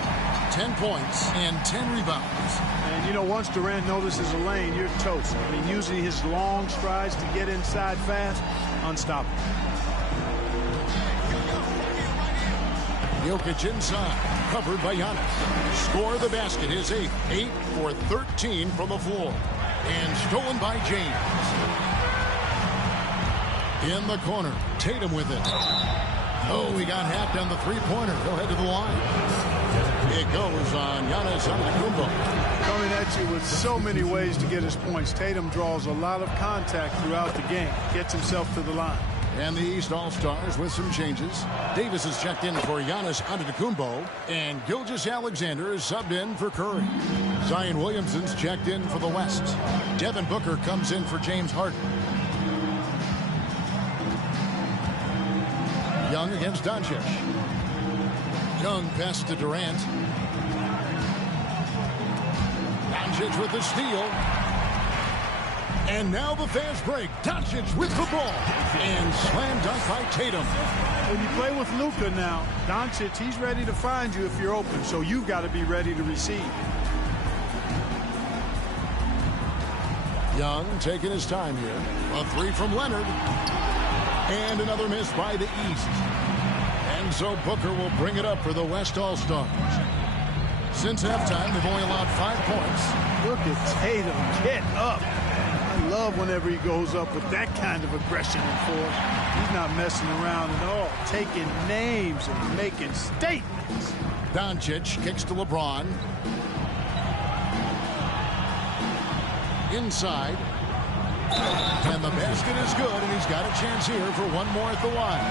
10 points and 10 rebounds. And, you know, once Durant notices a lane, you're toast. I mean, using his long strides to get inside fast, unstoppable. Jokic inside, covered by Giannis. Score the basket, his 8th. 8 for 13 from the floor. And stolen by James. In the corner, Tatum with it. Oh, he got hacked on the three-pointer. He'll head to the line. It goes on Giannis Antetokounmpo. Coming at you with so many ways to get his points. Tatum draws a lot of contact throughout the game. Gets himself to the line. And the East All-Stars with some changes. Davis is checked in for Giannis Antetokounmpo. And Gilgeous-Alexander is subbed in for Curry. Zion Williamson's checked in for the West. Devin Booker comes in for James Harden. Young against Doncic. Young pass to Durant. Doncic with the steal. And now the fast break. Doncic with the ball. And slam dunk by Tatum. When you play with Luka now, Doncic, he's ready to find you if you're open. So you've got to be ready to receive. Young taking his time here. A 3 from Leonard. And another miss by the East. And so Booker will bring it up for the West All-Stars. Since halftime, they've only allowed 5 points. Look at Tatum get up. I love whenever he goes up with that kind of aggression and force. He's not messing around at all. Taking names and making statements. Doncic kicks to LeBron. Inside. And the basket is good, and he's got a chance here for one more at the line.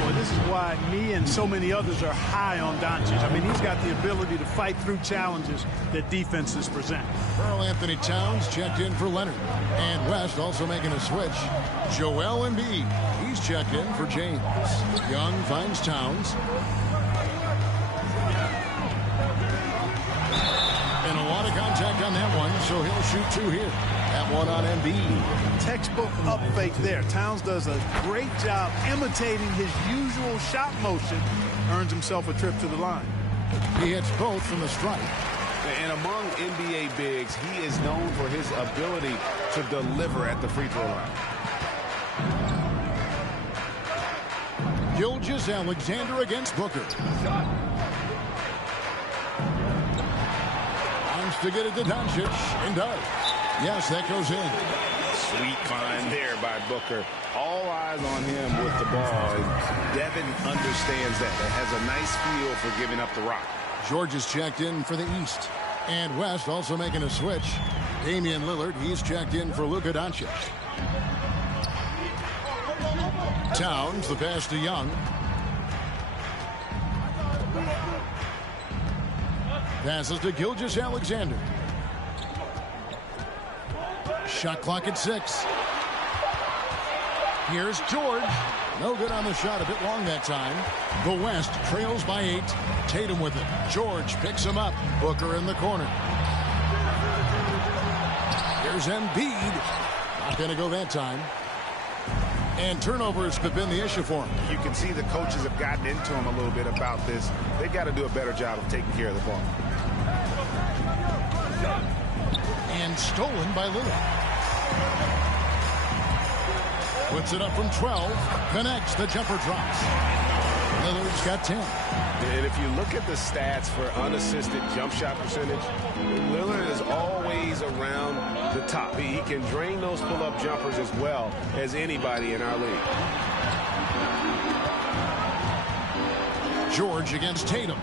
Well, this is why me and so many others are high on Doncic. I mean, he's got the ability to fight through challenges that defenses present. Karl Anthony Towns checked in for Leonard. And West also making a switch. Joel Embiid, he's checked in for James. Young finds Towns. And a lot of contact on that one, so he'll shoot 2 here. That one on Embiid. Textbook up fake there. Towns does a great job imitating his usual shot motion. Earns himself a trip to the line. He hits both from the stripe. And among NBA bigs, he is known for his ability to deliver at the free throw line. Gilgeous-Alexander against Booker. Wants to get it to Doncic, and does. Yes, that goes in. Sweet find there by Booker. All eyes on him with the ball. And Devin understands that. And has a nice feel for giving up the rock. George is checked in for the East. And West also making a switch. Damian Lillard, he's checked in for Luka Doncic. Towns, the pass to Young. Passes to Gilgeous-Alexander. Shot clock at 6. Here's George. No good on the shot. A bit long that time. The West trails by 8. Tatum with it. George picks him up. Booker in the corner. Here's Embiid. Not going to go that time. And turnovers have been the issue for him. You can see the coaches have gotten into him a little bit about this. They've got to do a better job of taking care of the ball. And stolen by Lillard. Puts it up from 12. Connects. The jumper drops. Lillard's got 10. And if you look at the stats for unassisted jump shot percentage, Lillard is always around the top. He can drain those pull-up jumpers as well as anybody in our league. George against Tatum.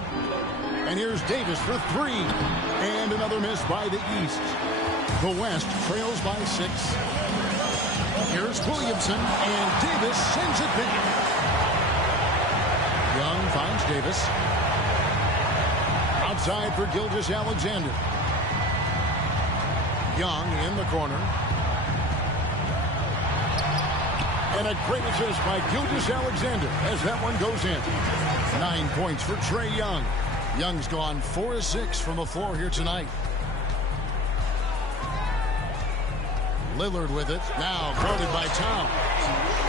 And here's Davis for three. And another miss by the East. The West trails by 6. Here's Williamson, and Davis sends it back. Young finds Davis. Outside for Gilgeous-Alexander. Young in the corner. And a great assist by Gilgeous-Alexander as that one goes in. 9 points for Trae Young. Young's gone 4 of 6 from the floor here tonight. Lillard with it. Now guarded by Towns.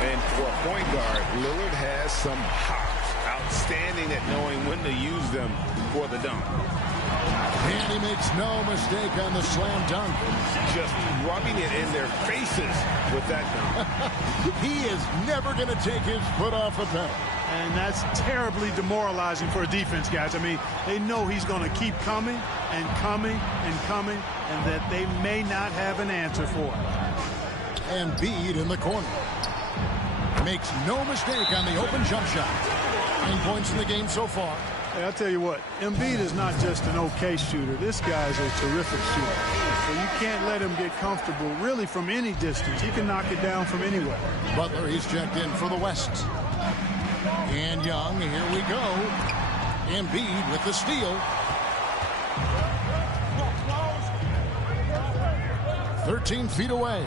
And for a point guard, Lillard has some hops. Outstanding at knowing when to use them for the dunk. And he makes no mistake on the slam dunk. Just rubbing it in their faces with that dunk. He is never going to take his foot off the pedal. And that's terribly demoralizing for a defense, guys. I mean, they know he's going to keep coming and coming and coming, and that they may not have an answer for it. Embiid in the corner. Makes no mistake on the open jump shot. 9 points in the game so far. Hey, I'll tell you what, Embiid is not just an okay shooter. This guy's a terrific shooter. So you can't let him get comfortable really from any distance. He can knock it down from anywhere. Butler, he's checked in for the West. And Young, here we go. Embiid with the steal. 13 feet away.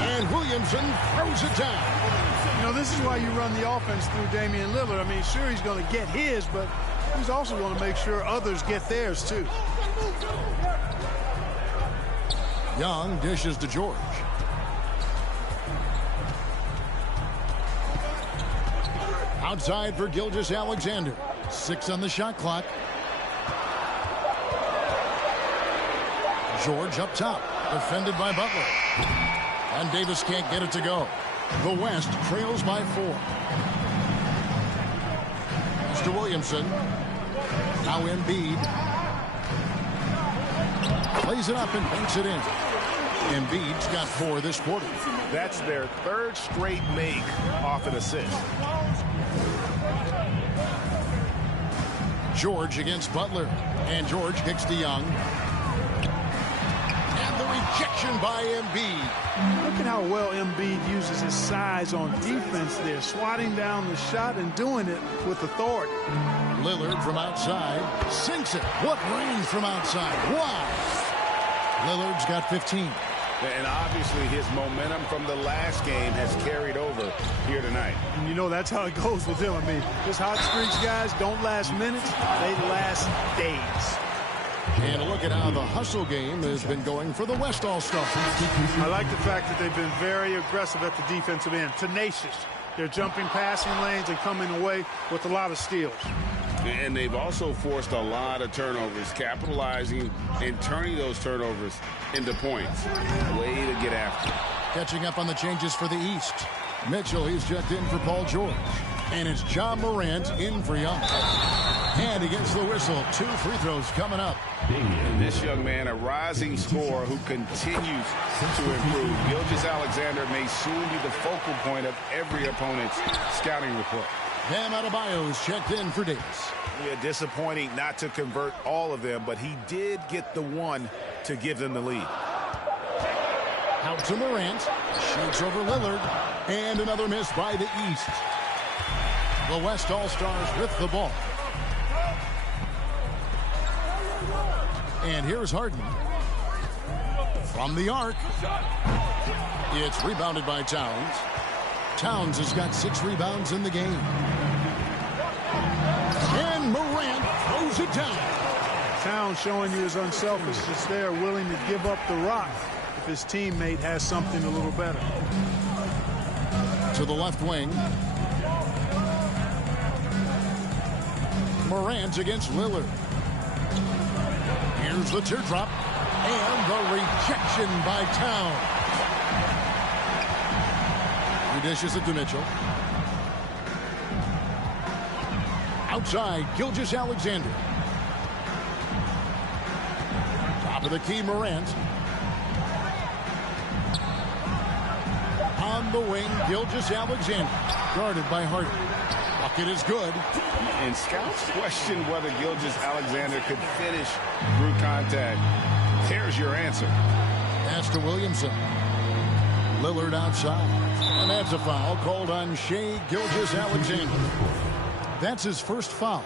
And Williamson throws it down. You know, this is why you run the offense through Damian Lillard. I mean, sure, he's going to get his, but he's also going to make sure others get theirs, too. Young dishes to George. Outside for Gilgeous-Alexander. 6 on the shot clock. George up top. Defended by Butler. And Davis can't get it to go. The West trails by 4. Mr. Williamson. Now Embiid. Plays it up and banks it in. Embiid's got 4 this quarter. That's their 3rd straight make off an assist. George against Butler. And George kicks to Young. And the rejection by Embiid. Look at how well Embiid uses his size on defense there, swatting down the shot and doing it with authority. Lillard from outside sinks it. What range from outside? Wow. Lillard's got 15. And obviously his momentum from the last game has carried over here tonight. And you know that's how it goes with him. I mean, this hot streaks, guys, don't last minutes. They last days. And look at how the hustle game has been going for the West All-Stars. I like the fact that they've been very aggressive at the defensive end. Tenacious. They're jumping passing lanes and coming away with a lot of steals. And they've also forced a lot of turnovers, capitalizing and turning those turnovers into points. Way to get after. Catching up on the changes for the East. Mitchell, he's checked in for Paul George. And it's John Morant in for Young. And he gets the whistle. 2 free throws coming up. And this young man, a rising scorer who continues to improve. Gilgeous-Alexander may soon be the focal point of every opponent's scouting report. Bam Adebayo's checked in for Davis. Yeah, disappointing not to convert all of them, but he did get the one to give them the lead. Out to Morant. Shoots over Lillard. And another miss by the East. The West All-Stars with the ball. And here's Harden. From the arc. It's rebounded by Towns. Towns has got 6 rebounds in the game. And Morant throws it down. Towns showing you his unselfishness there, willing to give up the rock if his teammate has something a little better. To the left wing. Morant against Lillard. Here's the teardrop. And the rejection by Towns. He dishes it to Mitchell. Outside, Gilgeous-Alexander. Top of the key, Morant. On the wing, Gilgeous-Alexander, guarded by Harden. Bucket is good. And scouts question whether Gilgeous-Alexander could finish through contact. There's your answer. Pass to Williamson. Lillard outside. And that's a foul called on Shai Gilgeous-Alexander. That's his first foul.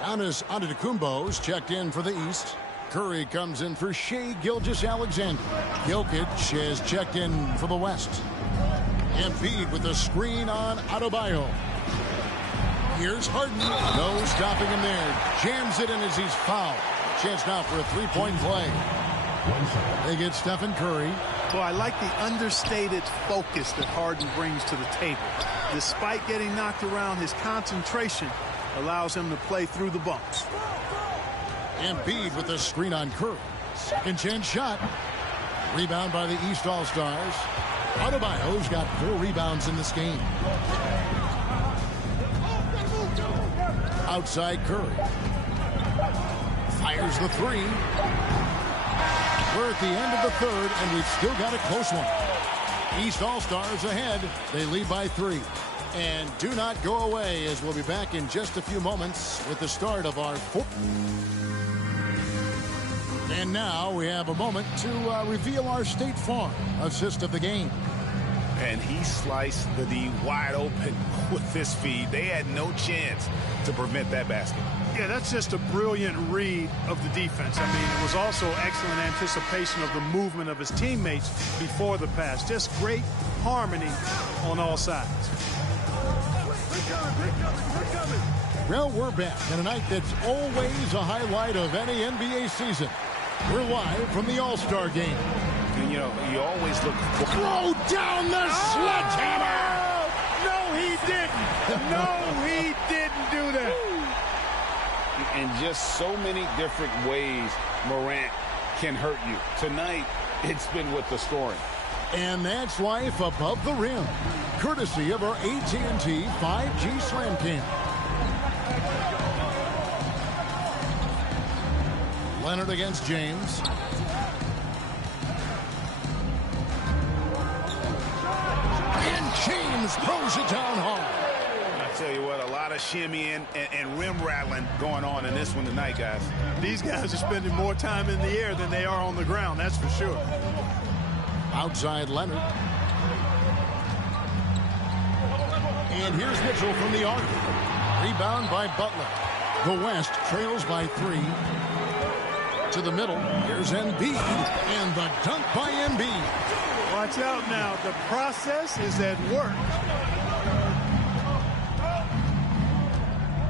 Giannis Antetokounmpo's checked in for the East. Curry comes in for Shai Gilgeous-Alexander. Jokic has checked in for the West. Embiid with a screen on Adebayo. Here's Harden. No stopping him there. Jams it in as he's fouled. Chance now for a three-point play. They get Stephen Curry. Well, I like the understated focus that Harden brings to the table. Despite getting knocked around, his concentration allows him to play through the bumps. Embiid with a screen on Curry. Second chance shot. Rebound by the East All-Stars. Adebayo's got 4 rebounds in this game. Outside Curry. Fires the three. We're at the end of the third, and we've still got a close one. East All-Stars ahead. They lead by 3. And do not go away, as we'll be back in just a few moments with the start of our fourth. And now we have a moment to reveal our State Farm assist of the game. And he sliced the D wide open with this feed. They had no chance to prevent that basket. Yeah, that's just a brilliant read of the defense. I mean, it was also excellent anticipation of the movement of his teammates before the pass. Just great harmony on all sides. Well, we're back in a night that's always a highlight of any NBA season. We're live from the All-Star game. And, you know, you always look. Throw down the sledgehammer! No, he didn't. No, he didn't do that. And just so many different ways Morant can hurt you. Tonight, it's been with the scoring. And that's life above the rim, courtesy of our AT&T 5G Slam Cam. Leonard against James. And James throws it down hard. I tell you what, a lot of shimmying and rim rattling going on in this one tonight, guys. These guys are spending more time in the air than they are on the ground, that's for sure. Outside Leonard. And here's Mitchell from the arc. Rebound by Butler. The West trails by 3. To the middle. Here's Embiid. And the dunk by Embiid. Watch out now. The process is at work.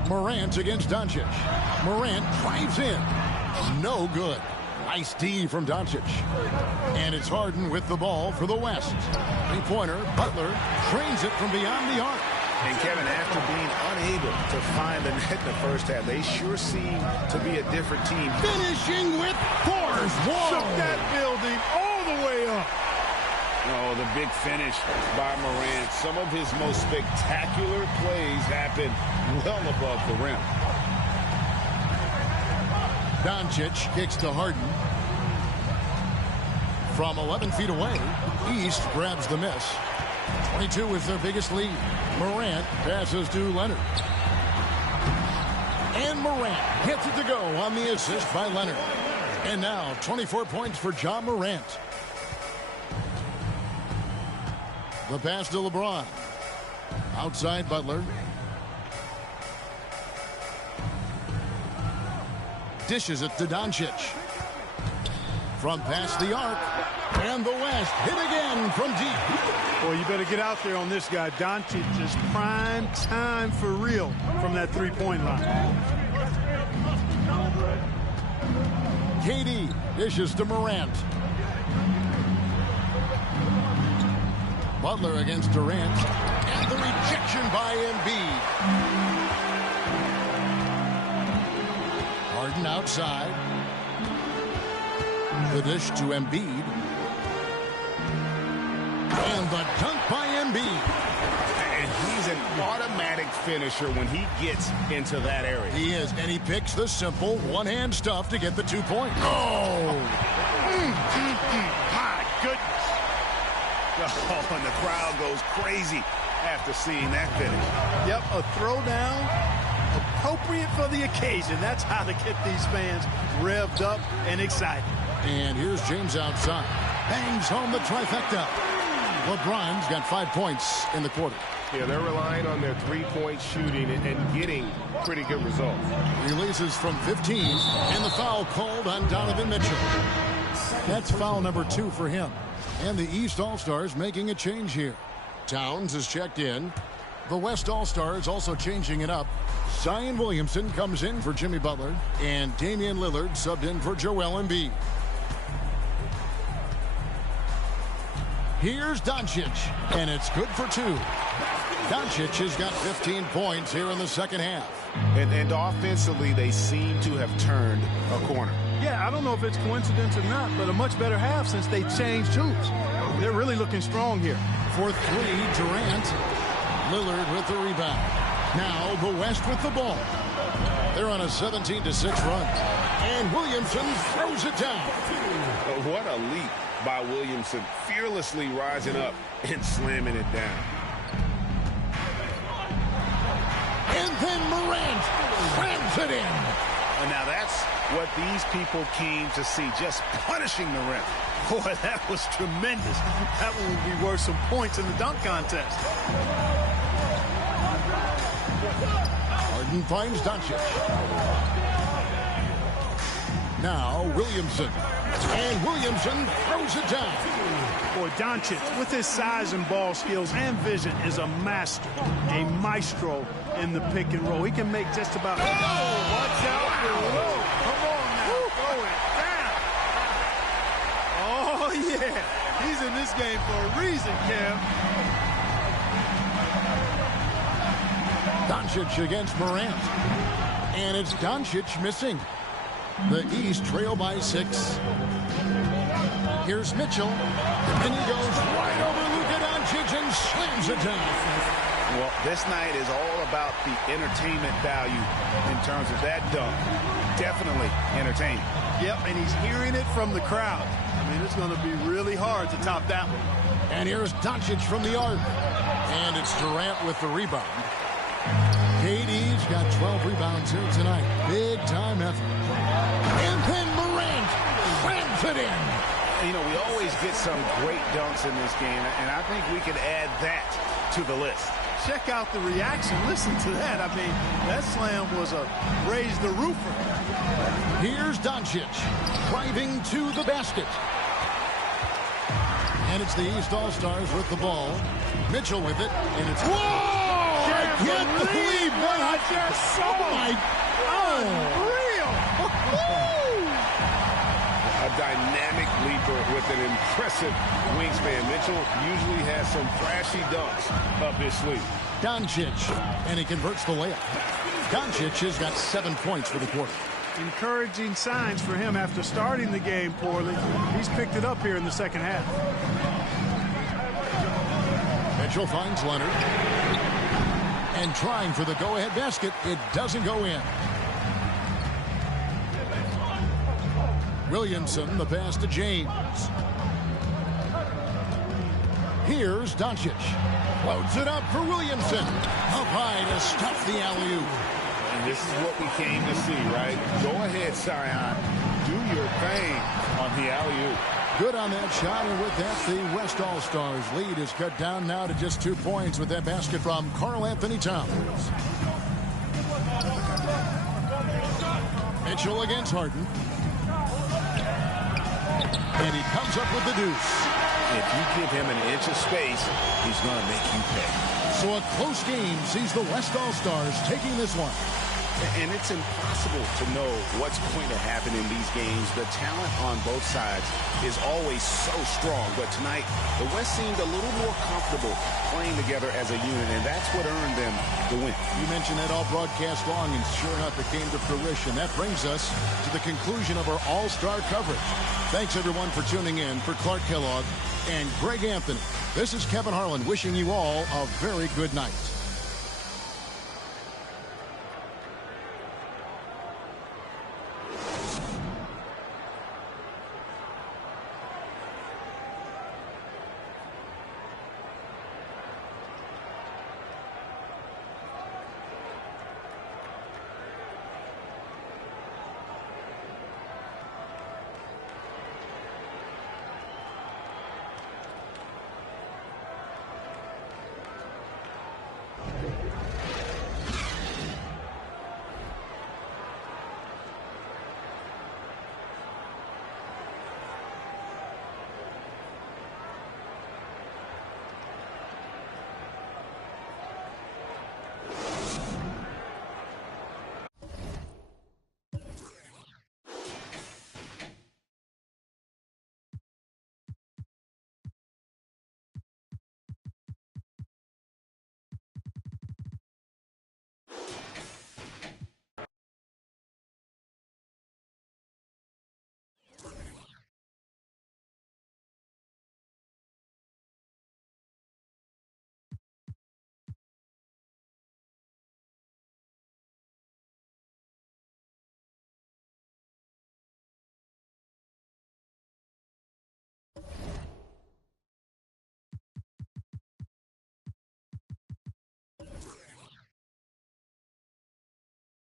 Morant against Doncic. Morant drives in. No good. Nice D from Doncic. And it's Harden with the ball for the West. Three-pointer. Butler trains it from beyond the arc. And Kevin, after being unable to find the net in the first half, they sure seem to be a different team. Finishing with force. Shook that building all the way up. Oh, the big finish by Morant. Some of his most spectacular plays happen well above the rim. Doncic kicks to Harden. From 11 feet away, East grabs the miss. 22 is their biggest lead. Morant passes to Leonard. And Morant gets it to go on the assist by Leonard. And now 24 points for Ja Morant. The pass to LeBron. Outside Butler. Dishes it to Doncic. From past the arc. And the West hit again from deep. Boy, you better get out there on this guy. Doncic is prime time for real from that three-point line. KD dishes to Morant. Butler against Durant. And the rejection by Embiid. Harden outside. The dish to Embiid. And the dunk by Embiid. And he's an automatic finisher when he gets into that area. He is, and he picks the simple one-hand stuff to get the 2 point. Oh! My goodness. The Oh, and the crowd goes crazy after seeing that finish. Yep, a throwdown appropriate for the occasion. That's how to get these fans revved up and excited. And here's James outside. Bangs home the trifecta. LeBron's got 5 points in the quarter. Yeah, they're relying on their three-point shooting and getting pretty good results. Releases from 15, and the foul called on Donovan Mitchell. That's foul number 2 for him. And the East All-Stars making a change here. Towns is checked in. The West All-Stars also changing it up. Zion Williamson comes in for Jimmy Butler, and Damian Lillard subbed in for Joel Embiid. Here's Doncic, and it's good for 2. Doncic has got 15 points here in the second half. And offensively, they seem to have turned a corner. Yeah, I don't know if it's coincidence or not, but a much better half since they changed hoops. They're really looking strong here. For 3, Durant. Lillard with the rebound. Now the West with the ball. They're on a 17-6 run. And Williamson throws it down. What a leap by Williamson, fearlessly rising up and slamming it down. And then Morant slams it in. And now that's what these people came to see, just punishing the rim. Boy, that was tremendous. That one would be worth some points in the dunk contest. Harden finds Doncic. Now Williamson. And Williamson throws it down. Boy, Doncic, with his size and ball skills and vision, is a master, a maestro in the pick and roll. He can make just about... Oh, watch out below. Come on now, throw it down. Oh, yeah. He's in this game for a reason, Cam. Doncic against Morant. And it's Doncic missing. The East trail by 6. Here's Mitchell. And he goes right over Luka Doncic and slams it down. Well, this night is all about the entertainment value in terms of that dunk. Definitely entertaining. Yep, and he's hearing it from the crowd. I mean, it's going to be really hard to top that one. And here's Doncic from the arc. And it's Durant with the rebound. KD's got 12 rebounds here tonight. Big time effort. And then Morant slams it in. You know, we always get some great dunks in this game, and I think we could add that to the list. Check out the reaction. Listen to that. I mean, that slam was a raise the roofer. Here's Doncic driving to the basket. And it's the East All-Stars with the ball. Mitchell with it, and it's... Whoa! I can't believe what I just saw! Oh, my... Unreal! A dynamic leaper with an impressive wingspan. Mitchell usually has some flashy dunks up his sleeve. Doncic, and he converts the layup. Doncic has got 7 points for the quarter. Encouraging signs for him after starting the game poorly. He's picked it up here in the second half. Mitchell finds Leonard. And trying for the go-ahead basket. It doesn't go in. Williamson, the pass to James. Here's Doncic. Loads it up for Williamson. Up high to stuff the alley-oop. And this is what we came to see, right? Go ahead, Zion. Do your thing on the alley-oop. Good on that shot, and with that, the West All-Stars lead is cut down now to just 2 points with that basket from Karl Anthony Towns. Mitchell against Harden. And he comes up with the deuce. If you give him an inch of space, he's going to make you pay. So a close game sees the West All-Stars taking this one. And it's impossible to know what's going to happen in these games. The talent on both sides is always so strong. But tonight, the West seemed a little more comfortable playing together as a unit, and that's what earned them the win. You mentioned that all broadcast long, and sure enough, it came to fruition. That brings us to the conclusion of our All-Star coverage. Thanks, everyone, for tuning in. For Clark Kellogg and Greg Anthony, this is Kevin Harlan wishing you all a very good night.